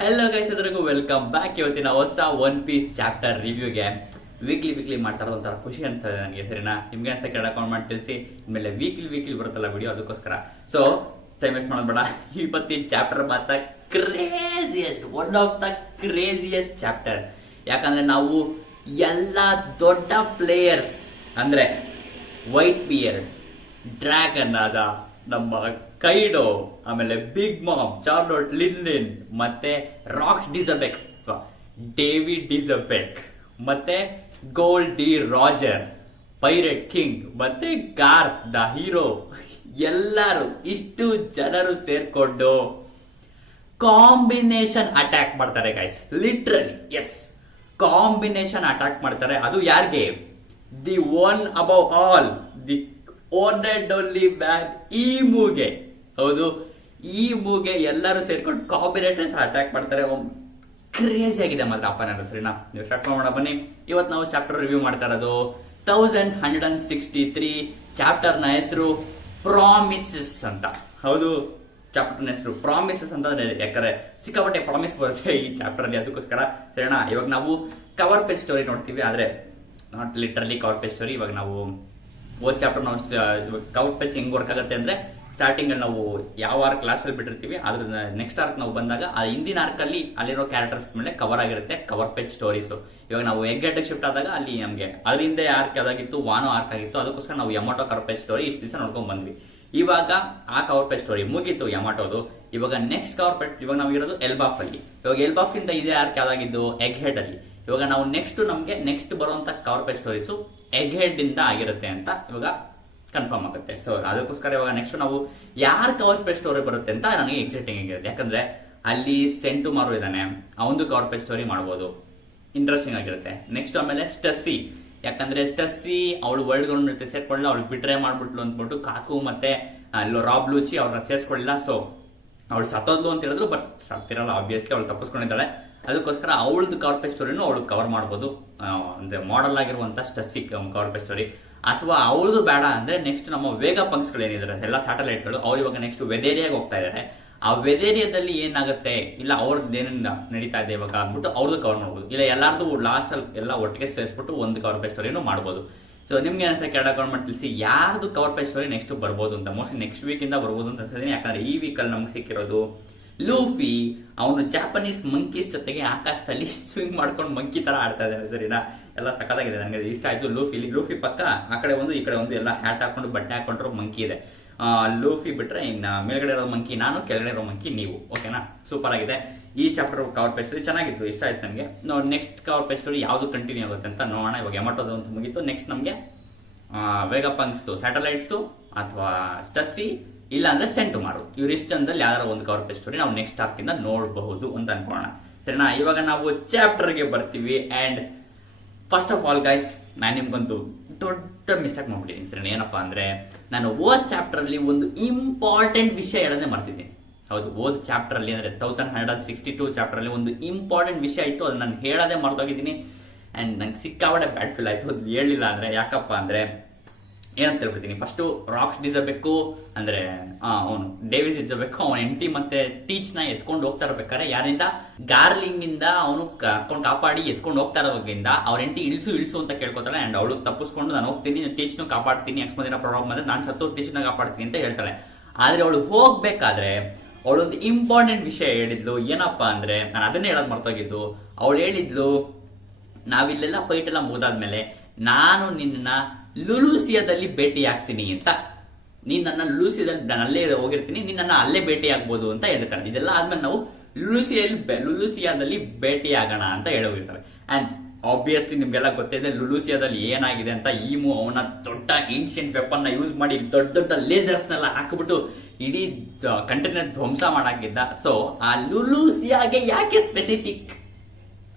Hello guys, ಎಲ್ಲರಿಗೂ welcome back. ಇವತ್ತಿನ ಹೊಸ ಒನ್ ಪೀಸ್ ಚಾಪ್ಟರ್ ರಿವ್ಯೂಗೆ ವೀಕ್ಲಿ ಮಾಡ್ತಾ ಇರೋದು ಒಂಥರ ಖುಷಿ ಅನಿಸ್ತಾ ಇದೆ ನನಗೆ. ಸರಿನಾ? ನಿಮ್ಗೆ ಅನ್ಸ್ತಾ ಕೆಳ ಕಾಮೆಂಟ್ ಮಾಡಿ ತಿಳಿಸಿ. ಇನ್ಮೇಲೆ ವೀಕ್ಲಿ ಬರುತ್ತಲ್ಲ ವಿಡಿಯೋ, ಅದಕ್ಕೋಸ್ಕರ. ಸೊ ಟೈಮ್ ವೇಸ್ಟ್ ಮಾಡೋದು ಬೇಡ. ಇವತ್ತಿನ ಚಾಪ್ಟರ್ ಮಾತ್ರ craziest, one of the craziest chapter. ಯಾಕಂದ್ರೆ ನಾವು ಎಲ್ಲ ದೊಡ್ಡ ಪ್ಲೇಯರ್ಸ್ ಅಂದ್ರೆ ವೈಟ್ ಬಿಯರ್ಡ್, ಡ್ರ್ಯಾಗನ್ ಆದ ನಮ್ಮ ಕೈಡೋ, ಆಮೇಲೆ ಬಿಗ್ ಮಾಮ್, ಚಾರ್ಲೋಟ್, ಲಿನ್ಲಿನ್, ಮತ್ತೆ ರಾಕ್ಸ್ ಡಿಸಬೆಕ್, ಡೇವಿಡ್ ಡಿಸಬೆಕ್, ಮತ್ತೆ Gold D Roger, pirate king, ಮತ್ತೆ ಗಾರ್ಪ್ ದ ಹೀರೋ, ಎಲ್ಲರೂ ಇಷ್ಟು ಜನರು ಸೇರ್ಕೊಂಡು ಕಾಂಬಿನೇಷನ್ ಅಟ್ಯಾಕ್ ಮಾಡ್ತಾರೆ guys. Literally yes, combination attack ಮಾಡ್ತಾರೆ. ಅದು ಯಾರಿಗೆ? The one above all, the one and only man, ಈ ಮೂಗೆ. ಹೌದು, ಈ ಮೂಗೆ ಎಲ್ಲರೂ ಸೇರ್ಕೊಂಡು ಕಾಂಬಿನೇಟರ್ಸ್ ಅಟ್ಯಾಕ್ ಮಾಡ್ತಾರೆ. ಕ್ರೇಜಿ ಆಗಿದೆ ಮಾತ್ರ ಅಪ್ಪನ. ಸರಿನಾ? ನೀವು ಸ್ಟಾರ್ಟ್ ಮಾಡೋಣ ಬನ್ನಿ. ಇವತ್ತು ನಾವು ಚಾಪ್ಟರ್ ರಿವ್ಯೂ ಮಾಡ್ತಾ ಇರೋದು 1163. ಚಾಪ್ಟರ್ ನ ಹೆಸರು ಪ್ರಾಮಿಸಸ್ ಅಂತ. ಹೌದು, ಚಾಪ್ಟರ್ ನ ಹೆಸರು ಪ್ರಾಮಿಸಸ್ ಅಂತ. ಯಾಕಂದ್ರೆ ಸಿಕ್ಕಾಪಟ್ಟೆ ಪ್ರಾಮಿಸ್ ಬರುತ್ತೆ ಈ ಚಾಪ್ಟರ್ ಅಲ್ಲಿ, ಅದಕ್ಕೋಸ್ಕರ. ಸರಿನಾ? ಇವಾಗ ನಾವು ಕವರ್ ಪೇಜ್ ಸ್ಟೋರಿ ನೋಡ್ತೀವಿ, ಆದ್ರೆ not literally cover page story. ಇವಾಗ ನಾವು ಓದ್ ಚಾಪ್ಟರ್ ನಾವು ಕವರ್ ಪೇಜ್ ಹೆಂಗ್ ವರ್ಕ್ ಆಗುತ್ತೆ ಅಂದ್ರೆ, ಸ್ಟಾರ್ಟಿಂಗ್ ಅಲ್ಲಿ ನಾವು ಯಾವ ಆರ್ಕ್ ಕ್ಲಾಸ್ ಅಲ್ಲಿ ಬಿಟ್ಟಿರ್ತೀವಿ, ಅದ್ರ ನೆಕ್ಸ್ಟ್ ಆರ್ಕ್ ನಾವು ಬಂದಾಗ ಆ ಹಿಂದಿನ ಆರ್ಕ್ ಅಲ್ಲಿ ಅಲ್ಲಿರೋ ಕ್ಯಾರೆಕ್ಟರ್ಸ್ ಮೇಲೆ ಕವರ್ ಆಗಿರುತ್ತೆ ಕವರ್ ಪೇಜ್ ಸ್ಟೋರೀಸ್. ಇವಾಗ ನಾವು ಎಗ್ ಹೆಡ್ ಶಿಫ್ಟ್ ಆದಾಗ ಅಲ್ಲಿ ನಮಗೆ ಅದರಿಂದ ಆರ್ಕ್ ಯಾವ್ದಾಗಿತ್ತು, ವಾನೋ ಆರ್ಕ್ ಆಗಿತ್ತು. ಅದಕ್ಕೋಸ್ಕರ ನಾವು ಯಮಾಟೋ ಕವರ್ ಪೇಜ್ ಸ್ಟೋರಿ ಇಷ್ಟು ದಿವಸ ನೋಡ್ಕೊಂಡ್ ಬಂದ್ವಿ. ಇವಾಗ ಆ ಕವರ್ ಪೇಜ್ ಸ್ಟೋರಿ ಮುಗೀತು ಯಮಾಟೋದು. ಇವಾಗ ನೆಕ್ಸ್ಟ್ ಕವರ್ ಪೇಜ್, ಇವಾಗ ನಾವು ಇರೋದು ಎಲ್ಬಾಫ್ ಅಲ್ಲಿ. ಇವಾಗ ಎಲ್ಬಾಫ್ ಇಂದ ಇದೇ ಆರ್ಕ್ ಯಾವ್ದಾಗಿದ್ದು, ಎಗ್ ಹೆಡ್ ಅಲ್ಲಿ. ಇವಾಗ ನಾವು ನೆಕ್ಸ್ಟ್ ಬರುವಂತ cover page stories egg head ಇಂದ ಆಗಿರುತ್ತೆ ಅಂತ ಇವಾಗ ಕನ್ಫರ್ಮ್ ಆಗುತ್ತೆ. ಸೊ ಅದಕ್ಕೋಸ್ಕರ ಇವಾಗ ನೆಕ್ಸ್ಟ್ ನಾವು ಯಾರ್ ಕವರ್ ಪೇಜ್ ಸ್ಟೋರಿ ಬರುತ್ತೆ ಅಂತ ನನಗೆ ಎಕ್ಸೈಟಿಂಗ್ ಆಗಿರುತ್ತೆ. ಯಾಕಂದ್ರೆ ಅಲ್ಲಿ ಸೆಂಟು ಮಾರು ಇದ್ದಾನೆ, ಅವನು ಕವರ್ ಪೇಜ್ ಸ್ಟೋರಿ ಮಾಡ್ಬೋದು, ಇಂಟ್ರೆಸ್ಟಿಂಗ್ ಆಗಿರುತ್ತೆ. ನೆಕ್ಸ್ಟ್ ಆಮೇಲೆ ಸ್ಟಸ್ಸಿ, ಯಾಕಂದ್ರೆ ಸ್ಟಸ್ಸಿ ಅವಳು ವರ್ಲ್ಡ್ ಜೊತೆ ಸೇರ್ಕೊಳ್ಳ, ಅವಳು ಬಿಟ್ರೆ ಮಾಡ್ಬಿಟ್ಲು ಅಂದ್ಬಿಟ್ಟು ಕಾಕು ಮತ್ತೆ ರಾಬ್ ಲೂಚಿ ಅವ್ರನ್ನ ಸೇರ್ಸ್ಕೊಳ್ಳಿಲ್ಲ. ಸೊ ಅವಳು ಸತ್ತೋದ್ಲು ಅಂತ ಹೇಳಿದ್ರು, ಬಟ್ ಸತ್ತಿರಲ್ಲ, ಆಬ್ವಿಯಸ್ಲಿ ಅವಳು ತಪ್ಪಿಸ್ಕೊಂಡಿದ್ದಾಳೆ. ಅದಕ್ಕೋಸ್ಕರ ಅವಳದು ಕವರ್ ಪೇಜ್ ಸ್ಟೋರಿನೂ ಅವಳು ಕವರ್ ಮಾಡಬಹುದು. ಅಂದ್ರೆ ಮಾಡೆಲ್ ಆಗಿರುವಂತ ಸ್ಟಸ್ಸಿ ಕವರ್ ಪೇಜ್ ಸ್ಟೋರಿ. ಅಥವಾ ಅವಳದು ಬೇಡ ಅಂದ್ರೆ ನೆಕ್ಸ್ಟ್ ನಮ್ಮ ವೇಗ ಪಂಕ್ಸ್ ಗಳು ಏನಿದ್ದಾರೆ ಎಲ್ಲ ಸ್ಯಾಟಲೈಟ್ ಗಳು, ಅವ್ರು ಇವಾಗ ನೆಕ್ಸ್ಟ್ ವೆದೇರಿಯಾಗ ಹೋಗ್ತಾ ಇದಾರೆ. ಆ ವೆದೇರಿಯಾದಲ್ಲಿ ಏನಾಗುತ್ತೆ, ಇಲ್ಲ ಅವ್ರದ್ದು ಏನೇನು ನಡೀತಾ ಇದೆ ಇವಾಗ ಅಂದ್ಬಿಟ್ಟು ಅವ್ರದ್ದು ಕವರ್ ಮಾಡಬಹುದು. ಇಲ್ಲ ಎಲ್ಲಾರ್ದು ಲಾಸ್ಟ್ ಅಲ್ಲಿ ಎಲ್ಲ ಒಟ್ಟಿಗೆ ಸೇರಿಸ್ಬಿಟ್ಟು ಒಂದು ಕವರ್ ಪೇಜ್ ಸ್ಟೋರಿನೂ ಮಾಡಬಹುದು. ಸೊ ನಿಮ್ಗೆ ಅನ್ಸುತ್ತೆ ಕೆಳ ಕಮೆಂಟ್ ತಿಳಿಸಿ ಯಾರ್ದು ಕವರ್ ಪೇಜ್ ಸ್ಟೋರಿ ನೆಕ್ಸ್ಟ್ ಬರ್ಬೋದು ಅಂತ. ಮೋಸ್ಟ್ಲಿ ನೆಕ್ಸ್ಟ್ ವೀಕ್ ಇಂದ ಬರ್ಬೋದು ಅಂತ ಅನ್ಸಿದ್ದೀನಿ. ಯಾಕಂದ್ರೆ ಈ ವೀಕ್ ಅಲ್ಲಿ ನಮ್ಗೆ ಸಿಕ್ಕಿರೋದು ಲೂಫಿ. ಅವನು ಜಾಪನೀಸ್ ಮಂಕೀಸ್ ಜೊತೆಗೆ ಆಕಾಶದಲ್ಲಿ ಸ್ವಿಂಗ್ ಮಾಡ್ಕೊಂಡು ಮಂಕಿ ತರ ಆಡ್ತಾ ಇದ್ದಾನೆ. ಸರಿನಾ? ಎಲ್ಲ ಸಖತ್ತಾಗಿದೆ, ನನಗೆ ಇಷ್ಟ ಆಯ್ತು. ಲೂಫಿ ಪಕ್ಕ ಆ ಕಡೆ ಒಂದು ಈ ಕಡೆ ಒಂದು ಎಲ್ಲ ಹ್ಯಾಟ್ ಹಾಕೊಂಡು ಬಟ್ಟೆ ಹಾಕೊಂಡ್ರು ಮಂಕಿ ಇದೆ. ಲೂಫಿ ಬಿಟ್ರೆ ಇನ್ನ ಮೇಲ್ಗಡೆ ಇರೋ ಮಂಕಿ ನಾನು, ಕೆಳಗಡೆ ಇರೋ ಮಂಕಿ ನೀವು. ಓಕೆನಾ? ಸೂಪರ್ ಆಗಿದೆ. ಈ ಚಾಪ್ಟರ್ ಕವರ್ ಪೇಜ್ ಸ್ಟೋರಿ ಚೆನ್ನಾಗಿತ್ತು, ಇಷ್ಟ ಆಯ್ತು ನನಗೆ. ನೆಕ್ಸ್ಟ್ ಕವರ್ ಪೇಜ್ ಸ್ಟೋರಿ ಯಾವ್ದು ಕಂಟಿನ್ಯೂ ಆಗುತ್ತೆ ಅಂತ ನೋಡೋಣ. ಇವಾಗ ಯಮಾಟೋದು ಅಂತ ಮುಗೀತು. ನೆಕ್ಸ್ಟ್ ನಮಗೆ ವೇಗಪಂಗ್ಸ್ ಸ್ಯಾಟಲೈಟ್ಸ್ ಅಥವಾ ಸ್ಟಸ್ಸಿ, ಇಲ್ಲ ಅಂದ್ರೆ ಸೆಂಟು ಮಾರು, ಇವ್ರಿಷ್ಟು ಜನದಲ್ಲಿ ಯಾವ್ದಾರ ಒಂದು ಕವರ್ ಪೇಜ್ ಸ್ಟೋರಿ ನಾವು ನೆಕ್ಸ್ಟ್ ಆರ್ಕ್ ಇಂದ ನೋಡಬಹುದು ಅಂತ ಅನ್ಕೋಣ. ಸರಿನಾ? ಇವಾಗ ನಾವು ಚಾಪ್ಟರ್ ಗೆ ಬರ್ತೀವಿ. And first of all guys, ನಾನು ನಿಮ್ಗೊಂದು ದೊಡ್ಡ ಮಿಸ್ಟೇಕ್ ಮಾಡ್ಬಿಟ್ಟಿದ್ದೀನಿ. ಸರಿ, ಏನಪ್ಪಾ ಅಂದ್ರೆ ನಾನು ಓದ್ ಚಾಪ್ಟರ್ ಅಲ್ಲಿ ಒಂದು ಇಂಪಾರ್ಟೆಂಟ್ ವಿಷಯ ಹೇಳೋದೇ ಮರ್ತಿದ್ದೀನಿ. ಹೌದು, ಓದ್ ಚಾಪ್ಟರ್ ಅಲ್ಲಿ ಅಂದ್ರೆ 1162 ಚಾಪ್ಟರ್ ಅಲ್ಲಿ ಒಂದು ಇಂಪಾರ್ಟೆಂಟ್ ವಿಷಯ ಇತ್ತು, ಅದು ನಾನು ಹೇಳೋದೇ ಮರ್ತೋಗಿದ್ದೀನಿ. ಅಂಡ್ ನಂಗೆ ಸಿಕ್ಕಾಪಟ್ಟೆ ಬ್ಯಾಡ್ ಫೀಲ್ ಆಯ್ತು ಅದು ಹೇಳಿಲ್ಲ ಅಂದ್ರೆ. ಯಾಕಪ್ಪ ಅಂದ್ರೆ ಏನಂತ ಹೇಳ್ಬಿಡ್ತೀನಿ. ಫಸ್ಟ್ ರಾಕ್ಸ್ ಡಿಸಬೇಕು ಅಂದ್ರೆ ಅವನು ಡೇವಿಸ್ ಡಿಸಬೇಕು, ಅವನ ಹೆಂಡತಿ ಮತ್ತೆ ಟೀಚ್ ನ ಎತ್ಕೊಂಡು ಹೋಗ್ತಾ ಇರ್ಬೇಕಾರೆ ಯಾರಿಂದ, ಗಾರ್ಲಿಂಗ್ ಇಂದ ಅವನು ಕರ್ಕೊಂಡು ಕಾಪಾಡಿ ಎತ್ಕೊಂಡು ಹೋಗ್ತಾ ಇರೋದ್ರಿಂದ ಅವ್ರ ಹೆಂಡತಿ ಇಳಿಸು ಅಂತ ಕೇಳ್ಕೊತಾಳೆ. ಅಂಡ್ ಅವಳು ತಪ್ಪಿಸ್ಕೊಂಡು ನಾನು ಹೋಗ್ತೀನಿ, ಟೀಚ್ ನು ಕಾಪಾಡ್ತೀನಿ, ಅಕಸ್ಮಾತ್ ಏನೋ ಪ್ರಾಬ್ಲಮ್ ಅಂದ್ರೆ ನಾನು ಸತ್ತು ಟೀಚ್ ನ ಕಾಪಾಡ್ತೀನಿ ಅಂತ ಹೇಳ್ತಾಳೆ. ಆದ್ರೆ ಅವಳು ಹೋಗ್ಬೇಕಾದ್ರೆ ಅವಳೊಂದು ಇಂಪಾರ್ಟೆಂಟ್ ವಿಷಯ ಹೇಳಿದ್ಲು. ಏನಪ್ಪಾ ಅಂದ್ರೆ ನಾನು ಅದನ್ನೇ ಹೇಳೋದು ಮರ್ತೋಗಿದ್ದು. ಅವಳು ಹೇಳಿದ್ಲು, ನಾವಿಲ್ಲೆಲ್ಲ ಫೈಟ್ ಎಲ್ಲ ಮುಗಿದಾದ್ಮೇಲೆ ನಾನು ನಿನ್ನ ಲುಲೂಸಿಯಾದಲ್ಲಿ ಭೇಟಿ ಆಗ್ತೀನಿ ಅಂತ. ನೀನ್ ನನ್ನ ಲುಲೂಸಿಯಾದಲ್ಲಿ ನಾನು ಅಲ್ಲೇ ಹೋಗಿರ್ತೀನಿ, ನೀನ್ ನನ್ನ ಅಲ್ಲೇ ಭೇಟಿ ಆಗ್ಬೋದು ಅಂತ ಹೇಳ್ತಾರೆ. ಇದೆಲ್ಲ ಆದ್ಮೇಲೆ ನಾವು ಲುಲೂಸಿಯಾದಲ್ಲಿ ಭೇಟಿ ಆಗೋಣ ಅಂತ ಹೇಳೋಗಿರ್ತಾರೆ. ಅಂಡ್ ಆಬ್ವಿಯಸ್ಲಿ ನಿಮ್ಗೆಲ್ಲ ಗೊತ್ತಿದೆ ಲುಲೂಸಿಯಾದಲ್ಲಿ ಏನಾಗಿದೆ ಅಂತ. ಈಮು ಅವನ ದೊಡ್ಡ ಏನ್ಷಿಯಂಟ್ ವೆಪನ್ ನ ಯೂಸ್ ಮಾಡಿ ದೊಡ್ಡ ಲೇಸರ್ಸ್ ನೆಲ್ಲ ಹಾಕ್ಬಿಟ್ಟು ಇಡೀ ಕಂಟ್ರಿನ ಧ್ವಂಸ ಮಾಡಾಕಿದ್ದ. ಸೊ ಆ ಲುಲೂಸಿಯಾಗೆ ಯಾಕೆ ಸ್ಪೆಸಿಫಿಕ್,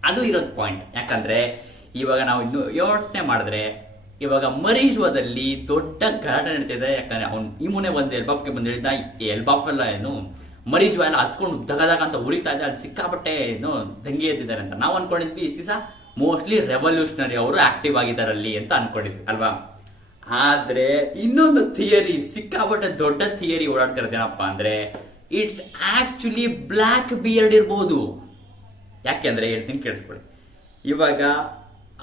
ಅದು ಇರೋದು ಪಾಯಿಂಟ್. ಯಾಕಂದ್ರೆ ಇವಾಗ ನಾವು ಇನ್ನು ಯೋಚನೆ ಮಾಡಿದ್ರೆ, ಇವಾಗ ಮರೀಜ್ವಾದಲ್ಲಿ ದೊಡ್ಡ ಗಲಾಟೆ ನಡೀತಿದೆ. ಯಾಕಂದ್ರೆ ಅವ್ನು ಈ ಮುನೆ ಒಂದು ಎಲ್ಬಾಫ್ಗೆ ಬಂದು ಹೇಳಿದ್ದ, ಎಲ್ಬಾಫ್ ಎಲ್ಲ ಏನು ಮರೀಜ್ವಾ ಎಲ್ಲ ಹಚ್ಕೊಂಡು ದಗದಾಗ ಅಂತ ಉರಿತಾ ಇದೆ, ಅದು ಸಿಕ್ಕಾಪಟ್ಟೆ ಏನು ದಂಗೆ ಎದ್ದಿದ್ದಾರೆ ಅಂತ ನಾವು ಅನ್ಕೊಂಡಿದ್ವಿ. ಇಷ್ಟು ದಿವಸ ಮೋಸ್ಟ್ಲಿ ರೆವಲ್ಯೂಷನರಿ ಅವರು ಆಕ್ಟಿವ್ ಆಗಿದ್ದಾರಲ್ಲಿ ಅಂತ ಅನ್ಕೊಂಡಿದ್ವಿ ಅಲ್ವಾ. ಆದ್ರೆ ಇನ್ನೊಂದು ಥಿಯರಿ, ಸಿಕ್ಕಾಪಟ್ಟೆ ದೊಡ್ಡ ಥಿಯರಿ ಓಡಾಡ್ತಿರೋದು ಏನಪ್ಪಾ ಅಂದ್ರೆ, ಇಟ್ಸ್ ಆಕ್ಚುಲಿ ಬ್ಲಾಕ್ ಬಿಯರ್ಡ್ ಇರ್ಬೋದು. ಯಾಕೆಂದ್ರೆ ಹೇಳ್ತೀನಿ ಕೇಳಿಸ್ಕೊಳ್ಳಿ. ಇವಾಗ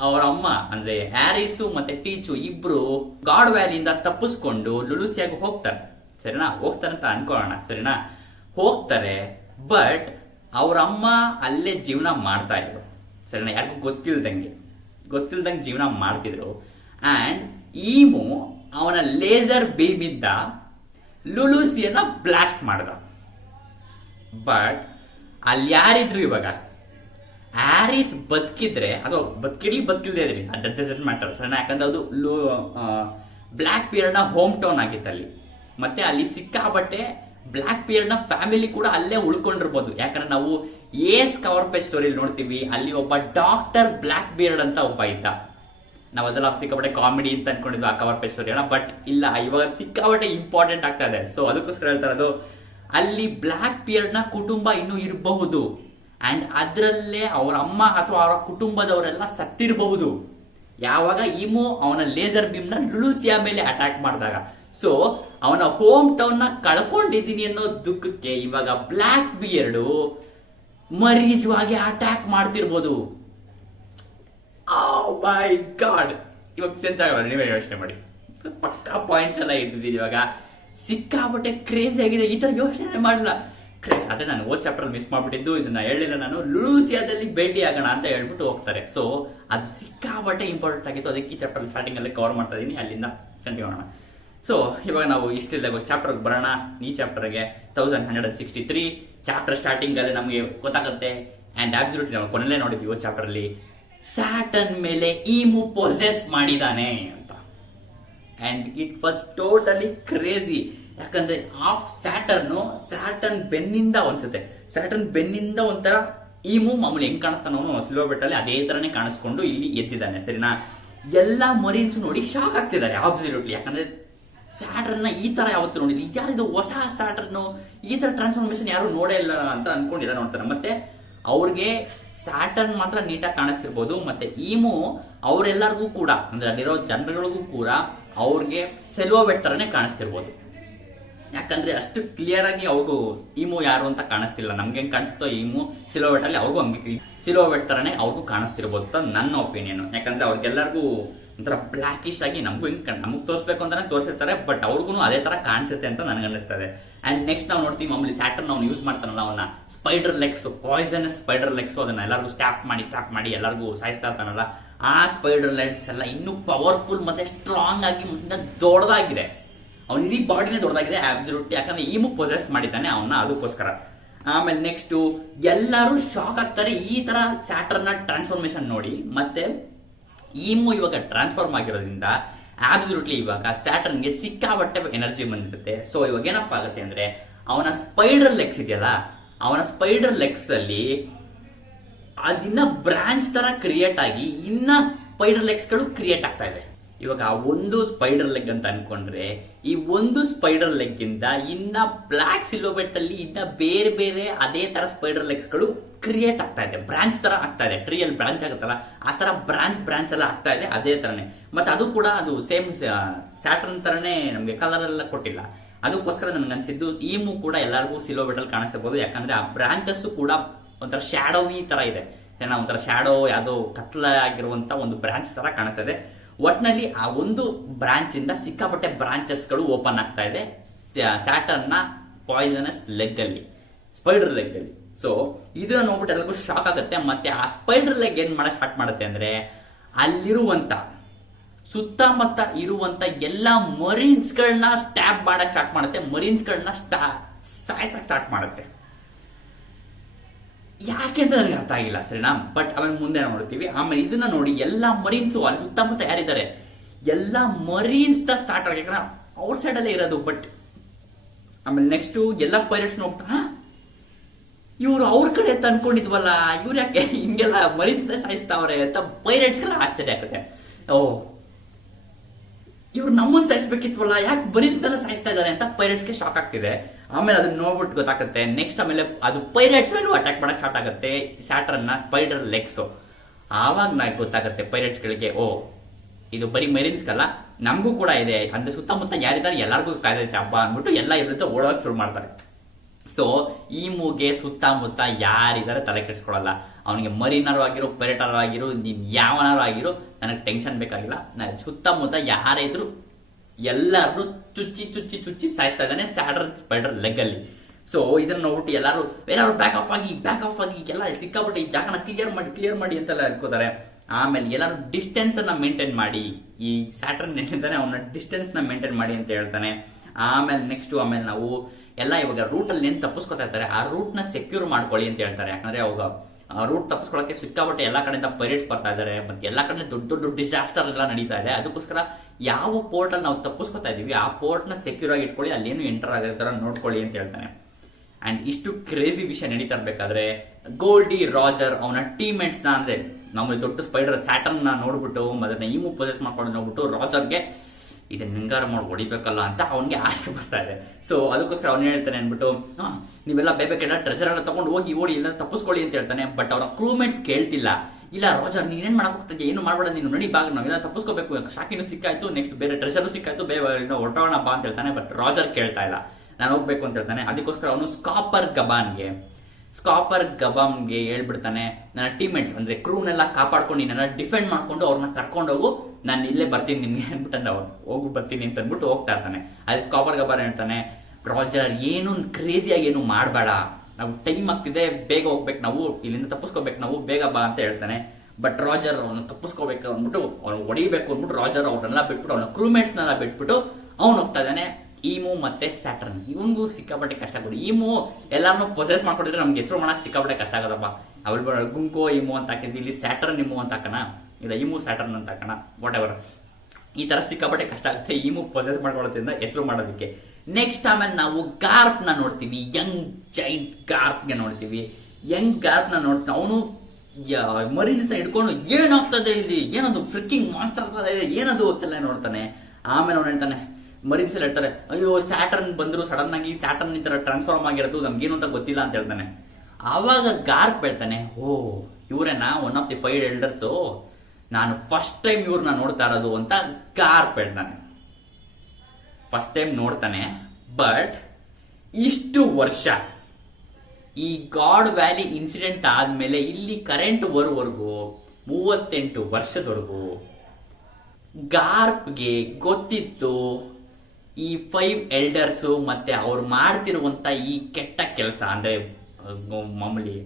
ಅವರ ಅಮ್ಮ ಅಂದ್ರೆ ಹ್ಯಾರಿಸು ಮತ್ತೆ ಟೀಚು ಇಬ್ರು ಗಾಡ್ ವ್ಯಾಲಿಯಿಂದ ತಪ್ಪಿಸ್ಕೊಂಡು ಲುಲುಸಿಯಾಗ ಹೋಗ್ತಾರೆ, ಸರಿನಾ? ಹೋಗ್ತಾರೆ ಅಂತ ಅನ್ಕೊಳ್ಳೋಣ, ಸರಿನಾ? ಹೋಗ್ತಾರೆ. ಬಟ್ ಅವ್ರ ಅಮ್ಮ ಅಲ್ಲೇ ಜೀವನ ಮಾಡ್ತಾ ಇದ್ರು, ಸರಿನಾ? ಯಾರಿಗೂ ಗೊತ್ತಿಲ್ದಂಗೆ ಜೀವನ ಮಾಡ್ತಿದ್ರು. ಅಂಡ್ ಈಮು ಅವನ ಲೇಸರ್ ಬೀಮಿಂದ ಲುಲುಸಿಯನ್ನ ಬ್ಲಾಸ್ಟ್ ಮಾಡ್ದ. ಬಟ್ ಅಲ್ಲಿ ಯಾರಿದ್ರು ಇವಾಗ? ಹ್ಯಾರಿಸ್ ಬದುಕಿದ್ರೆ, ಅದು ಬದುಕಿಲ್ದೇ ಇದ್ರಿ, ಅದು ಡಸಂಟ್ ಮ್ಯಾಟರ್, ಸರಿನಾ? ಯಾಕಂದ್ರೆ ಅದು ಬ್ಲ್ಯಾಕ್ ಪಿಯರ್ ನ ಹೋಮ್ ಟೌನ್ ಆಗಿತ್ತು ಅಲ್ಲಿ. ಮತ್ತೆ ಅಲ್ಲಿ ಸಿಕ್ಕಾಬಟ್ಟೆ ಬ್ಲ್ಯಾಕ್ ಪಿಯರ್ ನ ಫ್ಯಾಮಿಲಿ ಕೂಡ ಅಲ್ಲೇ ಉಳ್ಕೊಂಡಿರ್ಬೋದು. ಯಾಕಂದ್ರೆ ನಾವು ಏಸ್ ಕವರ್ ಪೇಜ್ ಸ್ಟೋರಿ ನೋಡ್ತೀವಿ, ಅಲ್ಲಿ ಒಬ್ಬ ಡಾಕ್ಟರ್ ಬ್ಲ್ಯಾಕ್ ಬಿಯರ್ಡ್ ಅಂತ ಒಬ್ಬ ಇದ್ದ. ನಾವ್ ಅದೆಲ್ಲ ಸಿಕ್ಕಾಬಟ್ಟೆ ಕಾಮಿಡಿ ಅಂತ ಅನ್ಕೊಂಡಿದ್ವಿ ಆ ಕವರ್ ಪೇಜ್ ಸ್ಟೋರಿ, ಬಟ್ ಇಲ್ಲ, ಇವಾಗ ಸಿಕ್ಕಾಬಟ್ಟೆ ಇಂಪಾರ್ಟೆಂಟ್ ಆಗ್ತಾ ಇದೆ. ಸೊ ಅದಕ್ಕೋಸ್ಕರ ಹೇಳ್ತಾ ಇರೋದು, ಅಲ್ಲಿ ಬ್ಲ್ಯಾಕ್ ಪಿಯರ್ಡ್ ನ ಕುಟುಂಬ ಇನ್ನೂ ಇರಬಹುದು. ಅಂಡ್ ಅದರಲ್ಲೇ ಅವರ ಅಮ್ಮ ಅಥವಾ ಅವರ ಕುಟುಂಬದವರೆಲ್ಲ ಸತ್ತಿರಬಹುದು ಯಾವಾಗ ಈಮು ಅವನ ಲೇಸರ್ ಬೀಮ್ ನ ಲುಲುಸಿಯಾ ಮೇಲೆ ಅಟ್ಯಾಕ್ ಮಾಡಿದಾಗ. ಸೊ ಅವನ ಹೋಮ್ ಟೌನ್ ನ ಕಳ್ಕೊಂಡಿದ್ದೀನಿ ಅನ್ನೋ ದುಃಖಕ್ಕೆ ಇವಾಗ ಬ್ಲ್ಯಾಕ್ ಬಿಯರ್ಡು ಮರೀಜವಾಗಿ ಅಟ್ಯಾಕ್ ಮಾಡ್ತಿರ್ಬೋದು. ಮೈ ಗಾಡ್, ಇವಾಗ ಸೆನ್ಸ್ ಆಗಲ್ಲ, ನೀವೇ ಯೋಚನೆ ಮಾಡಿ. ಪಕ್ಕಾ ಪಾಯಿಂಟ್ಸ್ ಎಲ್ಲ ಇಟ್ಟಿದ್ದೀನಿ. ಇವಾಗ ಸಿಕ್ಕಾಪಟ್ಟೆ ಕ್ರೇಜಿ ಆಗಿದೆ, ಈ ತರ ಯೋಚನೆ ಮಾಡಲ್ಲ. ಅದೇ ನಾನು ಓದ್ ಚಾಪ್ಟರ್ ಮಿಸ್ ಮಾಡ್ಬಿಟ್ಟಿದ್ದು, ಇದನ್ನ ಹೇಳಿಲ್ಲ ನಾನು. ಲುಲುಸಿಯಾದಲ್ಲಿ ಭೇಟಿ ಆಗೋಣ ಅಂತ ಹೇಳ್ಬಿಟ್ಟು ಹೋಗ್ತಾರೆ. ಸೊ ಅದು ಸಿಕ್ಕಾಪಟ್ಟೆ ಇಂಪಾರ್ಟೆಂಟ್ ಆಗಿತ್ತು, ಅದಕ್ಕೆ ಈ ಚಾಪ್ಟರ್ ಸ್ಟಾರ್ಟಿಂಗ್ ಅಲ್ಲಿ ಕವರ್ ಮಾಡ್ತಾ ಇದೀನಿ, ಅಲ್ಲಿಂದ ಕಂಟಿನ್ಯೂ ಮಾಡೋಣ. ಸೊ ಇವಾಗ ನಾವು ಇಷ್ಟಿಲ್ಲ, ಚಾಪ್ಟರ್ ಬರೋಣ. ಈ ಚಾಪ್ಟರ್ಗೆ 1163 ಚಾಪ್ಟರ್ ಸ್ಟಾರ್ಟಿಂಗ್ ಅಲ್ಲಿ ನಮಗೆ ಗೊತ್ತಾಗುತ್ತೆ. ಅಂಡ್ ಅಬ್ಸಲ್ಯೂಟ್ಲಿ ನಾವು ಕೊನೆಯಲ್ಲೇ ನೋಡಿದ್ವಿ ಚಾಪ್ಟರ್ ಅಲ್ಲಿ, ಸ್ಯಾಟರ್ನ್ ಮೇಲೆ ಈಮು ಪೊಸೆಸ್ ಮಾಡಿದಾನೆ ಅಂತ. And it was totally crazy. ಯಾಕಂದ್ರೆ ಆಫ್ ಸ್ಯಾಟರ್ನ್ ಬೆನ್ನಿಂದ ಅನ್ಸುತ್ತೆ, ಸ್ಯಾಟರ್ನ್ ಬೆನ್ನಿಂದ ಒಂಥರ ಈಮು ಮಾಮೂಲಿ ಹೆಂಗ್ ಕಾಣಿಸ್ತಾನವನು ಸಿಲ್ವರ್ ಬೆಟ್ಟಲ್ಲಿ ಅದೇ ತರನೇ ಕಾಣಿಸ್ಕೊಂಡು ಇಲ್ಲಿ ಎದ್ದಿದ್ದಾನೆ, ಸರಿನಾ? ಎಲ್ಲಾ ಮರೀನ್ಸ್ ನೋಡಿ ಶಾಕ್ ಆಗ್ತಿದ್ದಾರೆ ಅಬ್ಸಲ್ಯೂಟ್ಲಿ. ಯಾಕಂದ್ರೆ ಸ್ಯಾಟರ್ನ್ ನ ಈ ತರ ಯಾವತ್ತು ನೋಡಿದ್ವಿ, ಯಾರಿದು ಹೊಸ ಸ್ಯಾಟರ್ನ್, ಈ ತರ ಟ್ರಾನ್ಸ್ಫಾರ್ಮೇಶನ್ ಯಾರು ನೋಡೇ ಇಲ್ಲ ಅಂತ ಅನ್ಕೊಂಡಿಲ್ಲ ನೋಡ್ತಾರೆ. ಮತ್ತೆ ಅವ್ರಿಗೆ ಸ್ಯಾಟರ್ನ್ ಮಾತ್ರ ನೀಟಾಗಿ ಕಾಣಿಸ್ತಿರ್ಬೋದು, ಮತ್ತೆ ಈಮು ಅವರೆಲ್ಲರಿಗೂ ಕೂಡ ಅಂದ್ರೆ ಅಲ್ಲಿರೋ ಜನಗಳಿಗೂ ಕೂಡ ಅವ್ರಿಗೆ ಸೆಲ್ವೋವೆಟ್ ತರನೇ ಕಾಣಿಸ್ತಿರ್ಬೋದು. ಯಾಕಂದ್ರೆ ಅಷ್ಟು ಕ್ಲಿಯರ್ ಆಗಿ ಅವ್ರಿಗೂ ಈಮು ಯಾರು ಅಂತ ಕಾಣಿಸ್ತಿಲ್ಲ. ನಮ್ಗೆ ಹೆಂಗ್ ಕಾಣಿಸ್ತೋ ಈಮು ಸಿಲೋವೆಟ್ ಅಲ್ಲಿ ಅವ್ರಿಗೂ ಹಂಗೆ ಸಿಲೋವೆಟ್ ತರನೇ ಅವ್ರಿಗೂ ಕಾಣಿಸ್ತಿರ್ಬೋದು ಅಂತ ನನ್ನ ಒಪಿನಿಯನ್. ಯಾಕಂದ್ರೆ ಅವ್ರಿಗೆಲ್ಲರಿಗೂ ಒಂಥರ ಬ್ಲಾಕಿಶ್ ಆಗಿ ನಮಗೂ ಹಿಂಗ್ ನಮಗ್ ತೋರಿಸ್ಬೇಕು ಅಂತಾನೆ ತೋರಿಸಿರ್ತಾರೆ, ಬಟ್ ಅವ್ರಿಗೂ ಅದೇ ತರ ಕಾಣಿಸುತ್ತೆ ಅಂತ ನನಗೆ ಅನಿಸ್ತದೆ. ಅಂಡ್ ನೆಕ್ಸ್ಟ್ ನಾವು ನೋಡ್ತೀವಿ ಮಾಮೂಲಿ ಸ್ಯಾಟರ್ನ್ ಅವ್ನು ಯೂಸ್ ಮಾಡ್ತಾನಲ್ಲ, ಅವನ್ನ spider legs, poisonous spider legs, ಅದನ್ನ ಎಲ್ಲರಿಗೂ ಸ್ಟಾಪ್ ಮಾಡಿ ಎಲ್ಲರಿಗೂ ಸಾಯಿಸ್ತಾ ಇರ್ತಾನಲ್ಲ, ಆ ಸ್ಪೈಡರ್ ಲೆಗ್ಸ್ ಎಲ್ಲ ಇನ್ನೂ ಪವರ್ಫುಲ್ ಮತ್ತೆ ಸ್ಟ್ರಾಂಗ್ ಆಗಿ ದೊಡ್ಡದಾಗಿದೆ. ಅವ್ನ ಇಡೀ ಬಾಡಿನೇ ದೊಡ್ಡದಾಗಿದೆ ಅಬ್ಸಲ್ಯೂಟ್ಲಿ. ಯಾಕಂದ್ರೆ ಈಮು ಪೊಸೆಸ್ ಮಾಡಿದ್ದಾನೆ ಅವನ್ನ, ಅದಕ್ಕೋಸ್ಕರ. ಆಮೇಲೆ ನೆಕ್ಸ್ಟ್ ಎಲ್ಲರೂ ಶಾಕ್ ಆಗ್ತಾರೆ ಈ ತರ ಸ್ಯಾಟರ್ನ್ ಟ್ರಾನ್ಸ್ಫಾರ್ಮೇಶನ್ ನೋಡಿ. ಮತ್ತೆ ಈಮು ಇವಾಗ ಟ್ರಾನ್ಸ್ಫಾರ್ಮ್ ಆಗಿರೋದ್ರಿಂದ ಅಬ್ಸಲ್ಯೂಟ್ಲಿ ಇವಾಗ ಸ್ಯಾಟರ್ನ್ಗೆ ಸಿಕ್ಕಾಬಟ್ಟೆ ಎನರ್ಜಿ ಬಂದಿರುತ್ತೆ. ಸೊ ಇವಾಗ ಏನಪ್ಪ ಆಗುತ್ತೆ ಅಂದ್ರೆ, ಅವನ ಸ್ಪೈಡರ್ ಲೆಗ್ಸ್ ಇದೆಯಲ್ಲ, ಅವನ ಸ್ಪೈಡರ್ ಲೆಗ್ಸ್ ಅಲ್ಲಿ ಅದಿನ್ನ ಬ್ರಾಂಚ್ ತರ ಕ್ರಿಯೇಟ್ ಆಗಿ ಇನ್ನ ಸ್ಪೈಡರ್ ಲೆಗ್ಸ್ ಗಳು ಕ್ರಿಯೇಟ್ ಆಗ್ತಾ ಇದೆ. ಇವಾಗ ಆ ಒಂದು ಸ್ಪೈಡರ್ ಲೆಗ್ ಅಂತ ಅನ್ಕೊಂಡ್ರೆ, ಈ ಒಂದು ಸ್ಪೈಡರ್ ಲೆಗ್ ಇಂದ ಇನ್ನ ಬ್ಲಾಕ್ ಸಿಲೋಬೆಟ್ ಅಲ್ಲಿ ಇನ್ನ ಬೇರೆ ಬೇರೆ ಅದೇ ತರ ಸ್ಪೈಡರ್ ಲೆಗ್ಸ್ ಗಳು ಕ್ರಿಯೇಟ್ ಆಗ್ತಾ ಇದೆ, ಬ್ರಾಂಚ್ ತರ ಆಗ್ತಾ ಇದೆ. ಟ್ರೀಯಲ್ಲಿ ಬ್ರಾಂಚ್ ಆಗುತ್ತಲ್ಲ ಆ ತರ ಬ್ರಾಂಚ್ ಎಲ್ಲ ಆಗ್ತಾ ಇದೆ ಅದೇ ತರನೇ. ಮತ್ತೆ ಅದು ಕೂಡ ಅದು ಸೇಮ್ ಸ್ಯಾಟರ್ನ್ ತರನೇ ನಮ್ಗೆ ಕಲರ್ ಎಲ್ಲ ಕೊಟ್ಟಿಲ್ಲ. ಅದಕ್ಕೋಸ್ಕರ ನನ್ಗೆ ಅನ್ಸಿದ್ದು ಈಮು ಕೂಡ ಎಲ್ಲರಿಗೂ ಸಿಲೋಬೆಟ್ ಅಲ್ಲಿ ಕಾಣಿಸಬಹುದು. ಯಾಕಂದ್ರೆ ಆ ಬ್ರಾಂಚಸ್ ಕೂಡ ಒಂಥರ ಶ್ಯಾಡೋವಿ ತರ ಇದೆ, ಒಂಥರ ಶ್ಯಾಡೋ ಯಾವ್ದೋ ಕತ್ಲ ಆಗಿರುವಂತ ಒಂದು ಬ್ರಾಂಚ್ ತರ ಕಾಣಿಸ್ತಾ ಇದೆ. ಒಟ್ನಲ್ಲಿ ಆ ಒಂದು ಬ್ರಾಂಚ್ ಇಂದ ಸಿಕ್ಕಾಪಟ್ಟೆ ಬ್ರಾಂಚಸ್ ಗಳು ಓಪನ್ ಆಗ್ತಾ ಇದೆ ಸ್ಯಾಟರ್ನ್ ನ ಪಾಯ್ಸನಸ್ ಲೆಗ್ ಅಲ್ಲಿ, ಸ್ಪೈಡರ್ ಲೆಗ್ ಅಲ್ಲಿ. ಸೊ ಇದನ್ನ ನೋಡ್ಬಿಟ್ಟು ಎಲ್ಲರಿಗೂ ಶಾಕ್ ಆಗುತ್ತೆ. ಮತ್ತೆ ಆ ಸ್ಪೈಡರ್ ಲೆಗ್ ಏನ್ ಮಾಡಕ್ ಸ್ಟಾರ್ಟ್ ಮಾಡುತ್ತೆ ಅಂದ್ರೆ, ಅಲ್ಲಿರುವಂತ ಸುತ್ತಮುತ್ತ ಇರುವಂತ ಎಲ್ಲಾ ಮರೀನ್ಸ್ ಗಳನ್ನ ಸ್ಟ್ಯಾಬ್ ಮಾಡಕ್ ಸ್ಟಾರ್ಟ್ ಮಾಡುತ್ತೆ, ಮರೀನ್ಸ್ ಗಳನ್ನ ಸಾಯಿಸಕ್ ಸ್ಟಾರ್ಟ್ ಮಾಡುತ್ತೆ. ಯಾಕೆ ಅಂತ ನನಗೆ ಅರ್ಥ ಆಗಿಲ್ಲ, ಸರಿನಾ? ಬಟ್ ಆಮೇಲೆ ಮುಂದೆ ನೋಡ್ತೀವಿ. ಆಮೇಲೆ ಇದನ್ನ ನೋಡಿ ಎಲ್ಲಾ ಮರೀನ್ಸು ಅಲ್ಲಿ ಸುತ್ತಮುತ್ತ ಯಾರಿದ್ದಾರೆ ಎಲ್ಲಾ ಮರೀನ್ಸ್ ಸ್ಟಾರ್ಟ್ ಆಗಿ ಅವ್ರ ಸೈಡ್ ಅಲ್ಲೇ ಇರೋದು. ಬಟ್ ಆಮೇಲೆ ನೆಕ್ಸ್ಟ್ ಎಲ್ಲಾ ಪೈರೇಟ್ಸ್ ನೋಡ್ತಾ ಇವ್ರು ಅವ್ರ ಕಡೆ ಅಂತ ಅನ್ಕೊಂಡಿದ್ವಲ್ಲ, ಇವ್ರು ಯಾಕೆ ಹಿಂಗೆಲ್ಲ ಮರೀನ್ಸ್ ಸಾಯಿಸ್ತಾವ್ರೆ ಅಂತ ಪೈರೇಟ್ಸ್ಗೆಲ್ಲ ಆಶ್ಚರ್ಯ ಆಗುತ್ತೆ. ಇವ್ರು ನಮ್ಮನ್ನ ಸಾಯಿಸ್ಬೇಕಿತ್ವಲ್ಲ, ಯಾಕೆ ಮರೀನ್ಸ್ನೆಲ್ಲ ಸಾಯಿಸ್ತಾ ಇದಾರೆ ಅಂತ ಪೈರೇಟ್ಸ್ಗೆ ಶಾಕ್ ಆಗ್ತಿದೆ. ಆಮೇಲೆ ಅದನ್ನ ನೋಡ್ಬಿಟ್ಟು ಗೊತ್ತಾಗುತ್ತೆ. ನೆಕ್ಸ್ಟ್ ಆಮೇಲೆ ಅದು ಪೈರೇಟ್ಸ್ ಮೇಲೂ ಅಟ್ಯಾಕ್ ಮಾಡಕ್ ಸ್ಟಾರ್ಟ್ ಆಗುತ್ತೆ ಸ್ಯಾಟರ್ನ್ ನ ಸ್ಪೈಡರ್ ಲೆಗ್ಸ್. ಆವಾಗ ನಾಕ್ ಗೊತ್ತಾಗುತ್ತೆ ಪೈರೇಟ್ಸ್ ಗಳಿಗೆ, ಓ ಇದು ಬರೀ ಮರೀನ್ಸ್ಗಲ್ಲ ನಮಗೂ ಕೂಡ ಇದೆ, ಅಂದ್ರೆ ಸುತ್ತಮುತ್ತ ಯಾರಿದ್ದಾರೆ ಎಲ್ಲರಿಗೂ ಕಾಯ್ದೈತೆ ಹಬ್ಬ ಅಂದ್ಬಿಟ್ಟು ಎಲ್ಲ ಇರುತ್ತೆ ಓಡೋಕ್ ಶುರು ಮಾಡ್ತಾರೆ. ಸೊ ಈ ಮೂಗೆ ಸುತ್ತಮುತ್ತ ಯಾರಿದ್ದಾರೆ ತಲೆ ಕೆಡಿಸ್ಕೊಳಲ್ಲ. ಅವನಿಗೆ ಮರಿನಾರು ಆಗಿರೋ, ಪೆರೆಟಾರು ಆಗಿರೋ, ನೀನ್ ಯಾವನಾರು ಆಗಿರೋ, ನನಗೆ ಟೆನ್ಷನ್ ಬೇಕಾಗಿಲ್ಲ. ಸುತ್ತಮುತ್ತ ಯಾರೇ ಇದ್ರು ಎಲ್ಲಾರು ಚುಚ್ಚಿ ಚುಚ್ಚಿ ಚುಚ್ಚಿ ಸಾಯ್ತಾ ಇದ್ದಾನೆ ಸ್ಯಾಟರ್ನ್ ಸ್ಪೈಡರ್ ಲೆಗ್ ಅಲ್ಲಿ. ಸೊ ಇದನ್ನ ನೋಡ್ಬಿಟ್ಟು ಎಲ್ಲಾರು ಬ್ಯಾಕ್ ಆಫ್ ಆಗಿ ಎಲ್ಲ ಸಿಕ್ಕಾಬಿಟ್ಟು ಈ ಜಾಗನ ಕ್ಲಿಯರ್ ಮಾಡಿ ಅಂತೆಲ್ಲ ಅನ್ಕೋತಾರೆ. ಆಮೇಲೆ ಎಲ್ಲಾರು ಡಿಸ್ಟೆನ್ಸ್ ಅನ್ನ ಮೇಂಟೈನ್ ಮಾಡಿ, ಈ ಸ್ಯಾಟರ್ನ್ ಏನಿದ್ದಾನೆ ಅವನ ಡಿಸ್ಟೆನ್ಸ್ ನ ಮೇಂಟೈನ್ ಮಾಡಿ ಅಂತ ಹೇಳ್ತಾನೆ. ಆಮೇಲೆ ನಾವು ಎಲ್ಲ ಇವಾಗ ರೂಟ್ ಅಲ್ಲಿ ಏನ್ ತಪ್ಪಿಸ್ಕೊತಾ ಇರ್ತಾರೆ ಆ ರೂಟ್ ನ ಸೆಕ್ಯೂರ್ ಮಾಡ್ಕೊಳ್ಳಿ ಅಂತ ಹೇಳ್ತಾರೆ. ಯಾಕಂದ್ರೆ ಅವಾಗ ರೂಟ್ ತಪ್ಪಿಸ್ಕೊಳಕ್ಕೆ ಸಿಕ್ಕಾಬಟ್ಟೆ ಎಲ್ಲಾ ಕಡೆಯಿಂದ ಪೈರೇಟ್ಸ್ ಬರ್ತಾ ಇದಾರೆ, ಮತ್ತೆ ಎಲ್ಲಾ ಕಡೆ ದೊಡ್ಡ ದೊಡ್ಡ ಡಿಸಾಸ್ಟರ್ ಎಲ್ಲ ನಡೀತಾ ಇದೆ. ಅದಕ್ಕೋಸ್ಕರ ಯಾವ ಪೋರ್ಟ್ ಅಲ್ಲಿ ನಾವು ತಪ್ಪಿಸ್ಕೊತಾ ಇದೀವಿ ಆ ಪೋರ್ಟ್ ನ ಸೆಕ್ಯೂರ್ ಆಗಿ ಇಟ್ಕೊಳ್ಳಿ, ಅಲ್ಲೇನು ಎಂಟರ್ ಆಗೋ ತರ ನೋಡ್ಕೊಳ್ಳಿ ಅಂತ ಹೇಳ್ತಾನೆ. ಅಂಡ್ ಇಷ್ಟು ಕ್ರೇಜಿ ವಿಷಯ ನಡೀತಾ ಇರ್ಬೇಕಾದ್ರೆ ಗೋಲ್ಡಿ ರಾಜರ್ ಅವನ ಟೀಮ್ಮೇಟ್ಸ್ ನ, ಅಂದ್ರೆ ನಮ್ಮ ದೊಡ್ಡ ಸ್ಪೈಡರ್ ಸ್ಯಾಟರ್ನ್ ನ ನೋಡ್ಬಿಟ್ಟು ಅದನ್ನ ಈಮು ಪೊಸೆಸ್ ಮಾಡ್ಕೊಂಡು ನೋಡ್ಬಿಟ್ಟು ರಾಜರ್ಗೆ ಇದನ್ನ ಹೆಂಗಾರ ಮಾಡಿ ಹೊಡಿಬೇಕಲ್ಲ ಅಂತ ಅವನಿಗೆ ಆಸೆ ಬರ್ತಾ ಇದೆ. ಸೊ ಅದಕ್ಕೋಸ್ಕರ ಅವ್ನು ಹೇಳ್ತಾನೆ ಅನ್ಬಿಟ್ಟು, ನೀವೆಲ್ಲ ಬೇಬೇಕೆಲ್ಲ ಟ್ರೆಜರ್ ಎಲ್ಲ ತಗೊಂಡು ಹೋಗಿ ಓಡಿ ಎಲ್ಲ ತಪ್ಪಿಸ್ಕೊಳ್ಳಿ ಅಂತ ಹೇಳ್ತಾನೆ. ಬಟ್ ಅವರ ಕ್ರೂಮೇಟ್ಸ್ ಕೇಳ್ತಿಲ್ಲ. ಇಲ್ಲ ರಾಜರ್ ನೀನೇನ್ ಮಾಡಕ್ ಹೋಗ್ತಾ ಏನು ಮಾಡ್ಬೇಡ, ನೀನು ನಡಿ ಬಾಗ, ನಾವೆಲ್ಲ ತಪ್ಪಿಸ್ಕೋಬೇಕು, ಶಾಕಿನೂ ಸಿಕ್ಕಾಯ್ತು, ನೆಕ್ಸ್ಟ್ ಬೇರೆ ಟ್ರೆಜರು ಸಿಕ್ಕಾಯ್ತು, ಬೇರೆ ಹೊರಟೋಣ ಬಾ ಅಂತ ಹೇಳ್ತಾನೆ. ಬಟ್ ರಾಜರ್ ಕೇಳ್ತಾ ಇಲ್ಲ, ನಾನು ಹೋಗ್ಬೇಕು ಅಂತ ಹೇಳ್ತಾನೆ. ಅದಕ್ಕೋಸ್ಕರ ಅವನು ಸ್ಕಾಪರ್ ಗಬಾಮ್ಗೆ ಹೇಳ್ಬಿಡ್ತಾನೆ, ನನ್ನ ಟೀಮ್ಮೇಟ್ಸ್ ಅಂದ್ರೆ ಕ್ರೂನೆಲ್ಲ ಕಾಪಾಡ್ಕೊಂಡು ನೀನೆಲ್ಲ ಡಿಫೆಂಡ್ ಮಾಡ್ಕೊಂಡು ಅವ್ರನ್ನ ಕರ್ಕೊಂಡೋಗು, ನಾನು ಇಲ್ಲೇ ಬರ್ತೀನಿ ನಿನ್ಗೆ ಅಂದ್ಬಿಟ್ಟು ಹೋಗಿ ಬರ್ತೀನಿ ಅಂತ ಅಂದ್ಬಿಟ್ಟು ಹೋಗ್ತಾ ಇರ್ತಾನೆ. ಅದೇ ಸ್ಕಾಪರ್ ಗಬಾರ್ ಹೇಳ್ತಾನೆ, ರಾಜರ್ ಏನು ಕ್ರೇಜಿಯಾಗಿ ಏನು ಮಾಡಬೇಡ, ನಾವು ಟೈಮ್ ಆಗ್ತಿದೆ, ಬೇಗ ಹೋಗ್ಬೇಕು, ನಾವು ಇಲ್ಲಿಂದ ತಪ್ಪಿಸ್ಕೋಬೇಕು, ನಾವು ಬೇಗ ಬಾ ಅಂತ ಹೇಳ್ತಾನೆ. ಬಟ್ ರಾಜರ್ ಅವನು ತಪ್ಪಿಸ್ಕೋಬೇಕು ಅಂದ್ಬಿಟ್ಟು ಅವ್ನು ಹೊಡಿಬೇಕು ಅಂದ್ಬಿಟ್ಟು ರಾಜರ್ ಅವ್ರನ್ನೆಲ್ಲ ಬಿಟ್ಬಿಟ್ಟು ಅವನ ಕ್ರೂಮೇಟ್ಸ್ನೆಲ್ಲ ಬಿಟ್ಬಿಟ್ಟು ಅವ್ನು ಹೋಗ್ತಾ ಇದ್ದಾನೆ. ಈಮು ಮತ್ತೆ ಸ್ಯಾಟರ್ನ್ ಇವನ್ಗೂ ಸಿಕ್ಕಾಪಟ್ಟೆ ಕಷ್ಟ ಕೊಡಿ. ಈಮು ಎಲ್ಲಾರನ್ನೂ ಪೊಸೆಸ್ ಮಾಡ್ಕೊಂಡಿದ್ರೆ ನಮ್ಗೆ ಹೆಸರು ಮಾಡಕ್ ಸಿಕ್ಕಾಪಟ್ಟೆ ಕಷ್ಟ ಆಗೋದಪ್ಪ. ಅವಳು ಗುಂಕೋ ಇಮು ಅಂತ ಹಾಕಿದ್ವಿ, ಇಲ್ಲಿ ಸ್ಯಾಟರ್ನ್ ಇಮು ಅಂತ ಹಾಕೋಣ, ಇಲ್ಲ ಇಮು ಸ್ಯಾಟರ್ನ್ ಅಂತ ಹಾಕೋಣ, ವಾಟ್ ಎವರ್. ಈ ತರ ಸಿಕ್ಕಾಪಟ್ಟೆ ಕಷ್ಟ ಆಗುತ್ತೆ ಈಮು ಪೊಸೆಸ್ ಮಾಡ್ಕೊಳ್ಳೋದ್ರಿಂದ ಹೆಸರು ಮಾಡೋದಕ್ಕೆ. ನೆಕ್ಸ್ಟ್ ಆಮೇಲೆ ನಾವು ಗಾರ್ಪ್ ನ ನೋಡ್ತೀವಿ, ಯಂಗ್ ಜೈಂಟ್ ಗಾರ್ಪ್ ಗೆ ನೋಡ್ತೀವಿ. ಯಂಗ್ ಗಾರ್ಪ್ ನ ನೋಡ್ತೀವಿ, ಅವನು ಮರೀನ್ಸ್ ನ ಹಿಡ್ಕೊಂಡು ಏನಾಗ್ತದೆ ಇಲ್ಲಿ, ಏನದು ಫ್ರಿಕ್ಕಿಂಗ್ ಮಾನ್ಸ್ಟರ್ ಇದೆ, ಏನದು ಅಂತೆಲ್ಲ ನೋಡ್ತಾನೆ. ಆಮೇಲೆ ಅವ್ನು ಹೇಳ್ತಾನೆ, ಮರೀನ್ಸ್ ಎಲ್ಲ ಹೇಳ್ತಾರೆ, ಅಯ್ಯೋ ಸ್ಯಾಟರ್ನ್ ಬಂದ್ರು ಸಡನ್ ಆಗಿ, ಸ್ಯಾಟರ್ನ್ ಈ ತರ ಟ್ರಾನ್ಸ್ಫಾರ್ಮ್ ಆಗಿರೋದು ನಮ್ಗೇನು ಅಂತ ಗೊತ್ತಿಲ್ಲ ಅಂತ ಹೇಳ್ತಾನೆ. ಆವಾಗ ಗಾರ್ಪ್ ಹೇಳ್ತಾನೆ, ಓ ಇವರೇನಾ ಒನ್ ಆಫ್ ದಿ 5 ಎಲ್ಡರ್ಸ್, ನಾನು ಫಸ್ಟ್ ಟೈಮ್ ಇವ್ರನ್ನ ನೋಡ್ತಾ ಇರೋದು ಅಂತ ಗಾರ್ಪ್ ಹೇಳ್ತಾನೆ. ಫಸ್ಟ್ ಟೈಮ್ ನೋಡ್ತಾನೆ. ಬಟ್ ಇಷ್ಟು ವರ್ಷ ಈ ಗಾಡ್ ವ್ಯಾಲಿ ಇನ್ಸಿಡೆಂಟ್ ಆದ್ಮೇಲೆ ಇಲ್ಲಿ ಕರೆಂಟ್ ಬರುವವರೆಗೂ 38 ವರ್ಷದವರೆಗೂ ಗಾರ್ಪ್ಗೆ ಗೊತ್ತಿತ್ತು ಈ 5 ಎಲ್ಡರ್ಸ್ ಮತ್ತೆ ಅವ್ರು ಮಾಡ್ತಿರುವಂತ ಈ ಕೆಟ್ಟ ಕೆಲಸ, ಅಂದ್ರೆ ಮಾಮೂಲಿ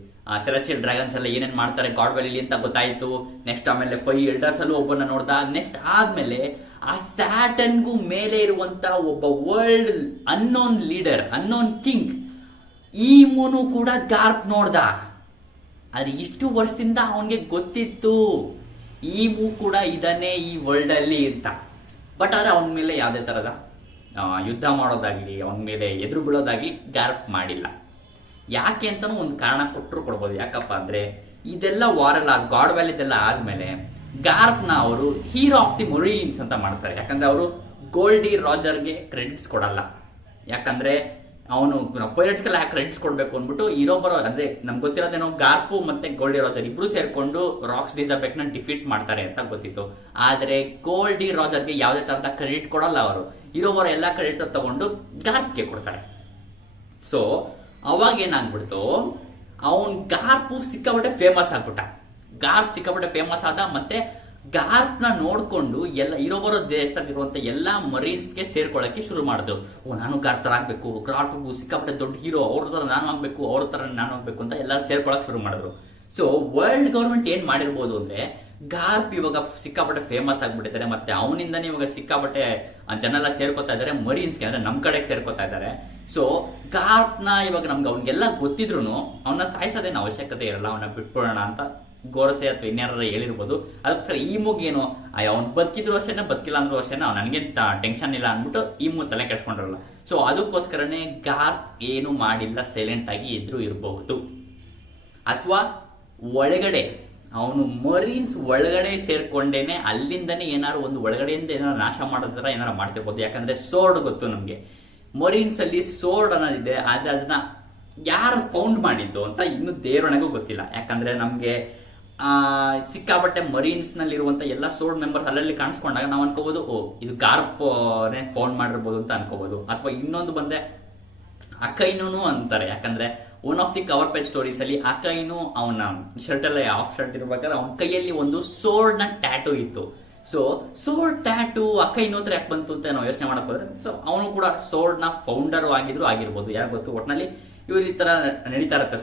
ಸೆಲೆಸ್ಟಿಯಲ್ ಡ್ರ್ಯಾಗನ್ಸ್ ಎಲ್ಲ ಏನೇನ್ ಮಾಡ್ತಾರೆ ಗಾಡ್ ವ್ಯಾಲಿ ಅಂತ ಗೊತ್ತಾಯ್ತು. ನೆಕ್ಸ್ಟ್ ಆಮೇಲೆ 5 ಎಲ್ಡರ್ಸ್ ಅಲ್ಲೂ ಒಬ್ಬನ ನೋಡ್ದ. ನೆಕ್ಸ್ಟ್ ಆದ್ಮೇಲೆ ಆ ಸ್ಯಾಟರ್ನ್ಗೂ ಮೇಲೆ ಇರುವಂತ ಒಬ್ಬ world unknown leader, unknown king, ಈ ಮೂನು ಕೂಡ ಗಾರ್ಪ್ ನೋಡ್ದ. ಆದ್ರೆ ಇಷ್ಟು ವರ್ಷದಿಂದ ಅವನ್ಗೆ ಗೊತ್ತಿತ್ತು ಈ ಮೂ ಕೂಡ ಇದಾನೆ ಈ ವರ್ಲ್ಡ್ ಅಲ್ಲಿ ಅಂತ. ಬಟ್ ಆದ್ರೆ ಅವನ ಮೇಲೆ ಯಾವುದೇ ತರದ ಯುದ್ಧ ಮಾಡೋದಾಗ್ಲಿ, ಅವನ ಮೇಲೆ ಎದುರು ಬೀಳೋದಾಗ್ಲಿ ಗಾರ್ಪ್ ಮಾಡಿಲ್ಲ. ಯಾಕೆ ಅಂತಾನು ಒಂದು ಕಾರಣ ಕೊಟ್ಟರು ಕೊಡ್ಬೋದು. ಯಾಕಪ್ಪ ಅಂದ್ರೆ ಇದೆಲ್ಲ ವಾರೆಲ್ಲ ಗಾಡ್ ವ್ಯಾಲಿದೆಲ್ಲ ಆದ್ಮೇಲೆ ಗಾರ್ಪ್ ನ ಅವರು ಹೀರೋ ಆಫ್ ದಿ ಮರೀನ್ಸ್ ಅಂತ ಮಾಡ್ತಾರೆ. ಯಾಕಂದ್ರೆ ಅವರು ಗೋಲ್ಡಿ ರಾಜರ್ಗೆ ಕ್ರೆಡಿಟ್ಸ್ ಕೊಡಲ್ಲ. ಯಾಕಂದ್ರೆ ಅವನು ಪೈರೇಟ್ಸ್ಗೆಲ್ಲ ಯಾಕೆ ಕ್ರೆಡಿಟ್ಸ್ ಕೊಡ್ಬೇಕು ಅಂದ್ಬಿಟ್ಟು ಇರೋಬ್ಬರು, ಅಂದ್ರೆ ನಮ್ಗೆ ಗೊತ್ತಿರೋದೇನೋ ಗಾರ್ಪು ಮತ್ತೆ ಗೋಲ್ಡಿ ರಾಜರ್ ಇಬ್ರು ಸೇರ್ಕೊಂಡು ರಾಕ್ಸ್ ಡಿಸಬೆಕ್ ನ ಡಿಫೀಟ್ ಮಾಡ್ತಾರೆ ಅಂತ ಗೊತ್ತಿತ್ತು. ಆದ್ರೆ ಗೋಲ್ಡಿ ರಾಜರ್ಗೆ ಯಾವುದೇ ತರದ ಕ್ರೆಡಿಟ್ ಕೊಡಲ್ಲ. ಅವರು ಇರೋಬ್ಬರು ಎಲ್ಲಾ ಕ್ರೆಡಿಟ್ ತಗೊಂಡು ಗಾರ್ಪ್ಗೆ ಕೊಡ್ತಾರೆ. ಸೊ ಅವಾಗ ಏನಾಗ್ಬಿಡ್ತು, ಅವನ್ ಗಾರ್ಪು ಸಿಕ್ಕಾಪಟ್ಟೆ ಫೇಮಸ್ ಆಗ್ಬಿಟ್ಟ. ಗಾರ್ಪ್ ಸಿಕ್ಕಾಪಟ್ಟೆ ಫೇಮಸ್ ಆದ. ಮತ್ತೆ ಗಾರ್ಪ್ ನ ನೋಡ್ಕೊಂಡು ಎಲ್ಲ ಇರೋಬರೋ ದೇಶದಲ್ಲಿರುವಂತ ಎಲ್ಲಾ ಮರೀನ್ಸ್ಗೆ ಸೇರ್ಕೊಳ್ಳಕ್ಕೆ ಶುರು ಮಾಡಿದ್ರು. ಓ ನಾನು ಗಾರ್ಪ್ ತರ ಆಗ್ಬೇಕು, ಗಾರ್ಪ್ ಸಿಕ್ಕಾಪಟ್ಟೆ ದೊಡ್ಡ ಹೀರೋ, ಅವ್ರ ತರ ನಾನು ಆಗ್ಬೇಕು, ಅವ್ರ ತರ ನಾನು ಆಗ್ಬೇಕು ಅಂತ ಎಲ್ಲ ಸೇರ್ಕೊಳಕ್ ಶುರು ಮಾಡಿದ್ರು. ಸೊ ವರ್ಲ್ಡ್ ಗವರ್ಮೆಂಟ್ ಏನ್ ಮಾಡಿರ್ಬೋದು ಅಂದ್ರೆ, ಗಾರ್ಪ್ ಇವಾಗ ಸಿಕ್ಕಾಪಟ್ಟೆ ಫೇಮಸ್ ಆಗ್ಬಿಟ್ಟಿದ್ದಾರೆ. ಮತ್ತೆ ಅವನಿಂದಾನೇ ಇವಾಗ ಸಿಕ್ಕಾಪಟ್ಟೆ ಜನ ಎಲ್ಲ ಸೇರ್ಕೋತಾ ಇದಾರೆ ಮರೀನ್ಸ್ಗೆ, ಅಂದ್ರೆ ನಮ್ ಕಡೆಗೆ ಸೇರ್ಕೋತಾ ಇದಾರೆ. ಸೊ ಗಾರ್ಪ್ ನ ಇವಾಗ ನಮ್ಗೆ ಅವ್ನಿಗೆಲ್ಲ ಗೊತ್ತಿದ್ರು ಅವನ್ನ ಸಾಯಿಸೋದೇನು ಅವಶ್ಯಕತೆ ಇರಲ್ಲ, ಅವನ್ನ ಬಿಟ್ಬಿಡೋಣ ಅಂತ ಗೋರಸೆ ಅಥವಾ ಇನ್ಯಾರ ಹೇಳಿರ್ಬೋದು. ಅದಕ್ಕೋಸ್ಕರ ಈ ಮೂಗೇನು ಅವ್ನು ಬದುಕಿದ್ರು ಅಷ್ಟೇನೆ, ಬದುಕಿಲ್ಲ ಅಂದ್ರೂ ಅಷ್ಟೇನೆ, ನನಗೆ ಟೆನ್ಷನ್ ಇಲ್ಲ ಅಂದ್ಬಿಟ್ಟು ಈ ಮೂಗ್ ತಲೆ ಕೆಡ್ಸ್ಕೊಂಡಿರಲ್ಲ. ಸೊ ಅದಕ್ಕೋಸ್ಕರನೇ ಗಾರ್ಪ್ ಏನು ಮಾಡಿಲ್ಲ, ಸೈಲೆಂಟ್ ಆಗಿ ಇದ್ರು ಇರಬಹುದು. ಅಥವಾ ಒಳಗಡೆ ಅವನು ಮರೀನ್ಸ್ ಒಳಗಡೆ ಸೇರ್ಕೊಂಡೇನೆ ಅಲ್ಲಿಂದನೇ ಏನಾರು ಒಂದು ಒಳಗಡೆಯಿಂದ ಏನಾರು ನಾಶ ಮಾಡೋದ್ರ ಏನಾರು ಮಾಡ್ತಿರ್ಬೋದು. ಯಾಕಂದ್ರೆ ಸೋರ್ಡ್ ಗೊತ್ತು ನಮ್ಗೆ, ಮರೀನ್ಸ್ ಅಲ್ಲಿ ಸೋರ್ಡ್ ಅನ್ನೋದಿದೆ. ಆದ್ರೆ ಅದನ್ನ ಯಾರು ಫೌಂಡ್ ಮಾಡಿದ್ದು ಅಂತ ಇನ್ನು ದೇವರಣೆಗೂ ಗೊತ್ತಿಲ್ಲ. ಯಾಕಂದ್ರೆ ನಮ್ಗೆ ಸಿಕ್ಕಾಪಟ್ಟೆ ಮರೀನ್ಸ್ ನಲ್ಲಿ ಇರುವಂತ ಎಲ್ಲ ಸೋರ್ಡ್ ಮೆಂಬರ್ಸ್ ಅಲ್ಲಲ್ಲಿ ಕಾಣಿಸ್ಕೊಂಡಾಗ ನಾವು ಅನ್ಕೋಬಹುದು, ಓ ಇದು ಗಾರ್ಪ್ ಫೌಂಡ್ ಮಾಡಿರ್ಬೋದು ಅಂತ ಅನ್ಕೋಬಹುದು. ಅಥವಾ ಇನ್ನೊಂದು ಬಂದ್ರೆ ಅಕೈನು ಅಂತಾರೆ. ಯಾಕಂದ್ರೆ one of the cover page stories ಅಲ್ಲಿ ಅಕೈನು ಅವನ ಶರ್ಟ್ ಎಲ್ಲ ಆಫ್ ಶರ್ಟ್ ಇರ್ಬೇಕಾದ್ರೆ ಅವನ ಕೈಯಲ್ಲಿ ಒಂದು ಸೋರ್ಡ್ ನ ಟ್ಯಾಟೂ ಇತ್ತು. ಸೊ ಸೋರ್ಡ್ ಟ್ಯಾಟೂ ಅಕೈನು ಹತ್ರ ಯಾಕೆ ಬಂತು ಅಂತ ನಾವು ಯೋಚನೆ ಮಾಡಕ್ ಹೋದ್ರೆ, ಸೊ ಅವನು ಕೂಡ ಸೋರ್ಡ್ ನ ಫೌಂಡರ್ ಆಗಿರ್ಬೋದು, ಯಾರು ಗೊತ್ತು. ಒಟ್ನಲ್ಲಿ ಇವ್ರು ಈ ತರ ನಡೀತಾ ಇರುತ್ತೆ.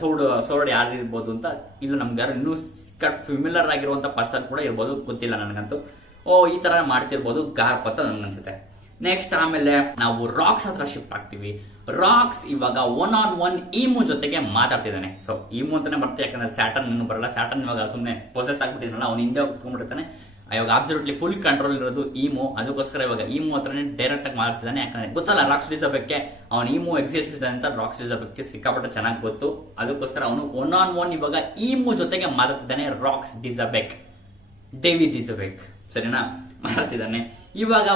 ಸೋರ್ಡ್ ಯಾರು ಇರ್ಬೋದು ಅಂತ ಇಲ್ಲ, ನಮ್ಗೆ ಯಾರು ಇನ್ನೂ ಫಿಮಿಲರ್ ಆಗಿರುವಂತ ಪರ್ಸನ್ ಕೂಡ ಇರ್ಬೋದು, ಗೊತ್ತಿಲ್ಲ ನನಗಂತೂ. ಈ ತರ ಮಾಡ್ತಿರ್ಬೋದು ಗಾರ್ಪ್ ಅಂತ ನನ್ಗನ್ಸುತ್ತೆ. ನೆಕ್ಸ್ಟ್ ಆಮೇಲೆ ನಾವು ರಾಕ್ಸ್ ಹತ್ರ ಶಿಫ್ಟ್ ಆಗ್ತೀವಿ. ರಾಕ್ಸ್ ಇವಾಗ ಒನ್ ಆನ್ ಒನ್ ಈಮು ಜೊತೆಗೆ ಮಾತಾಡ್ತಿದ್ದಾನೆ. ಸೊ ಈಮು ಅಂತಾನೆ ಬರ್ತೀವಿ, ಯಾಕಂದ್ರೆ ಸ್ಯಾಟರ್ನ್ ಇನ್ನೂ ಬರಲ್ಲ. ಸ್ಯಾಟರ್ನ್ ಇವಾಗ ಸುಮ್ಮನೆ ಪೊಸೆಸ್ ಆಗ್ಬಿಟ್ಟಿದ್ನಲ್ಲ, ಅವ್ನು ಹಿಂದೆ ಕುತ್ಕೊಂಡ್ಬಿಡ್ತಾನೆ. ಇವಾಗ ಅಬ್ಸಲ್ಯೂಟ್ಲಿ ಫುಲ್ ಕಂಟ್ರೋಲ್ ಇರೋದು ಈಮು. ಅದಕ್ಕೋಸ್ಕರ ಇವಾಗ ಈಮು ಹತ್ರನೇ ಡೈರೆಕ್ಟ್ ಆಗಿ ಮಾಡ್ತಿದ್ದಾನೆ. ಯಾಕಂದ್ರೆ ಗೊತ್ತಲ್ಲ ರಾಕ್ಸ್ ಡಿಸಬೆಕ್ಗೆ ಅವನು ಈಮು ಎಕ್ಸಿಸ್ಟ್ ಇದೆ ಅಂತ ರಾಕ್ಸ್ ಡಿಸಬೆಕ್ಗೆ ಸಿಕ್ಕಾಪಟ್ಟೆ ಚೆನ್ನಾಗಿ ಗೊತ್ತು. ಅದಕ್ಕೋಸ್ಕರ ಅವನು ಒನ್ ಆನ್ ಒನ್ ಇವಾಗ ಈಮು ಜೊತೆಗೆ ಮಾತಾಡ್ತಿದ್ದಾನೆ. ರಾಕ್ಸ್ ಡಿಸಬೆಕ್, ಡೇವಿಡ್ ಡಿಸಬೆಕ್, ಸರಿನಾ, ಮಾತಾಡ್ತಿದ್ದಾನೆ. ಇವಾಗ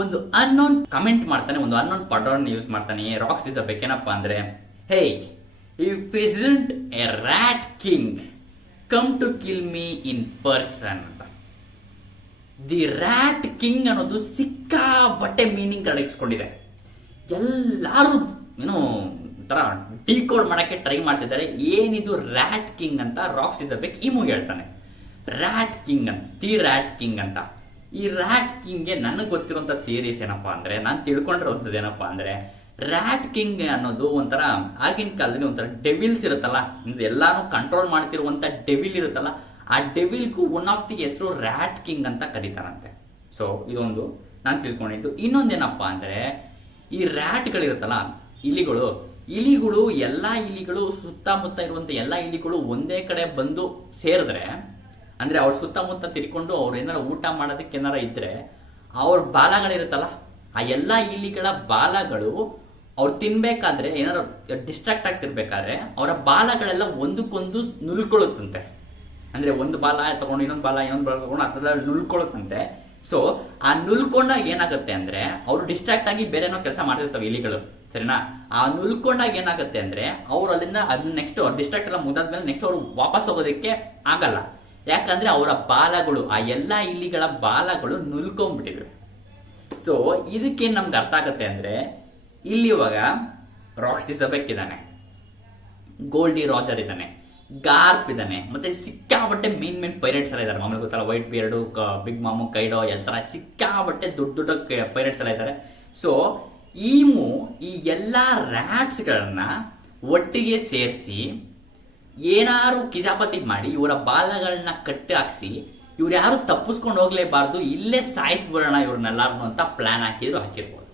ಒಂದು ಅನ್ನೋನ್ ಕಮೆಂಟ್ ಮಾಡ್ತಾನೆ, ಒಂದು ಅನ್ನೋನ್ ಪದವನ್ನು ಯೂಸ್ ಮಾಡ್ತಾನೆ ರಾಕ್ಸ್ ಡಿಸಬೆಕ್. ಏನಪ್ಪಾ ಅಂದ್ರೆ, hey if isn't a rat king come to kill me in person ಅಂತ. ದಿ ರ್ಯಾಟ್ ಕಿಂಗ್ ಅನ್ನೋದು ಸಿಕ್ಕಾಬಟ್ಟೆ ಮೀನಿಂಗ್ ಅಡಗಿಸ್ಕೊಂಡಿದೆ. ಎಲ್ಲಾರು ಏನೋ ತರ ಡಿಕೋಡ್ ಮಾಡಕ್ಕೆ ಟ್ರೈ ಮಾಡ್ತಿದ್ದಾರೆ. ಏನಿದು ರ್ಯಾಟ್ ಕಿಂಗ್ ಅಂತ ರಾಕ್ಸ್ ಡಿಸಬೆಕ್ ಈಮುಗೆ ಹೇಳ್ತಾನೆ. ರ್ಯಾಟ್ ಕಿಂಗ್ ಅಂತ, ದಿ ರ್ಯಾಟ್ ಕಿಂಗ್ ಅಂತ. ಈ ರ್ಯಾಟ್ ಕಿಂಗ್ಗೆ ನನಗೆ ಗೊತ್ತಿರುವಂತ ಥಿಯರೀಸ್ ಏನಪ್ಪಾ ಅಂದ್ರೆ, ನಾನು ತಿಳ್ಕೊಂಡಿರುವಂತದ್ದು ಏನಪ್ಪಾ ಅಂದ್ರೆ, ರ್ಯಾಟ್ ಕಿಂಗ್ ಅನ್ನೋದು ಒಂಥರ ಆಗಿನ ಕಾಲದಲ್ಲಿ ಒಂಥರ ಡೆವಿಲ್ಸ್ ಇರುತ್ತಲ್ಲ, ಅಂದ್ರೆ ಎಲ್ಲಾನು ಕಂಟ್ರೋಲ್ ಮಾಡ್ತಿರುವಂತ ಡೆವಿಲ್ ಇರುತ್ತಲ್ಲ, ಆ ಡೆವಿಲ್ಗೂ ಒನ್ ಆಫ್ ದಿ ಹೆಸರು ರ್ಯಾಟ್ ಕಿಂಗ್ ಅಂತ ಕರೀತಾರಂತೆ. ಸೊ ಇದೊಂದು ನಾನು ತಿಳ್ಕೊಂಡಿದ್ದು. ಇನ್ನೊಂದೇನಪ್ಪಾ ಅಂದ್ರೆ, ಈ ರ್ಯಾಟ್ಗಳಿರುತ್ತಲ್ಲ, ಇಲಿಗಳು ಎಲ್ಲಾ ಇಲಿಗಳು ಸುತ್ತಮುತ್ತ ಇರುವಂತ ಎಲ್ಲಾ ಇಲಿಗಳು ಒಂದೇ ಕಡೆ ಬಂದು ಸೇರಿದ್ರೆ, ಅಂದ್ರೆ ಅವ್ರ ಸುತ್ತಮುತ್ತ ತಿರ್ಕೊಂಡು ಅವ್ರು ಏನಾರ ಊಟ ಮಾಡೋದಕ್ಕೆ ಏನಾರ ಇದ್ರೆ, ಅವ್ರ ಬಾಲಗಳಿರುತ್ತಲ್ಲ, ಆ ಎಲ್ಲಾ ಇಲಿಗಳ ಬಾಲಗಳು ಅವ್ರು ತಿನ್ಬೇಕಾದ್ರೆ ಏನಾರ ಡಿಸ್ಟ್ರಾಕ್ಟ್ ಆಗ್ತಿರ್ಬೇಕಾದ್ರೆ ಅವರ ಬಾಲಗಳೆಲ್ಲ ಒಂದಕ್ಕೊಂದು ನುಲ್ಕೊಳ್ಳುತ್ತಂತೆ. ಅಂದ್ರೆ ಒಂದು ಬಾಲ ತಗೊಂಡು ಇನ್ನೊಂದು ಬಾಲ ತಗೊಂಡು ಅದೆಲ್ಲ ನುಲ್ಕೊಳ್ಳುತ್ತಂತೆ. ಸೊ ಆ ನುಲ್ಕೊಂಡಾಗ ಏನಾಗುತ್ತೆ ಅಂದ್ರೆ, ಅವ್ರು ಡಿಸ್ಟ್ರಾಕ್ಟ್ ಆಗಿ ಬೇರೆ ಏನೋ ಕೆಲಸ ಮಾಡ್ತಿರ್ತವೆ ಇಲಿಗಳು, ಸರಿನಾ. ಆ ನುಲ್ಕೊಂಡಾಗ ಏನಾಗುತ್ತೆ ಅಂದ್ರೆ, ಅವ್ರು ಅಲ್ಲಿಂದ ಅದನ್ನ ನೆಕ್ಸ್ಟ್ ಡಿಸ್ಟ್ರಾಕ್ಟ್ ಎಲ್ಲ ಮುಗಿದಾದ್ಮೇಲೆ ನೆಕ್ಸ್ಟ್ ಅವ್ರು ವಾಪಸ್ ಹೋಗೋದಕ್ಕೆ ಆಗಲ್ಲ. ಯಾಕಂದ್ರೆ ಅವರ ಬಾಲಗಳು, ಆ ಎಲ್ಲಾ ಇಲಿಗಳ ಬಾಲಗಳು ನುಲ್ಕೊಂಡ್ಬಿಟ್ಟಿದ್ರು. ಸೊ ಇದಕ್ಕೇನ್ ನಮ್ಗೆ ಅರ್ಥ ಆಗತ್ತೆ ಅಂದ್ರೆ, ಇಲ್ಲಿ ಇವಾಗ ರಾಕ್ಸ್ ಡಿಸಬೆಕ್ ಇದ್ದಾನೆ, ಗೋಲ್ಡಿ ರಾಜರ್ ಇದ್ದಾನೆ, ಗಾರ್ಪ್ ಇದ್ದಾನೆ, ಮತ್ತೆ ಸಿಕ್ಕಾಬಟ್ಟೆ ಮೇನ್ ಪೈರೇಟ್ಸ್ ಎಲ್ಲ ಇದ್ದಾರೆ. ಮಾಮೂಲಿ ಗೊತ್ತಲ್ಲ, ವೈಟ್ ಬಿಯರ್ಡು, ಬಿಗ್ ಮಾಮು, ಕೈಡೋ, ಎಲ್ಲ ಸಿಕ್ಕಾಬಟ್ಟೆ ದೊಡ್ಡ ಪೈರೇಟ್ಸ್ ಎಲ್ಲ ಇದ್ದಾರೆ. ಸೊ ಈಮು ಈ ಎಲ್ಲಾ ರ್ಯಾಟ್ಸ್ ಗಳನ್ನ ಒಟ್ಟಿಗೆ ಸೇರಿಸಿ ಏನಾರು ಕಿತಾಪತಿ ಮಾಡಿ ಇವರ ಬಾಲಗಳನ್ನ ಕಟ್ಟಿ ಹಾಕ್ಸಿ, ಇವ್ರು ಯಾರು ತಪ್ಪಿಸ್ಕೊಂಡು ಹೋಗ್ಲೇಬಾರ್ದು, ಇಲ್ಲೇ ಸಾಯಿಸ್ಬಿಡೋಣ ಇವ್ರನ್ನೆಲ್ಲಾರು ಅಂತ ಪ್ಲಾನ್ ಹಾಕಿರ್ಬೋದು.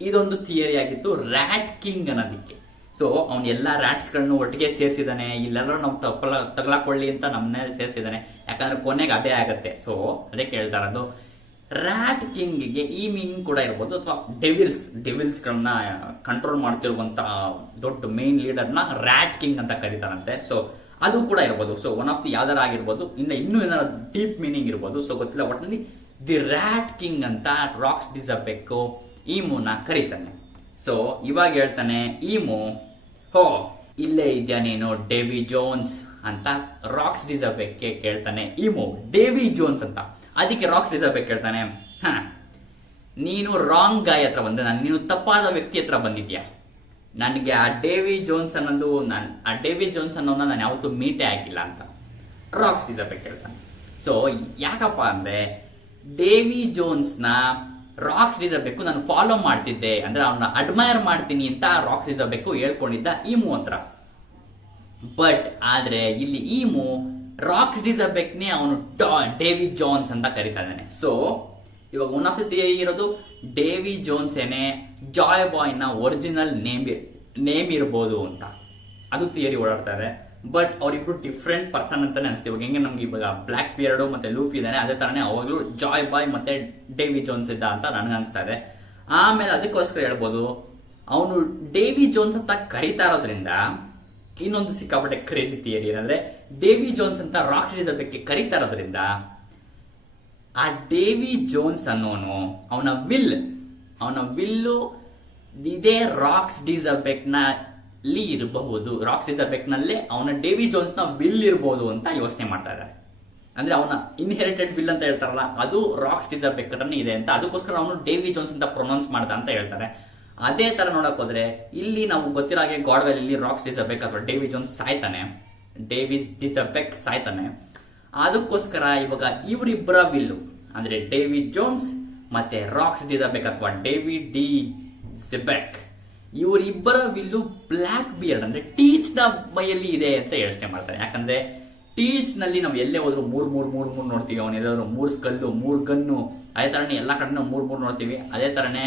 ಇದೊಂದು ಥಿಯರಿ ಆಗಿತ್ತು ರ್ಯಾಟ್ ಕಿಂಗ್ ಅನ್ನೋದಕ್ಕೆ. ಸೊ ಅವ್ನು ಎಲ್ಲಾ ರ್ಯಾಟ್ಸ್ ಗಳನ್ನು ಒಟ್ಟಿಗೆ ಸೇರಿಸಿದಾನೆ, ಇಲ್ಲೆಲ್ಲರೂ ನಾವು ತಗಲಾಕೊಳ್ಳಿ ಅಂತ ನಮ್ಮನ್ನೇ ಸೇರಿಸಿದಾನೆ. ಯಾಕಂದ್ರೆ ಕೊನೆಗೆ ಅದೇ ಆಗತ್ತೆ. ಸೊ ಅದಕ್ಕೆ ಹೇಳ್ತಾ ಇರೋದು, ರ್ಯಾಟ್ ಕಿಂಗ್ಗೆ ಈ ಮೀನಿಂಗ್ ಕೂಡ ಇರ್ಬೋದು, ಅಥವಾ ಡೆವಿಲ್ಸ್ ಗಳನ್ನ ಕಂಟ್ರೋಲ್ ಮಾಡ್ತಿರುವಂತ ದೊಡ್ಡ ಮೇನ್ ಲೀಡರ್ನ ರ್ಯಾಟ್ ಕಿಂಗ್ ಅಂತ ಕರೀತಾರಂತೆ. ಸೊ ಅದು ಕೂಡ ಇರ್ಬೋದು. ಸೊ ಒನ್ ಆಫ್ ದಿ ಯಾವ್ದಾರ ಆಗಿರ್ಬೋದು, ಇನ್ನೂ ಏನಾರ ಡೀಪ್ ಮೀನಿಂಗ್ ಇರ್ಬೋದು. ಸೊ ಗೊತ್ತಿಲ್ಲ, ಒಟ್ಟಿನಲ್ಲಿ ದಿ ರ್ಯಾಟ್ ಕಿಂಗ್ ಅಂತ ರಾಕ್ಸ್ ಡಿಸಬೆಕ್ ಈಮುನ ಕರೀತಾನೆ. ಸೊ ಇವಾಗ ಹೇಳ್ತಾನೆ ಈಮು, ಹೋ ಇಲ್ಲೇ ಇದೆಯಾ ನೀನು ಡೇವಿ ಜೋನ್ಸ್ ಅಂತ ರಾಕ್ಸ್ ಡಿಸಬೆಕ್ ಕೇಳ್ತಾನೆ ಈಮು, ಡೇವಿ ಜೋನ್ಸ್ ಅಂತ. ಅದಕ್ಕೆ ರಾಕ್ಸ್ ಡಿಸಬೆಕ್ ಕೇಳ್ತಾನೆ, ನೀನು ರಾಂಗ್ ಗಾಯ್ ಹತ್ರ ಬಂದೆ, ನೀನು ತಪ್ಪಾದ ವ್ಯಕ್ತಿ ಹತ್ರ ಬಂದಿದ್ಯಾ. ನನಗೆ ಆ ಡೇವಿ ಜೋನ್ಸ್ ಅನ್ನೋನ್ನ ನಾನು ಯಾವತ್ತೂ ಮೀಟೇ ಆಗಿಲ್ಲ ಅಂತ ರಾಕ್ಸ್ ಡಿಸಬೆಕ್ ಹೇಳ್ತಾನೆ. ಸೊ ಯಾಕಪ್ಪ ಅಂದ್ರೆ, ಡೇವಿ ಜೋನ್ಸ್ ನ ರಾಕ್ಸ್ ಡಿಸಬೆಕ್ ನಾನು ಫಾಲೋ ಮಾಡ್ತಿದ್ದೆ, ಅಂದ್ರೆ ಅವನ್ನ ಅಡ್ಮೈರ್ ಮಾಡ್ತೀನಿ ಅಂತ ರಾಕ್ಸ್ ಡಿಸಬೆಕ್ ಹೇಳ್ಕೊಂಡಿದ್ದ ಈಮು ಹತ್ರ. ಬಟ್ ಆದ್ರೆ ಇಲ್ಲಿ ಈಮು ರಾಕ್ಸ್ ಡಿಸಬೆಕ್ ನೇ ಅವನು ಡೇವಿ ಜೋನ್ಸ್ ಅಂತ ಕರೀತಾ ಇದ್ದಾನೆ. ಸೊ ಇವಾಗ ಒಂದೊಂದ್ಸತಿ ಥಿಯರಿ ಇರೋದು ಡೇವಿ ಜೋನ್ಸ್ ಏನೇ ಜಾಯ್ ಬಾಯ್ ನ ಒರಿಜಿನಲ್ ನೇಮ್ ಇರಬಹುದು ಅಂತ, ಅದು ಥಿಯರಿ ಓಡಾಡ್ತಾ ಇದೆ. ಬಟ್ ಅವರಿಬ್ರು ಡಿಫ್ರೆಂಟ್ ಪರ್ಸನ್ ಅಂತಾನೆ ಅನಿಸ್ತೀವಿ. ಇವಾಗ ಹೆಂಗೆ ನಮ್ಗೆ ಇವಾಗ ಬ್ಲಾಕ್ ಬಿಯರ್ಡ್ ಮತ್ತೆ ಲೂಫಿ ಇದ್ದಾನೆ, ಅದೇ ತರನೇ ಅವಾಗಲೂ ಜಾಯ್ ಬಾಯ್ ಮತ್ತೆ ಡೇವಿ ಜೋನ್ಸ್ ಇದ್ದ ಅಂತ ನನಗೆ ಅನಿಸ್ತಾ ಇದೆ. ಆಮೇಲೆ ಅದಕ್ಕೋಸ್ಕರ ಹೇಳ್ಬೋದು, ಅವನು ಡೇವಿ ಜೋನ್ಸ್ ಅಂತ ಕರೀತಾ ಇರೋದ್ರಿಂದ ಇನ್ನೊಂದು ಸಿಕ್ಕಾಪಟ್ಟೆ ಕ್ರೇಜಿ ಥಿಯರಿ ಏನಂದ್ರೆ, ಡೇವಿ ಜೋನ್ಸ್ ಅಂತ ರಾಕ್ಸ್ ಡಿಸಬೆಕ್ ಕರೀತಾ ಇರೋದ್ರಿಂದ ಆ ಡೇವಿ ಜೋನ್ಸ್ ಅನ್ನೋನು ಅವನ ವಿಲ್ಲು ಇದೇ ರಾಕ್ಸ್ ಡಿಸಬೆಕ್ ನಲ್ಲಿ ಇರಬಹುದು, ರಾಕ್ಸ್ ಡಿಸಬೆಕ್ ನಲ್ಲೇ ಅವನ ಡೇವಿ ಜೋನ್ಸ್ ನ ವಿಲ್ ಇರಬಹುದು ಅಂತ ಯೋಚನೆ ಮಾಡ್ತಾ ಇದ್ದಾರೆ. ಅಂದ್ರೆ ಅವನ ಇನ್ಹೆರಿಟೆಡ್ ವಿಲ್ ಅಂತ ಹೇಳ್ತಾರಲ್ಲ, ಅದು ರಾಕ್ಸ್ ಡಿಸಬೆಕ್ ಹತ್ರನೇ ಇದೆ ಅಂತ, ಅದಕ್ಕೋಸ್ಕರ ಅವನು ಡೇವಿ ಜೋನ್ಸ್ ಅಂತ ಪ್ರೊನೌನ್ಸ್ ಮಾಡ್ದ ಅಂತ ಹೇಳ್ತಾರೆ. ಅದೇ ತರ ನೋಡಕ್ ಹೋದ್ರೆ ಇಲ್ಲಿ ನಾವು ಗೊತ್ತಿರೋ ಹಾಗೆ ಗಾಡ್ವೆಲ್ ಇಲ್ಲಿ ರಾಕ್ಸ್ ಡಿಸಬೆಕ್ ಅಥವಾ ಡೇವಿ ಜೋನ್ಸ್ ಸಾಯ್ತಾನೆ, ಡೇವಿಸ್ ಡಿಸಬೆಕ್ ಸಾಯ್ತಾನೆ. ಅದಕ್ಕೋಸ್ಕರ ಇವಾಗ ಇವರಿಬ್ಬರ ವಿಲ್ಲು ಅಂದ್ರೆ ಡೇವಿ ಜೋನ್ಸ್ ಮತ್ತೆ ರಾಕ್ಸ್ ಡಿಸಬೆಕ್ ಅಥವಾ ಡೇವಿ ಡಿ ಸಿಬೆಕ್ ಇವರಿಬ್ಬರ ವಿಲ್ಲು ಬ್ಲ್ಯಾಕ್ ಬಿಯರ್ಡ್ ಅಂದ್ರೆ ಟೀಚ್ ನ ಮೈಯಲ್ಲಿ ಇದೆ ಅಂತ ಯೋಚನೆ ಮಾಡ್ತಾರೆ. ಯಾಕಂದ್ರೆ ಟೀಚ್ ನಲ್ಲಿ ನಾವು ಎಲ್ಲೇ ಹೋದ್ರು ಮೂರ್ ನೋಡ್ತೀವಿ, ಅವನೆಲ್ಲರೂ 3 ಸ್ಕಲ್ಲು 3 ಗನ್ನು, ಅದೇ ತರನೇ ಎಲ್ಲಾ ಕಡೆ 3 ನೋಡ್ತೀವಿ. ಅದೇ ತರನೇ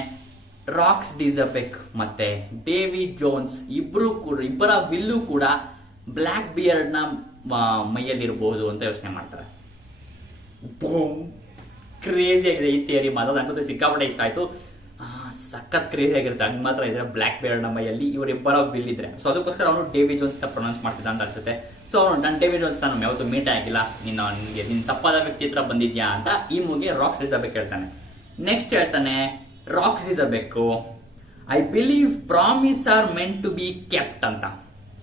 ರಾಕ್ಸ್ ಡಿಸಬೆಕ್ ಮತ್ತೆ ಡೇವಿ ಜೋನ್ಸ್ ಇಬ್ಬರ ವಿಲ್ಲು ಕೂಡ ಬ್ಲ್ಯಾಕ್ ಬಿಯರ್ಡ್ ನ ಮೈಯಲ್ಲಿ ಇರಬಹುದು ಅಂತ ಯೋಚನೆ ಮಾಡ್ತಾರೆ. ಕ್ರೇಜಿ ಆಗಿದೆ ಈ ಥಿಯರಿ ಮಾತ್ರ, ನನಗಂತೂ ಸಿಕ್ಕಾಪಟ್ಟೆ ಇಷ್ಟ ಆಯ್ತು. ಸಖತ್ ಕ್ರೇಜಿ ಆಗಿರುತ್ತೆ. ಹಂಗ್ ಮಾತ್ರ ಇದ್ರೆ ಬ್ಲ್ಯಾಕ್ ಬಿಯರ್ಡ್ ನ ಮೈಯಲ್ಲಿ ಇವರಿಬ್ಬರ ವಿಲ್ ಇದ್ರೆ. ಸೊ ಅದಕ್ಕೋಸ್ಕರ ಅವನು ಡೇವಿ ಜೋನ್ಸ್ ತ ಪ್ರೊನೌನ್ಸ್ ಮಾಡ್ತಿದ್ದ ಅಂತ ಅನ್ಸುತ್ತೆ. ಸೊ ನಾನು ಡೇವಿ ಜೋನ್ಸ್ ನಾನು ಯಾವತ್ತೂ ಮೀಟ್ ಆಗಿಲ್ಲ, ನಿನ್ ತಪ್ಪಾದ ವ್ಯಕ್ತಿ ಹತ್ರ ಬಂದಿದ್ಯಾ ಅಂತ ಈ ಮೂಗೆ ರಾಕ್ಸ್ ಡಿಸಬೆಕ್ ಹೇಳ್ತಾನೆ. ನೆಕ್ಸ್ಟ್ ಹೇಳ್ತಾನೆ Rocks D Xebec, I believe promise are meant to be kept ಅಂತ.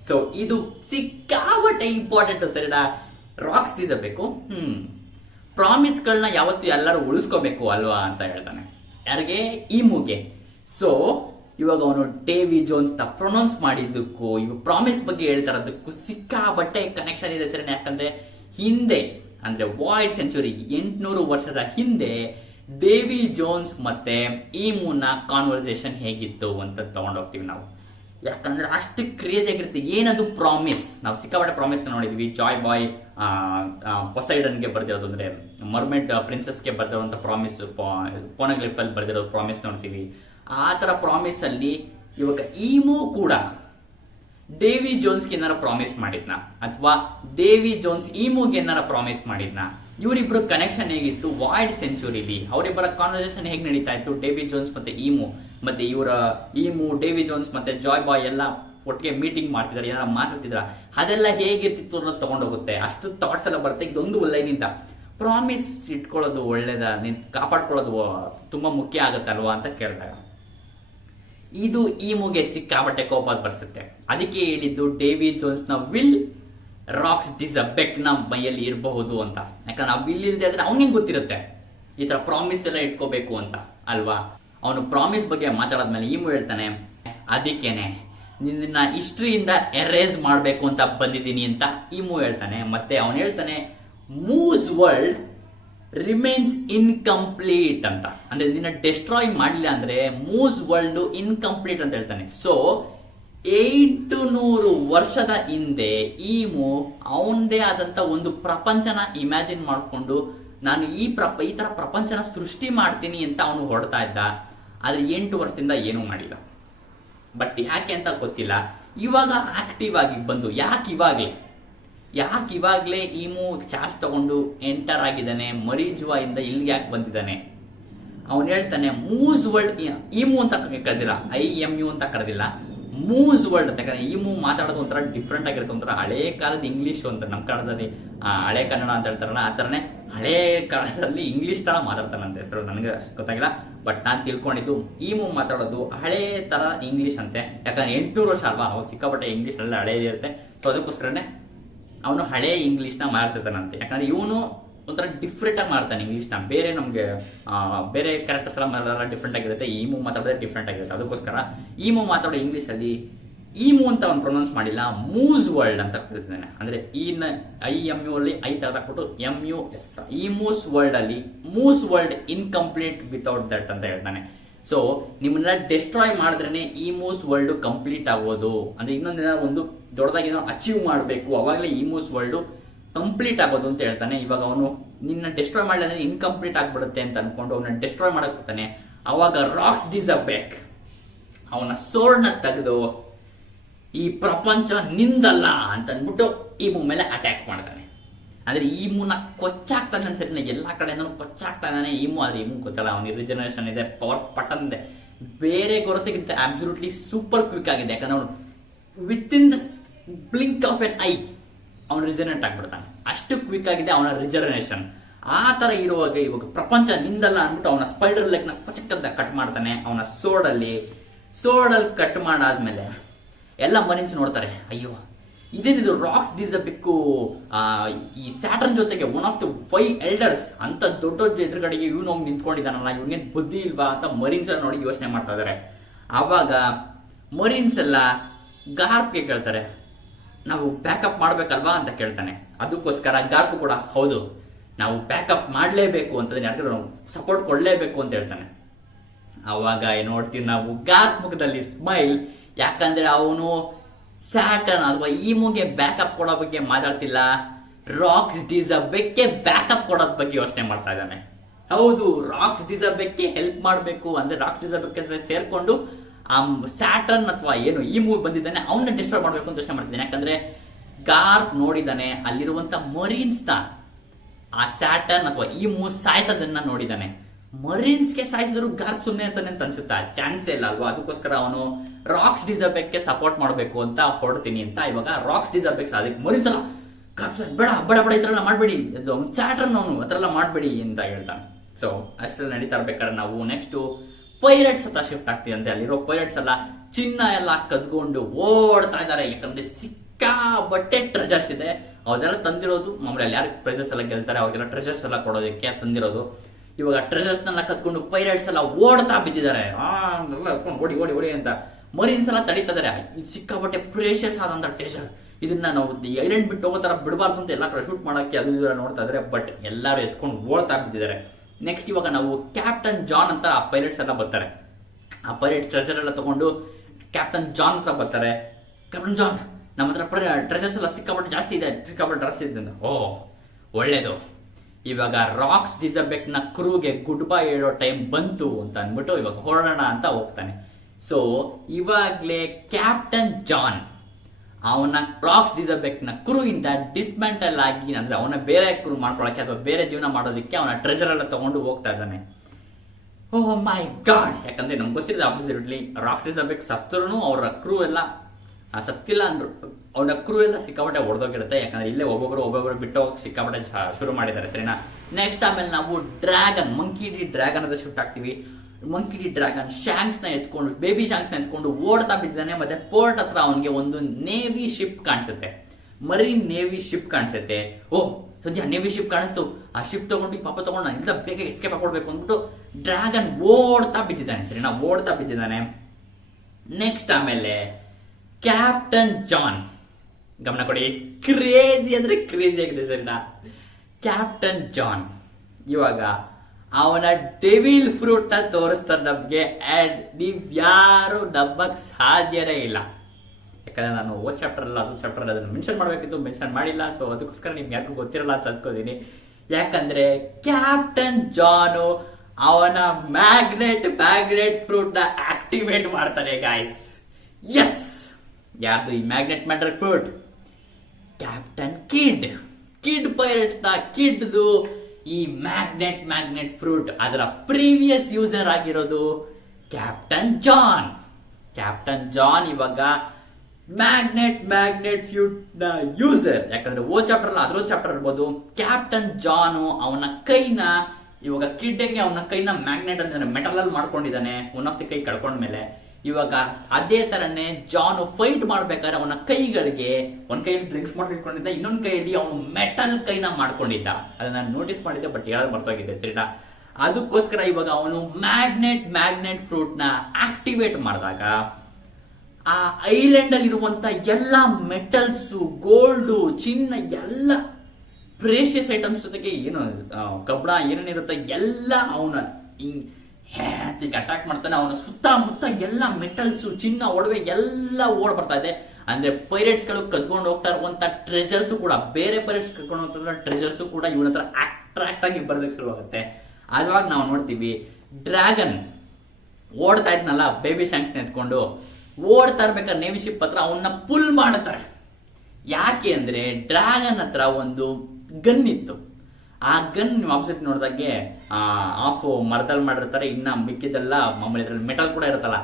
ಸೊ ಇದು ಸಿಕ್ಕಾಬಟ್ಟೆ ಇಂಪಾರ್ಟೆಂಟ್ ಸರಿನಾ. ರಾಕ್ಸ್ ಡಿಸಬೆಕ್ ಪ್ರಾಮಿಸ್ ಗಳನ್ನ ಯಾವತ್ತು ಎಲ್ಲರೂ ಉಳಿಸ್ಕೋಬೇಕು ಅಲ್ವಾ ಅಂತ ಹೇಳ್ತಾನೆ. ಯಾರಿಗೆ? ಈ ಮೂಗೆ. ಸೊ ಇವಾಗ ಅವನು ಡೇವಿ ಜೋನ್ಸ್ ತ ಪ್ರೊನೌನ್ಸ್ ಮಾಡಿದ್ದಕ್ಕೂ ಇವಾಗ ಪ್ರಾಮಿಸ್ ಬಗ್ಗೆ ಹೇಳ್ತಾ ಇರೋದಕ್ಕೂ ಸಿಕ್ಕಾಬಟ್ಟೆ ಕನೆಕ್ಷನ್ ಇದೆ ಸರಿನಾ. ಯಾಕಂದ್ರೆ ಹಿಂದೆ ಅಂದ್ರೆ ವಾಯ್ಡ್ ಸೆಂಚುರಿ 800 ವರ್ಷದ ಹಿಂದೆ ಡೇವಿ ಜೋನ್ಸ್ ಮತ್ತೆ ಈ ಮೂನ ಕಾನ್ವರ್ಸೇಷನ್ ಹೇಗಿತ್ತು ಅಂತ ತಗೊಂಡೋಗ್ತೀವಿ ನಾವು. ಯಾಕಂದ್ರೆ ಅಷ್ಟು ಕ್ರೇಜಿ ಆಗಿರುತ್ತೆ. ಏನದು ಪ್ರಾಮಿಸ್? ನಾವು ಸಿಕ್ಕಾಪಟ್ಟೆ ಪ್ರಾಮಿಸ್ ನೋಡಿದ್ವಿ. ಜಾಯ್ ಬಾಯ್ ಪೊಸೈಡನ್ಗೆ ಬರ್ದಿರೋದು ಅಂದ್ರೆ ಮರ್ಮೆಡ್ ಪ್ರಿನ್ಸೆಸ್ಗೆ ಬರ್ದಿರುವಂತ ಪ್ರಾಮಿಸ್, ಪೋನಗ್ಲಿಫ್ ಅಲ್ಲಿ ಬರ್ದಿರೋ ಪ್ರಾಮಿಸ್ ನೋಡ್ತೀವಿ. ಆ ತರ ಪ್ರಾಮಿಸ್ ಅಲ್ಲಿ ಇವಾಗ ಈಮೂ ಕೂಡ ಡೇವಿ ಜೋನ್ಸ್ಗೆ ಏನಾರ ಪ್ರಾಮಿಸ್ ಮಾಡಿದ್ನ ಅಥವಾ ಡೇವಿ ಜೋನ್ಸ್ ಈಮೂಗೆ ಏನಾರ ಪ್ರಾಮಿಸ್ ಮಾಡಿದ್ನ? ಇವರಿಬ್ರು ಕನೆಕ್ಷನ್ ಹೇಗಿತ್ತು ವಾಯ್ಡ್ ಸೆಂಚುರಿಲಿ? ಅವರಿಬ್ಬರ ಕಾನ್ವರ್ಸೇಷನ್ ಹೇಗೆ ನಡೀತಾ ಇತ್ತು? ಡೇವಿ ಜೋನ್ಸ್ ಮತ್ತೆ ಈಮು ಮತ್ತೆ ಇವರ ಈಮು ಡೇವಿ ಜೋನ್ಸ್ ಮತ್ತೆ ಜಾಯ್ ಬಾಯ್ ಎಲ್ಲ ಒಟ್ಟಿಗೆ ಮೀಟಿಂಗ್ ಮಾಡ್ತಿದ್ದಾರೆ, ಏನಾರ ಮಾತಾಡ್ತಿದ್ರ, ಅದೆಲ್ಲ ಹೇಗಿರ್ತಿತ್ತು ಅನ್ನೋದು ತಗೊಂಡೋಗುತ್ತೆ. ಅಷ್ಟು ಥಾಟ್ಸ್ ಎಲ್ಲ ಬರುತ್ತೆ. ಇದೊಂದು ಲೈನಿಂದ ಪ್ರಾಮಿಸ್ ಇಟ್ಕೊಳ್ಳೋದು ಒಳ್ಳೇದ, ನೀನ್ ಕಾಪಾಡ್ಕೊಳ್ಳೋದು ತುಂಬಾ ಮುಖ್ಯ ಆಗುತ್ತಲ್ವಾ ಅಂತ ಕೇಳಿದಾಗ ಇದು ಈ ಮೂಗೆ ಸಿಕ್ಕಾಬಟ್ಟೆ ಕೋಪ ಬರ್ಸುತ್ತೆ. ಅದಕ್ಕೆ ಹೇಳಿದ್ದು ಡೇವಿ ಜೋನ್ಸ್ ನ ವಿಲ್ ರಾಕ್ಸ್ ಡಿಸಬೆಕ್ ನ ಮೈಯಲ್ಲಿ ಇರಬಹುದು ಅಂತ. ಯಾಕಂದ್ರೆ ಆ ವಿಲ್ ಇಲ್ಲದೆ ಆದ್ರೆ ಅವನಿಗೆ ಗೊತ್ತಿರುತ್ತೆ ಈ ತರ ಪ್ರಾಮಿಸ್ ಎಲ್ಲ ಇಟ್ಕೋಬೇಕು ಅಂತ ಅಲ್ವಾ. ಅವನು ಪ್ರಾಮಿಸ್ ಬಗ್ಗೆ ಮಾತಾಡದ್ಮೇಲೆ ಈಮು ಹೇಳ್ತಾನೆ, ಅದಕ್ಕೇನೆ ನಿನ್ನ ಹಿಸ್ಟ್ರಿಯಿಂದ ಎರೇಸ್ ಮಾಡ್ಬೇಕು ಅಂತ ಬಂದಿದ್ದೀನಿ ಅಂತ ಈಮು ಹೇಳ್ತಾನೆ. ಮತ್ತೆ ಅವನು ಹೇಳ್ತಾನೆ ಮೂಸ್ ವರ್ಲ್ಡ್ ರಿಮೈನ್ಸ್ ಇನ್ಕಂಪ್ಲೀಟ್ ಅಂತ. ಅಂದ್ರೆ ನಿನ್ನ ಡೆಸ್ಟ್ರಾಯ್ ಮಾಡಲಿಲ್ಲ ಅಂದ್ರೆ ಮೂಸ್ ವರ್ಲ್ಡ್ ಇನ್ಕಂಪ್ಲೀಟ್ ಅಂತ ಹೇಳ್ತಾನೆ. ಸೊ 800 ವರ್ಷದ ಹಿಂದೆ ಈಮು ಅವನದೇ ಆದಂತ ಒಂದು ಪ್ರಪಂಚನ ಇಮ್ಯಾಜಿನ್ ಮಾಡ್ಕೊಂಡು ನಾನು ಈ ತರ ಪ್ರಪಂಚನ ಸೃಷ್ಟಿ ಮಾಡ್ತೀನಿ ಅಂತ ಅವನು ಹೊರಡ್ತಾ ಇದ್ದ. ಆದ್ರೆ 8 ವರ್ಷದಿಂದ ಏನೂ ಮಾಡಿಲ್ಲ. ಬಟ್ ಯಾಕೆ ಅಂತ ಗೊತ್ತಿಲ್ಲ. ಇವಾಗ ಆಕ್ಟಿವ್ ಆಗಿ ಬಂದು ಯಾಕೆ ಇವಾಗ್ಲೇ ಈಮು ಚಾರ್ಜ್ ತಗೊಂಡು ಎಂಟರ್ ಆಗಿದ್ದಾನೆ ಮರೀಜುವಾ ಇಂದ ಇಲ್ಲಿಗೆ ಯಾಕೆ ಬಂದಿದ್ದಾನೆ? ಅವನು ಹೇಳ್ತಾನೆ ಮೂಸ್ ವರ್ಲ್ಡ್, ಈಮು ಅಂತ ಕರೆದಿಲ್ಲ, IMU ಅಂತ ಕರೆದಿಲ್ಲ, ಮೂಸ್ ವರ್ಲ್ಡ್ ಅಂತ. ಯಾಕಂದ್ರೆ ಈಮು ಮಾತಾಡೋದು ಒಂಥರ ಡಿಫ್ರೆಂಟ್ ಆಗಿರುತ್ತೆ, ಒಂಥರ ಹಳೇ ಕಾಲದ ಇಂಗ್ಲಿಷ್ ಅಂತ. ನಮ್ಮ ಕನ್ನಡದಲ್ಲಿ ಹಳೆ ಕನ್ನಡ ಅಂತ ಹೇಳ್ತಾರಲ್ಲ ಆ ತರನೇ ಹಳೇ ಕಾಲದಲ್ಲಿ ಇಂಗ್ಲಿಷ್ ತರ ಮಾತಾಡ್ತಾನಂತೆ. ಹೆಸರು ನನಗೆ ಗೊತ್ತಾಗಿಲ್ಲ, ಬಟ್ ನಾನು ತಿಳ್ಕೊಂಡಿದ್ದು ಈಮು ಮಾತಾಡೋದು ಹಳೇ ತರ ಇಂಗ್ಲಿಷ್ ಅಂತೆ. ಯಾಕಂದ್ರೆ 800 ವರ್ಷ ಅಲ್ವಾ, ಅವಾಗ ಸಿಕ್ಕಾಪಟ್ಟೆ ಇಂಗ್ಲಿಷ್ ಎಲ್ಲ ಹಳೇದಿರುತ್ತೆ. ಸೊ ಅದಕ್ಕೋಸ್ಕರನೇ ಅವನು ಹಳೇ ಇಂಗ್ಲಿಷ್ ನ ಮಾತಾಡ್ತಿರ್ತಾನಂತೆ. ಯಾಕಂದ್ರೆ ಇವನು ಒಂಥರ ಡಿಫ್ರೆಂಟ್ ಆಗಿ ಮಾಡ್ತಾನೆ ಇಂಗ್ಲಿಷ್ ನ. ಬೇರೆ ನಮ್ಗೆ ಬೇರೆ ಕ್ಯಾರೆಕ್ಟರ್ಸ್ ಎಲ್ಲ ಮಾತಾಡೋಲ್ಲ ಡಿಫ್ರೆಂಟ್ ಆಗಿರುತ್ತೆ, ಈಮು ಮಾತಾಡೋದೇ ಡಿಫ್ರೆಂಟ್ ಆಗಿರುತ್ತೆ. ಅದಕ್ಕೋಸ್ಕರ ಈಮು ಮಾತಾಡೋ ಇಂಗ್ಲಿಷ್ ಅಲ್ಲಿ ಈಮು ಅಂತ ಅವ್ನು ಪ್ರೊನೌನ್ಸ್ ಮಾಡಿಲ್ಲ, ಮೂಸ್ ವರ್ಲ್ಡ್ ಅಂತ ಕರೀತಿದ್ದಾನೆ. ಅಂದ್ರೆ IMU ಅಲ್ಲಿ ಐ ತಗೊಂಡು MUS, ಈ ಮೂಸ್ ವರ್ಲ್ಡ್ ಅಲ್ಲಿ ಮೂಸ್ ವರ್ಲ್ಡ್ ಇನ್ಕಂಪ್ಲೀಟ್ ವಿತೌಟ್ ದಟ್ ಅಂತ ಹೇಳ್ತಾನೆ. ಸೊ ನಿಮ್ಮನ್ನೆಲ್ಲ ಡೆಸ್ಟ್ರಾಯ್ ಮಾಡಿದ್ರೇನೆ ಈ ಮೂಸ್ ವರ್ಲ್ಡ್ ಕಂಪ್ಲೀಟ್ ಆಗೋದು. ಅಂದ್ರೆ ಇನ್ನೊಂದಿನ ಒಂದು ದೊಡ್ಡದಾಗಿ ಏನೋ ಅಚೀವ್ ಮಾಡಬೇಕು, ಅವಾಗಲೇ ಈ ಮೂಸ್ ವರ್ಲ್ಡ್ ಕಂಪ್ಲೀಟ್ ಆಗೋದು ಅಂತ ಹೇಳ್ತಾನೆ. ಇವಾಗ ಅವನು ನಿನ್ನ ಡೆಸ್ಟ್ರಾಯ್ ಮಾಡಲಿ ಅಂದ್ರೆ ಇನ್ಕಂಪ್ಲೀಟ್ ಆಗ್ಬಿಡುತ್ತೆ ಅಂತ ಅನ್ಕೊಂಡು ಅವನ ಡೆಸ್ಟ್ರಾಯ್ ಮಾಡಕ್ ಹೋಗ್ತಾನೆ. ಅವಾಗ ರಾಕ್ಸ್ ಡಿಸಬೆಕ್ ಅವನ ಸೋರ್ಡ್ ನ ತೆಗೆದು ಈ ಪ್ರಪಂಚ ನಿಂದಲ್ಲ ಅಂತ ಅಂದ್ಬಿಟ್ಟು ಈಮು ಮೇಲೆ ಅಟ್ಯಾಕ್ ಮಾಡ್ತಾನೆ. ಅಂದ್ರೆ ಈಮುನ ಕೊಚ್ಚಾಕ್ತಾನೆ ಅನ್ಸರಿ, ಎಲ್ಲಾ ಕಡೆನೂ ಕೊಚ್ಚಾಕ್ತಾ ಇದ್ದಾನೆ ಈಮು. ಆದ್ರೆ ಈಮು ಗೊತ್ತಲ್ಲ, ಅವನಿಗೆ ರಿಜನರೇಷನ್ ಇದೆ, ಪವರ್ ಪಟನ್ ಇದೆ, ಬೇರೆ ಗೊರಸಿಗಿಂತ ಅಬ್ಸಲ್ಯೂಟ್ಲಿ ಸೂಪರ್ ಕ್ವಿಕ್ ಆಗಿದೆ. ಯಾಕಂದ್ರೆ ಅವನು with in the blink of N I ಅವನು ರಿಜನರೇಟ್ ಆಗ್ಬಿಡ್ತಾನೆ, ಅಷ್ಟು ಕ್ವಿಕ್ ಆಗಿದೆ ಅವನ ರಿಜನರೇಷನ್. ಆ ತರ ಇರುವಾಗ ಇವಾಗ ಪ್ರಪಂಚ ನಿಂದಲ್ಲ ಅಂದ್ಬಿಟ್ಟು ಅವನ ಸ್ಪೈಡರ್ ಲೆಗ್ ನ ಕೊಚ್ಚಕ್ಕಂತ ಕಟ್ ಮಾಡ್ತಾನೆ ಅವನ ಸೋರ್ಡಲ್ಲಿ ಕಟ್ ಮಾಡಾದ್ಮೇಲೆ ಎಲ್ಲ ಮರೀನ್ಸ್ ನೋಡ್ತಾರೆ, ಅಯ್ಯೋ ಇದೇನಿದು ರಾಕ್ಸ್ ಡಿಸಬೆಕ್ ಈ ಸ್ಯಾಟರ್ನ್ ಜೊತೆಗೆ ಒನ್ ಆಫ್ ದ 5 ಎಲ್ಡರ್ಸ್ ಅಂತ ದೊಡ್ಡ ಎದುರುಗಡೆಗೆ ಇವನು ಹೋಗಿ ನಿಂತ್ಕೊಂಡಿದ್ದಾನಲ್ಲ, ಇವನಿಗೆ ಬುದ್ಧಿ ಇಲ್ವಾ ಅಂತ ಮರೀನ್ಸ್ ನೋಡಿ ಯೋಚನೆ ಮಾಡ್ತಾ ಇದಾರೆ. ಆವಾಗ ಮರೀನ್ಸ್ ಎಲ್ಲ ಗಾರ್ಪ್ಗೆ ಕೇಳ್ತಾರೆ, ನಾವು ಬ್ಯಾಕಪ್ ಮಾಡ್ಬೇಕಲ್ವಾ ಅಂತ ಕೇಳ್ತಾನೆ. ಅದಕ್ಕೋಸ್ಕರ ಗಾರ್ಪ್ ಕೂಡ ಹೌದು ನಾವು ಬ್ಯಾಕಪ್ ಮಾಡಲೇಬೇಕು ಅಂತಂದ್ರೆ ಯಾರಿಗೂ ಸಪೋರ್ಟ್ ಕೊಡಲೇಬೇಕು ಅಂತ ಹೇಳ್ತಾನೆ. ಅವಾಗ ನೋಡ್ತೀವಿ ನಾವು ಗಾರ್ಪ್ ಮುಖದಲ್ಲಿ ಸ್ಮೈಲ್, ಯಾಕಂದ್ರೆ ಅವನು ಸ್ಯಾಟರ್ನ್ ಅಥವಾ ಈಮುಗೆ ಬ್ಯಾಕಪ್ ಕೊಡೋ ಬಗ್ಗೆ ಮಾತಾಡ್ತಿಲ್ಲ, ರಾಕ್ಸ್ ಡಿಸರ್ಬೆಕ್ಗೆ ಬ್ಯಾಕಪ್ ಕೊಡೋದ್ ಬಗ್ಗೆ ಯೋಚನೆ ಮಾಡ್ತಾ ಇದ್ದಾನೆ. ಹೌದು, ರಾಕ್ಸ್ ಡಿಸರ್ಬೆಕ್ಗೆ ಹೆಲ್ಪ್ ಮಾಡಬೇಕು ಅಂದ್ರೆ ರಾಕ್ಸ್ ಡಿಸರ್ಬೆಕ್ ಸೇರ್ಕೊಂಡು ಆ ಸ್ಯಾಟರ್ನ್ ಅಥವಾ ಏನು ಈ ಮೂವಿ ಬಂದಿದ್ದಾನೆ ಅವನ್ನ ಡಿಸ್ಟ್ರಾಯ್ ಮಾಡಬೇಕು ಅಂತ ಯೋಚನೆ ಮಾಡ್ತಿದ್ದಾನೆ. ಯಾಕಂದ್ರೆ ಗಾರ್ಪ್ ನೋಡಿದಾನೆ ಅಲ್ಲಿರುವಂತ ಮರೀನ್ಸ್ ನ ಆ ಸ್ಯಾಟರ್ನ್ ಅಥವಾ ಈ ಮೂವ್ ಸಾಯಿಸೋದನ್ನ ನೋಡಿದಾನೆ. ಮರೀನ್ಸ್ಗೆ ಸಾಯಿಸಿದ್ರು ಗಾರ್ಪ್ ಸುಮ್ಮನೆ ಅಂತಾನೆ ಅಂತ ಅನ್ಸುತ್ತಾ? ಚಾನ್ಸೇ ಇಲ್ಲ ಅಲ್ವಾ? ಅದಕ್ಕೋಸ್ಕರ ಅವನು ರಾಕ್ಸ್ ಡಿಸರ್ಬೆಕ್ಗೆ ಸಪೋರ್ಟ್ ಮಾಡಬೇಕು ಅಂತ ಹೊರಡ್ತೀನಿ ಅಂತ. ಇವಾಗ ರಾಕ್ಸ್ ಡಿಸರ್ಬೆಕ್ಸ್ ಅದಕ್ಕೆ ಮರೀನ್ಸ್ ಅಲ್ಲ, ಬೇಡ ಬೇಡ ಬೇಡ ಈ ತರ ಎಲ್ಲ ಮಾಡಬೇಡಿ, ಸ್ಯಾಟರ್ನ್ ಅವನು ಆ ತರ ಎಲ್ಲ ಮಾಡಬೇಡಿ ಅಂತ ಹೇಳ್ತಾನೆ. ಸೊ ಅಷ್ಟೆಲ್ಲ ನಡೀತಾ ಇರ್ಬೇಕಾದ್ರೆ ನಾವು ನೆಕ್ಸ್ಟ್ ಪೈರೇಟ್ಸ್ ಹತ್ರ ಶಿಫ್ಟ್ ಆಗ್ತೀವಿ. ಅಂದ್ರೆ ಅಲ್ಲಿರೋ ಪೈರೇಟ್ಸ್ ಎಲ್ಲ ಚಿನ್ನ ಎಲ್ಲ ಕದ್ಕೊಂಡು ಓಡ್ತಾ ಇದಾರೆ. ಯಾಕಂದ್ರೆ ಸಿಕ್ಕಾಬಟ್ಟೆ ಟ್ರೆಜರ್ಸ್ ಇದೆ, ಅವರೆಲ್ಲ ತಂದಿರೋದು ಮಾಮೂಲಿ ಅಲ್ಲಿ ಯಾರು ಪ್ರೈಸಸ್ ಎಲ್ಲ ಗೆಲ್ತಾರೆ ಅವ್ರಿಗೆಲ್ಲ ಟ್ರೆಜರ್ಸ್ ಎಲ್ಲ ಕೊಡೋದಕ್ಕೆ ತಂದಿರೋದು. ಇವಾಗ ಟ್ರೆಜರ್ಸ್ ನೆಲ್ಲ ಕದ್ಕೊಂಡು ಪೈರೇಟ್ಸ್ ಎಲ್ಲ ಓಡ್ತಾ ಬಿದ್ದಿದ್ದಾರೆ. ಹತ್ಕೊಂಡು ಓಡಿ ಓಡಿ ಓಡಿ ಅಂತ ಮರೀನ್ಸ್ ಎಲ್ಲ ತಡೀತಾ ಇದಾರೆ. ಸಿಕ್ಕಾಬಟ್ಟೆ ಪ್ರೇಷಿಯಸ್ ಆದಂತ ಟ್ರೆಜರ್, ಇದನ್ನ ನಾವು ಐಲ್ಯಾಂಡ್ ಬಿಟ್ಟು ಹೋಗೋ ತರ ಬಿಡಬಾರ್ದು ಅಂತ ಎಲ್ಲ ಕಡೆ ಶೂಟ್ ಮಾಡಕ್ಕೆ ಅದು ನೋಡ್ತಾ ಇದಾರೆ. ಬಟ್ ಎಲ್ಲರೂ ಎತ್ಕೊಂಡು ಓಡ್ತಾ ಬಿದ್ದಿದ್ದಾರೆ. ನೆಕ್ಸ್ಟ್ ಇವಾಗ ನಾವು ಕ್ಯಾಪ್ಟನ್ ಜಾನ್ ಅಂತ ಆ ಪೈರೇಟ್ಸ್ ಎಲ್ಲ ಬರ್ತಾರೆ. ಆ ಪೈರೇಟ್ ಟ್ರೆಜರ್ ಎಲ್ಲ ತಗೊಂಡು ಕ್ಯಾಪ್ಟನ್ ಜಾನ್ ಹತ್ರ ಬರ್ತಾರೆ. ಕ್ಯಾಪ್ಟನ್ ಜಾನ್, ನಮ್ಮ ಹತ್ರ ಟ್ರೆಜರ್ಸ್ ಎಲ್ಲ ಸಿಕ್ಕಾಪಟ್ಟೆ ಜಾಸ್ತಿ ಇದೆ, ಸಿಕ್ಕಾಪಟ್ಟೆ ಜಾಸ್ತಿ ಇದೆ ಅಂತ. ಓ ಒಳ್ಳೇದು, ಇವಾಗ ರಾಕ್ಸ್ ಡಿಸರ್ಬೆಕ್ ನ ಕ್ರೂಗೆ ಗುಡ್ ಬೈ ಹೇಳೋ ಟೈಮ್ ಬಂತು ಅಂತ ಅನ್ಬಿಟ್ಟು ಇವಾಗ ಹೊರಡೋಣ ಅಂತ ಹೋಗ್ತಾನೆ. ಸೊ ಇವಾಗ್ಲೇ ಕ್ಯಾಪ್ಟನ್ ಜಾನ್ ಅವನ ರಾಕ್ಸ್ ಡಿಸರ್ಬೆಕ್ ನ ಕ್ರೂ ಇಂದ ಡಿಸ್ಮೆಂಟಲ್ ಆಗಿ, ಅಂದ್ರೆ ಅವನ ಬೇರೆ ಕ್ರೂ ಮಾಡ್ಕೊಳಕ್ಕೆ ಅಥವಾ ಬೇರೆ ಜೀವನ ಮಾಡೋದಕ್ಕೆ ಅವನ ಟ್ರೆಜರ್ ಎಲ್ಲ ತಗೊಂಡು ಹೋಗ್ತಾ ಇದ್ದಾನೆ. ಓಹ್ ಮೈ ಗಾಡ್, ಯಾಕಂದ್ರೆ ನಮ್ಗೆ ಗೊತ್ತಿರೋದು ಅಬ್ಸಲ್ಯೂಟ್ಲಿ ರಾಕ್ಸ್ ಡಿಸರ್ಬೆಕ್ ಸತ್ತರೂ ಅವರ ಕ್ರೂ ಎಲ್ಲ ಸತ್ತಿಲ್ಲ ಅಂದ್ರು ಅವನ ಕ್ರೂ ಎಲ್ಲ ಸಿಕ್ಕಾಪಟ್ಟೆ ಹೊಡೆದೋಗಿರುತ್ತೆ. ಯಾಕಂದ್ರೆ ಇಲ್ಲೇ ಒಬ್ಬೊಬ್ರು ಬಿಟ್ಟು ಹೋಗಿ ಸಿಕ್ಕಾಪಟ್ಟೆ ಶುರು ಮಾಡಿದ್ದಾರೆ. ಸರಿನಾ? ನೆಕ್ಸ್ಟ್ ಆಮೇಲೆ ನಾವು ಡ್ರ್ಯಾಗನ್, ಮಂಕಿ ಡಿ ಡ್ರ್ಯಾಗನ್ ಅಂತ ಶಿಫ್ಟ್ ಆಗ್ತೀವಿ. ಮಂಕಿ ಡಿ ಡ್ರ್ಯಾಗನ್ ಶಾಂಕ್ಸ್ ನ ಎತ್ಕೊಂಡು, ಬೇಬಿ ಶಾಂಕ್ಸ್ ನ ಎತ್ಕೊಂಡು ಓಡ್ತಾ ಬಿದ್ದಾನೆ. ಮತ್ತೆ ಪೋರ್ಟ್ ಹತ್ರ ಅವನಿಗೆ ಒಂದು ನೇವಿ ಶಿಪ್ ಕಾಣಿಸುತ್ತೆ, ಮರೀನ್ ನೇವಿ ಶಿಪ್ ಕಾಣಿಸುತ್ತೆ. ಓಹ್ ಸದ್ಯ ನೇವಿ ಶಿಪ್ ಕಾಣಿಸ್ತು, ಆ ಶಿಪ್ ತಗೊಂಡು ಪಾಪ ತಗೊಂಡು ನಾನು ಇಲ್ಲ ಬೇಗ ಎಸ್ಕೇಪ್ ಹಾಕೊಡ್ಬೇಕು ಅಂದ್ಬಿಟ್ಟು ಡ್ರ್ಯಾಗನ್ ಓಡ್ತಾ ಬಿದ್ದಿದ್ದಾನೆ. ಸರಿನಾ? ಓಡ್ತಾ ಬಿದ್ದಿದ್ದಾನೆ. ನೆಕ್ಸ್ಟ್ ಆಮೇಲೆ ಕ್ಯಾಪ್ಟನ್ ಜಾನ್, ಗಮನ ಕೊಡಿ, ಕ್ರೇಜಿ ಅಂದ್ರೆ ಕ್ರೇಜಿ ಆಗಿದೆ. ಸರಿನಾ? ಕ್ಯಾಪ್ಟನ್ ಜಾನ್ ಇವಾಗ ಅವನ ಡೆವಿಲ್ ಫ್ರೂಟ್ ನ ತೋರಿಸ್ತಾರೆ ನಮ್ಗೆ. ಅಂಡ್ ನೀವ್ ಯಾರು ನಂಬಕ್ ಸಾಧ್ಯನೇ ಇಲ್ಲ. ಯಾಕಂದ್ರೆ ನಾನು ಓ ಚಾಪ್ಟರ್ ಅಲ್ಲ ಅದು ಚಾಪ್ಟರ್ ಅದನ್ನು ಮೆನ್ಷನ್ ಮಾಡ್ಬೇಕಿತ್ತು, ಮೆನ್ಷನ್ ಮಾಡಿಲ್ಲ. ಸೊ ಅದಕ್ಕೋಸ್ಕರ ನಿಮ್ಗೆ ಯಾರಿಗೂ ಗೊತ್ತಿರಲ್ಲ ಅಂತ ಅಂದ್ಕೋತೀನಿ. ಯಾಕಂದ್ರೆ ಕ್ಯಾಪ್ಟನ್ ಜಾನು ಅವನ ಮ್ಯಾಗ್ನೆಟ್ ಫ್ರೂಟ್ ನ ಆಕ್ಟಿವೇಟ್ ಮಾಡ್ತಾನೆ ಗಾಯ್ಸ್. ಎಸ್, ಯಾರ್ದು ಈ magnet fruit? Captain kid pirates ನ ಕಿಡ್ದು ಈ ಮ್ಯಾಗ್ನೆಟ್ ಫ್ರೂಟ್ ಅದರ ಪ್ರೀವಿಯಸ್ ಯೂಸರ್ ಆಗಿರೋದು ಕ್ಯಾಪ್ಟನ್ ಜಾನ್ ಇವಾಗ ಮ್ಯಾಗ್ನೆಟ್ ಫ್ರೂಟ್ ನ ಯೂಸರ್. ಯಾಕಂದ್ರೆ ಓ ಚಾಪ್ಟರ್ ಅಲ್ಲ ಅದ್ರ ಚಾಪ್ಟರ್ ಇರ್ಬೋದು. ಕ್ಯಾಪ್ಟನ್ ಜಾನು ಅವನ ಕೈನ ಇವಾಗ ಕಿಡ್ಗೆ ಅವನ ಕೈನ ಮ್ಯಾಗ್ನೆಟ್ ಅಂದ್ರೆ ಮೆಟಲ್ ಅಲ್ಲಿ ಮಾಡ್ಕೊಂಡಿದ್ದಾನೆ. ಒನ್ ಆಫ್ ದಿ ಕೈ ಕಳ್ಕೊಂಡ್ಮೇಲೆ ಇವಾಗ ಅದೇ ತರನೇ ಜಾನು ಫೈಟ್ ಮಾಡ್ಬೇಕಾದ್ರೆ ಅವನ ಕೈಗಳಿಗೆ ಒಂದ್ ಕೈಯಲ್ಲಿ ಡ್ರಿಂಕ್ಸ್ ಮಾಡಿ ಇಟ್ಕೊಂಡಿದ್ದ, ಇನ್ನೊಂದ್ ಕೈಯಲ್ಲಿ ಅವನು ಮೆಟಲ್ ಕೈನ ಮಾಡ್ಕೊಂಡಿದ್ದ. ಅದನ್ನ ನಾನು ನೋಟಿಸ್ ಮಾಡಿದ್ದೆ, ಬಟ್ ಹೇಳೋದು ಮರ್ತೋಗಿದ್ದೆ. ಸರಿನಾ? ಅದಕ್ಕೋಸ್ಕರ ಇವಾಗ ಅವನು ಮ್ಯಾಗ್ನೆಟ್ ಫ್ರೂಟ್ ನ ಆಕ್ಟಿವೇಟ್ ಮಾಡಿದಾಗ ಆ ಐಲ್ಯಾಂಡ್ ಅಲ್ಲಿ ಇರುವಂತ ಎಲ್ಲ ಮೆಟಲ್ಸ್, ಗೋಲ್ಡ್, ಚಿನ್ನ, ಎಲ್ಲ ಪ್ರೇಷಿಯಸ್ ಐಟಮ್ಸ್ ಜೊತೆಗೆ ಏನು ಕಬ್ಬಣ ಏನೇನಿರುತ್ತೆ ಎಲ್ಲ ಅವನ ಅಟ್ಯಾಕ್ ಮಾಡ್ತಾನೆ. ಅವನ ಸುತ್ತಮುತ್ತ ಎಲ್ಲ ಮೆಟಲ್ಸ್, ಚಿನ್ನ, ಒಡವೆ ಎಲ್ಲ ಓಡ್ ಬರ್ತಾ ಇದೆ. ಅಂದ್ರೆ ಪೈರೇಟ್ಸ್ ಗಳು ಕದ್ಕೊಂಡು ಹೋಗ್ತಾ ಇರುವಂತ ಟ್ರೆಜರ್ಸ್ ಕೂಡ, ಬೇರೆ ಪೈರೇಟ್ಸ್ ಕದ್ಕೊಂಡು ಹೋಗ್ತಾ ಟ್ರೆಜರ್ಸ್ ಕೂಡ ಇವನ ಹತ್ರ ಅಟ್ರಾಕ್ಟ್ ಆಗಿ ಬರೋದಕ್ಕೆ ಶುರು ಆಗುತ್ತೆ. ಅವಾಗ ನಾವು ನೋಡ್ತೀವಿ ಡ್ರ್ಯಾಗನ್ ಓಡ್ತಾ ಇದ್ನಲ್ಲ ಬೇಬಿ ಶಾಂಕ್ಸ್ ಎತ್ಕೊಂಡು ಓಡ್ತಾ ಇರ್ಬೇಕಾದ್ರೆ ನೇವಿ ಶಿಪ್ ಹತ್ರ ಅವನ್ನ ಪುಲ್ ಮಾಡುತ್ತಾರೆ. ಯಾಕೆ ಅಂದ್ರೆ ಡ್ರ್ಯಾಗನ್ ಹತ್ರ ಒಂದು ಗನ್ ಇತ್ತು. ಆ ಗನ್ ನೀವು ಆಬ್ಸೆಟ್ ನೋಡಿದಾಗೆ ಆಫ್ ಮರದಲ್ಲಿ ಮಾಡಿರ್ತಾರೆ, ಇನ್ನ ಮಿಕ್ಕಿದೆಲ್ಲ ಮಾಮೂಲಿ ಮೆಟಲ್ ಕೂಡ ಇರುತ್ತಲ್ಲ.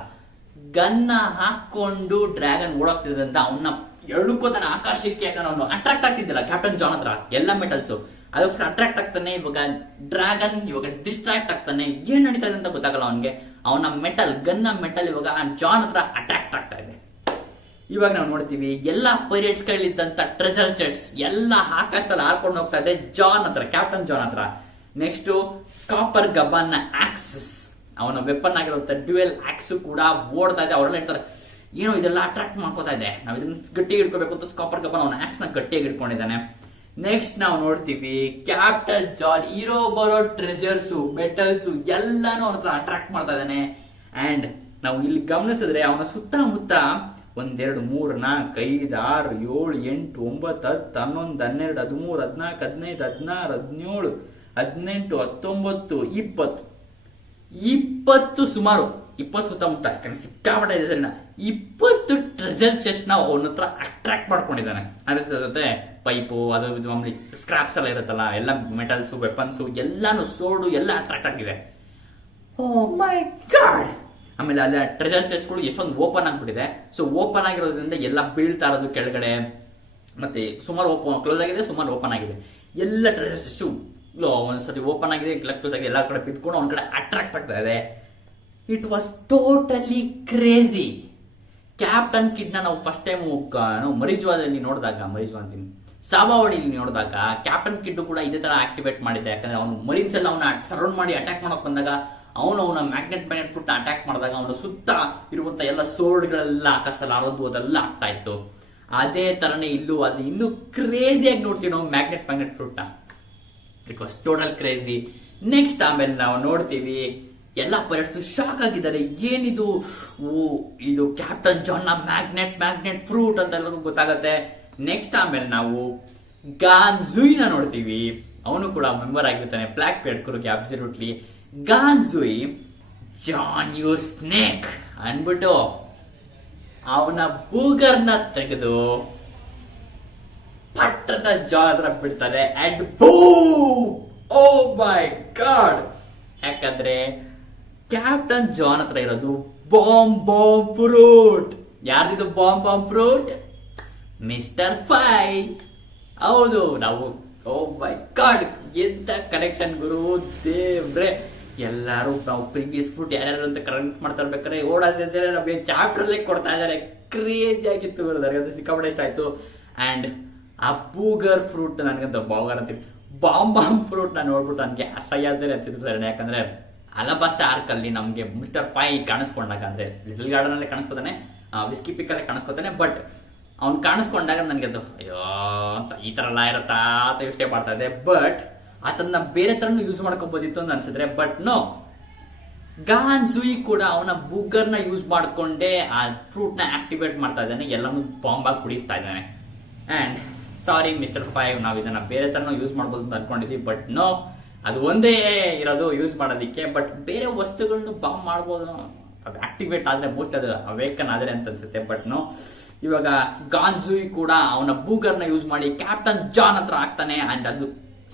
ಗನ್ನ ಹಾಕೊಂಡು ಡ್ರ್ಯಾಗನ್ ಓಡಾಗ್ತಿದ್ರಿಂದ ಅವನ್ನ ಎಳ್ಕೋತಾನೆ ಆಕಾಶಕ್ಕೆ. ಯಾಕಂದ್ರೆ ಅವನು ಅಟ್ರಾಕ್ಟ್ ಆಗ್ತಿದ್ದಿಲ್ಲ ಕ್ಯಾಪ್ಟನ್ ಜಾನ್ ಹತ್ರ ಎಲ್ಲ ಮೆಟಲ್ಸ್, ಅದಕ್ಕೋಸ್ಕರ ಅಟ್ರಾಕ್ಟ್ ಆಗ್ತಾನೆ. ಇವಾಗ ಡ್ರ್ಯಾಗನ್ ಇವಾಗ ಡಿಸ್ಟ್ರಾಕ್ಟ್ ಆಗ್ತಾನೆ, ಏನ್ ನಡೀತಾ ಇದೆ ಅಂತ ಗೊತ್ತಾಗಲ್ಲ ಅವನ್ಗೆ. ಅವನ ಗನ್ನ ಮೆಟಲ್ ಇವಾಗ ಜಾನ್ ಹತ್ರ ಅಟ್ರಾಕ್ಟ್ ಆಗ್ತಾ ಇದೆ. ಇವಾಗ ನಾವು ನೋಡ್ತೀವಿ ಎಲ್ಲ ಪೈರೇಟ್ಸ್ ಗಳಿದ್ದಂತ ಟ್ರೆಜರ್ ಚೆಟ್ಸ್ ಎಲ್ಲ ಆಕಾಶದಲ್ಲಿ ಹಾರ್ಕೊಂಡು ಹೋಗ್ತಾ ಇದೆ ಜಾನ್ ಹತ್ರ, ಕ್ಯಾಪ್ಟನ್ ಜಾನ್ ಹತ್ರ. ನೆಕ್ಸ್ಟ್ ಸ್ಕಾಪರ್ ಗಬಾನ್ ನ ಆಕ್ಸಸ್ ಅವನ ವೆಪನ್ ಆಗಿರುವಂತ ಡ್ಯುಯಲ್ ಆಕ್ಸ್ ಕೂಡ ಓಡ್ತಾ ಇದೆ. ಅವರೆಲ್ಲ ಹೇಳ್ತಾರೆ ಏನೋ ಇದೆಲ್ಲ ಅಟ್ರಾಕ್ಟ್ ಮಾಡ್ಕೋತಾ ಇದೆ, ನಾವು ಇದನ್ನ ಗಟ್ಟಿಯಾಗಿ ಇಟ್ಕೋಬೇಕು ಅಂತ ಸ್ಕಾಪರ್ ಗಬ್ಬನ್ ಅವನ ಆಕ್ಸ್ ನ ಗಟ್ಟಿಯಾಗಿ ಇಟ್ಕೊಂಡಿದ್ದಾನೆ. ನೆಕ್ಸ್ಟ್ ನಾವು ನೋಡ್ತೀವಿ ಕ್ಯಾಪ್ಟನ್ ಜಾನ್ ಇರೋ ಬರೋ ಟ್ರೆಷರ್ಸ್ ಮೆಟಲ್ಸ್ ಎಲ್ಲಾನು ಅವನ ಹತ್ರ ಅಟ್ರಾಕ್ಟ್ ಮಾಡ್ತಾ ಇದ್ದಾನೆ. ಅಂಡ್ ನಾವು ಇಲ್ಲಿ ಗಮನಿಸಿದ್ರೆ ಅವನ ಸುತ್ತಮುತ್ತ 1 2 3 4 5 6 7 8 9 10 11 12 13 14 15 16 17 18 19 20 ಸುಮಾರು 20 ಸುತ್ತಮುತ್ತ ಸಿಕ್ಕಾಪಟ್ಟೆ ಇದೆ ಸರಿನಾ, 20 ಟ್ರೆಜರ್ ಚೆಸ್ಟ್ ನ ಅವನ ಹತ್ರ ಅಟ್ರಾಕ್ಟ್ ಮಾಡ್ಕೊಂಡಿದ್ದಾನೆ. ಅದ್ರ ಜೊತೆ ಪೈಪು ಅದು ಇದು ಮಾಮೂಲಿ ಸ್ಕ್ರಾಪ್ಸ್ ಎಲ್ಲ ಇರುತ್ತಲ್ಲ, ಎಲ್ಲ ಮೆಟಲ್ಸ್ ವೆಪನ್ಸ್ ಎಲ್ಲಾನು ಸೋಡು ಎಲ್ಲ ಅಟ್ರಾಕ್ಟ್ ಆಗಿದೆ. ಓ ಮೈ ಗಾಡ್. ಆಮೇಲೆ ಅಲ್ಲಿ ಟ್ರೆಜರ್ ಚೆಸ್ಟ್ಗಳು ಎಷ್ಟೊಂದು ಓಪನ್ ಆಗ್ಬಿಟ್ಟಿದೆ. ಸೊ ಓಪನ್ ಆಗಿರೋದ್ರಿಂದ ಎಲ್ಲ ಬೀಳ್ತಾ ಇರೋದು ಕೆಳಗಡೆ, ಮತ್ತೆ ಸುಮಾರು ಕ್ಲೋಸ್ ಆಗಿದೆ, ಸುಮಾರು ಓಪನ್ ಆಗಿದೆ. ಎಲ್ಲ ಟ್ರೆಜರ್ ಚೆಸ್ಟ್ ಒಂದ್ಸತಿ ಓಪನ್ ಆಗಿದೆ, ಕ್ಲೋಸ್ ಆಗಿದೆ, ಎಲ್ಲ ಕಡೆ ಬಿತ್ಕೊಂಡು ಒಂದ್ ಕಡೆ ಅಟ್ರಾಕ್ಟ್ ಆಗ್ತಾ ಇದೆ. It was totally crazy. Captain kid ನ ನಾವು ಫಸ್ಟ್ ಟೈಮ್ ಮರಿಜ್ವಾದಲ್ಲಿ ನೋಡಿದಾಗ, ಸಾಬಾವಳಿಲಿ ನೋಡಿದಾಗ ಕ್ಯಾಪ್ಟನ್ ಕಿಡ್ ಕೂಡ ಇದೇ ತರ ಆಕ್ಟಿವೇಟ್ ಮಾಡಿದ್ದೆ. ಯಾಕಂದ್ರೆ ಅವನು ಮರೀನ್ಸ್ ಎಲ್ಲ ಅವನ ಸರೌಂಡ್ ಮಾಡಿ ಅಟ್ಯಾಕ್ ಮಾಡಕ್ ಬಂದಾಗ ಅವನ ಮ್ಯಾಗ್ನೆಟ್ ಫುಟ್ ಅಟ್ಯಾಕ್ ಮಾಡಿದಾಗ ಅವನ ಸುತ್ತ ಇರುವಂತ ಎಲ್ಲ ಸೋರ್ಡ್ಗಳೆಲ್ಲ ಆಕಾಶದಲ್ಲಿ ಆರೋದು ಅದೆಲ್ಲ ಆಗ್ತಾ ಇತ್ತು. ಅದೇ ತರನೇ ಇಲ್ಲೂ ಅದು ಇನ್ನೂ ಕ್ರೇಜಿಯಾಗಿ ನೋಡ್ತೀವಿ ನಾವು ಮ್ಯಾಗ್ನೆಟ್ ಫ್ರೂಟ್ ನ. It was total crazy. Next ಆಮೇಲೆ ನಾವು ನೋಡ್ತೀವಿ ಎಲ್ಲ ಪೈರಟ್ಸ್ ಶಾಕ್ ಆಗಿದ್ದಾರೆ, ಏನಿದು, ಓ ಇದು ಕ್ಯಾಪ್ಟನ್ ಜಾನ್ ನ ಮ್ಯಾಗ್ನೆಟ್ ಫ್ರೂಟ್ ಅಂತ ಎಲ್ಲರಿಗೂ ಗೊತ್ತಾಗತ್ತೆ. ನೆಕ್ಸ್ಟ್ ಆಮೇಲೆ ನಾವು ಗಾನ್ಜುಯಿನ ನೋಡ್ತೀವಿ, ಅವನು ಕೂಡ ಮೆಂಬರ್ ಆಗಿರ್ತಾನೆ ಬ್ಲಾಕ್ ಬೇರ್ಡ್ ಕ್ರೂಗೆ ಅಬ್ಸಲ್ಯೂಟ್ಲಿ. ಗಾನ್ಜುಯಿ ಜಾನ್ ಯು ಸ್ನೇಕ್ ಅನ್ಬಿಟ್ಟು ಅವನ ಬೂಗರ್ನ ತೆಗೆದು ಪಟ್ಟದ ಜಾನ್ ಹತ್ರ ಬಿಡ್ತಾರೆ. And boom, oh my god. ಯಾಕಂದ್ರೆ ಕ್ಯಾಪ್ಟನ್ ಜಾನ್ ಹತ್ರ ಇರೋದು ಬಾಂಬ್ ಫ್ರೂಟ್. ಯಾರ್ದಿದು ಬಾಂಬ್ ಫ್ರೂಟ್? ಮಿಸ್ಟರ್ ಫೈ. ಹೌದು, ನಾವು ಓ ಮೈ ಗಾಡ್ ಎಂತ ಕನೆಕ್ಷನ್ ಗುರು ದೇವ್ರೆ. ಎಲ್ಲಾರು ನಾವು ಪ್ರೀವಿಯಸ್ ಫ್ರೂಟ್ ಯಾರ್ಯಾರು ಅಂತ ಕರೆಕ್ಟ್ ಮಾಡ್ತಾ ಇರ್ಬೇಕಾದ್ರೆ ನಮಗೆ ಚಾಪ್ಟರ್ ಅಲ್ಲೇ ಕೊಡ್ತಾ ಇದಾರೆ. ಕ್ರೇಜಿ ಆಗಿತ್ತು ಗುರು, ನನಗಂತೂ ಸಿಕ್ಕಾಪಟ್ಟೆ ಇಷ್ಟ ಆಯ್ತು. ಅಂಡ್ ಆ ಬೂಗರ್ ಫ್ರೂಟ್ ನನಗಂತ ಬಾಗರ್ ಅಂತೀವಿ, ಬಾಂಬ್ ಫ್ರೂಟ್ ನಾನು ನೋಡ್ಬಿಟ್ಟು ನನಗೆ ಅಸಹ್ಯದಲ್ಲಿ ಅನ್ಸಿತ್ತು ಸರ್. ಯಾಕಂದ್ರೆ ಅಲಬಾಸ್ಟ ಆರ್ಕ್ ಅಲ್ಲಿ ನಮ್ಗೆ ಮಿಸ್ಟರ್ ಫೈ ಕಾಣಿಸ್ಕೊಂಡಾಗ, ಅಂದ್ರೆ ಲಿಟಲ್ ಗಾರ್ಡನ್ ಅಲ್ಲೇ ಕಾಣಿಸ್ಕೊತಾನೆ, ವಿಸ್ಕಿ ಪಿಕ್ ಅಲ್ಲೇ ಕಾಣಿಸ್ಕೊತಾನೆ, ಬಟ್ ಅವ್ನು ಕಾಣಿಸ್ಕೊಂಡಾಗ ನನಗೆ ಅದು ಅಯ್ಯೋ ಅಂತ ಈ ತರ ಎಲ್ಲ ಇರತ್ತಾ ಅಂತ ಯೋಚನೆ ಮಾಡ್ತಾ ಇದೆ. ಬಟ್ ಆತನ್ನ ಬೇರೆ ತರನು ಯೂಸ್ ಮಾಡ್ಕೋಬಹುದಿತ್ತು ಅಂತ ಅನ್ಸಿದ್ರೆ, ಬಟ್ ನೋ, ಗಾನ್ಜುಯಿ ಕೂಡ ಅವನ ಬೂಗರ್ನ ಯೂಸ್ ಮಾಡ್ಕೊಂಡೇ ಆ ಫ್ರೂಟ್ ನ ಆಕ್ಟಿವೇಟ್ ಮಾಡ್ತಾ ಇದ್ದಾನೆ, ಎಲ್ಲಾನು ಬಾಂಬ್ ಆಗಿ ಕುಡಿಸ್ತಾ ಇದ್ದಾನೆ. ಅಂಡ್ ಸಾರಿ ಮಿಸ್ಟರ್ ಫೈವ್, ನಾವು ಇದನ್ನ ಬೇರೆ ತರನು ಯೂಸ್ ಮಾಡ್ಬೋದು ಅಂತ ಅನ್ಕೊಂಡಿದ್ವಿ, ಬಟ್ ನೋ, ಅದು ಒಂದೇ ಇರೋದು ಯೂಸ್ ಮಾಡೋದಿಕ್ಕೆ. ಬಟ್ ಬೇರೆ ವಸ್ತುಗಳನ್ನು ಬಾಂಬ್ ಮಾಡ್ಬೋದು, ಅದು ಆಕ್ಟಿವೇಟ್ ಆದ್ರೆ ಮೋಸ್ಟ್ ಅದು ಅವೇಕನ್ ಆದ್ರೆ ಅಂತ ಅನ್ಸುತ್ತೆ. ಬಟ್ ನೋ, ಇವಾಗ ಗಾನ್ಜುಯಿ ಕೂಡ ಅವನ ಬೂಗರ್ನ ಯೂಸ್ ಮಾಡಿ ಕ್ಯಾಪ್ಟನ್ ಜಾನ್ ಹತ್ರ ಆಗ್ತಾನೆ. ಅಂಡ್ ಅದು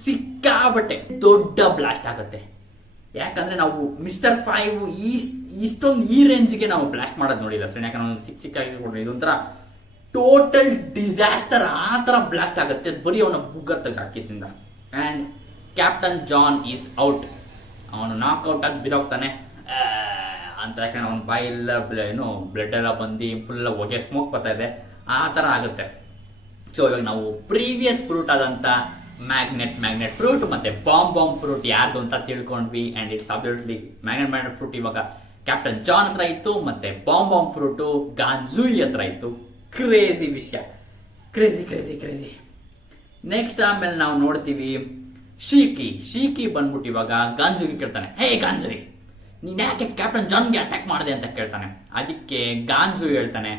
ಸಿಕ್ಕಾಬಟ್ಟೆ ದೊಡ್ಡ ಬ್ಲಾಸ್ಟ್ ಆಗುತ್ತೆ. ಯಾಕಂದ್ರೆ ನಾವು ಮಿಸ್ಟರ್ ಫೈವ್ ಇಷ್ಟೊಂದು ಈ ರೇಂಜ್ಗೆ ನಾವು ಬ್ಲಾಸ್ಟ್ ಮಾಡೋದು ನೋಡಿಲ್ಲ ಅಷ್ಟೇ. ಯಾಕಂದ್ರೆ ಸಿಕ್ಕಾಗಿ ಇದೊಂಥರ ಟೋಟಲ್ ಡಿಸಾಸ್ಟರ್ ಆ ತರ ಬ್ಲಾಸ್ಟ್ ಆಗುತ್ತೆ ಬರೀ ಅವನ ಬೂಗರ್ ತೆಗೆದು ಹಾಕಿದ್ರಿಂದ. And captain John is out, ಅವನು ನಾಕ್ಔಟ್ ಆಗಿ ಬಿದ್ದೋಗ್ತಾನೆ ಅಂತ. ಯಾಕಂದ್ರೆ ಅವನ ಬಾಯೆಲ್ಲ ಏನು ಬ್ಲಡ್ ಎಲ್ಲ ಬಂದು ಫುಲ್ ಹೊಗೆ ಸ್ಮೋಕ್ ಬರ್ತಾ ಇದೆ, ಆ ತರ ಆಗುತ್ತೆ. ಸೊ ಇವಾಗ ನಾವು ಪ್ರೀವಿಯಸ್ ಫ್ರೂಟ್ ಆದಂತ ಮ್ಯಾಗ್ನೆಟ್ ಫ್ರೂಟ್ ಮತ್ತೆ ಬಾಂಬ್ ಫ್ರೂಟ್ ಯಾರ್ದು ಅಂತ ತಿಳ್ಕೊಂಡ್ವಿ. And it's absolutely magnet fruit ಇವಾಗ ಕ್ಯಾಪ್ಟನ್ ಜಾನ್ ಹತ್ರ ಇತ್ತು, ಮತ್ತೆ ಬಾಂಬ್ ಫ್ರೂಟ್ ಗಾನ್ಜುಯಿ ಹತ್ರ ಇತ್ತು. ಕ್ರೇಜಿ ವಿಷಯ, ಕ್ರೇಜಿ. ನೆಕ್ಸ್ಟ್ ಆಮೇಲೆ ನಾವು ನೋಡ್ತೀವಿ ಶೀಕಿ ಬಂದ್ಬಿಟ್ಟು ಇವಾಗ ಗಾನ್ಜುಯಿ ಕೇಳ್ತಾನೆ, ಹೇ ಗಾನ್ಜುಯಿ, ನೀನ್ ಯಾಕೆ ಕ್ಯಾಪ್ಟನ್ ಜಾನ್ಗೆ ಅಟ್ಯಾಕ್ ಮಾಡಿದೆ ಅಂತ ಕೇಳ್ತಾನೆ. ಅದಕ್ಕೆ ಗಾನ್ಜುಯಿ ಹೇಳ್ತಾನೆ,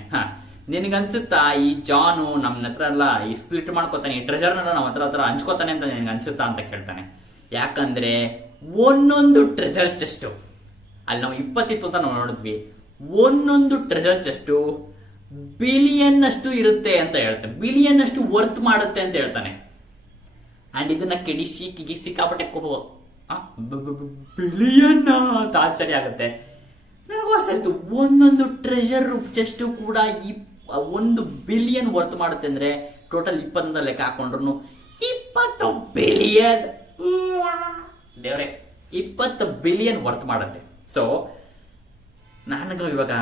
ನಿನಗನ್ಸುತ್ತಾ ಈ ಜಾನು ನಮ್ಮ ಹತ್ರ ಎಲ್ಲ ಈ ಸ್ಪ್ಲಿಟ್ ಮಾಡ್ಕೋತಾನೆ, ಈ ಟ್ರೆಜರ್ನೆಲ್ಲ ನಮ್ಮ ಹತ್ರ ಹಂಚ್ಕೋತಾನೆ ಅಂತ ನಿನಗೆ ಅನ್ಸುತ್ತಾ ಅಂತ ಕೇಳ್ತಾನೆ. ಯಾಕಂದ್ರೆ ಒಂದೊಂದು ಟ್ರೆಜರ್ ಚೆಸ್ಟ್ ಅಲ್ಲಿ ನಾವು 20 ಅಂತ ನಾವು ನೋಡಿದ್ವಿ, ಒಂದೊಂದು ಟ್ರೆಜರ್ ಚೆಸ್ಟ್ ಬಿಲಿಯನ್ ಅಷ್ಟು ಇರುತ್ತೆ ಅಂತ ಹೇಳ್ತಾನೆ, ಬಿಲಿಯನ್ ಅಷ್ಟು ವರ್ತ್ ಮಾಡುತ್ತೆ ಅಂತ ಹೇಳ್ತಾನೆ. ಅಂಡ್ ಇದನ್ನ ಕೆಡಿ ಶೀಕಿಗೆ ಸಿಕ್ಕಾಪಟ್ಟೆ ಬಿಲಿಯನ್ ಅಂತ ಆಶ್ಚರ್ಯ ಆಗುತ್ತೆ. ನನಗೂ ಅಷ್ಟೇ ಆಯ್ತು, ಒಂದೊಂದು ಟ್ರೆಜರ್ ಚೆಸ್ಟ್ ಕೂಡ 1 ಬಿಲಿಯನ್ ವರ್ತ್ ಮಾಡುತ್ತೆ ಅಂದ್ರೆ ಟೋಟಲ್ 20 ಲೆಕ್ಕ ಹಾಕೊಂಡ್ರು 20 ಬಿಲಿಯನ್, ದೇವ್ರೆ 20 ಬಿಲಿಯನ್ ವರ್ತ್ ಮಾಡುತ್ತೆ. ಸೊ ನನಗೂ ಇವಾಗ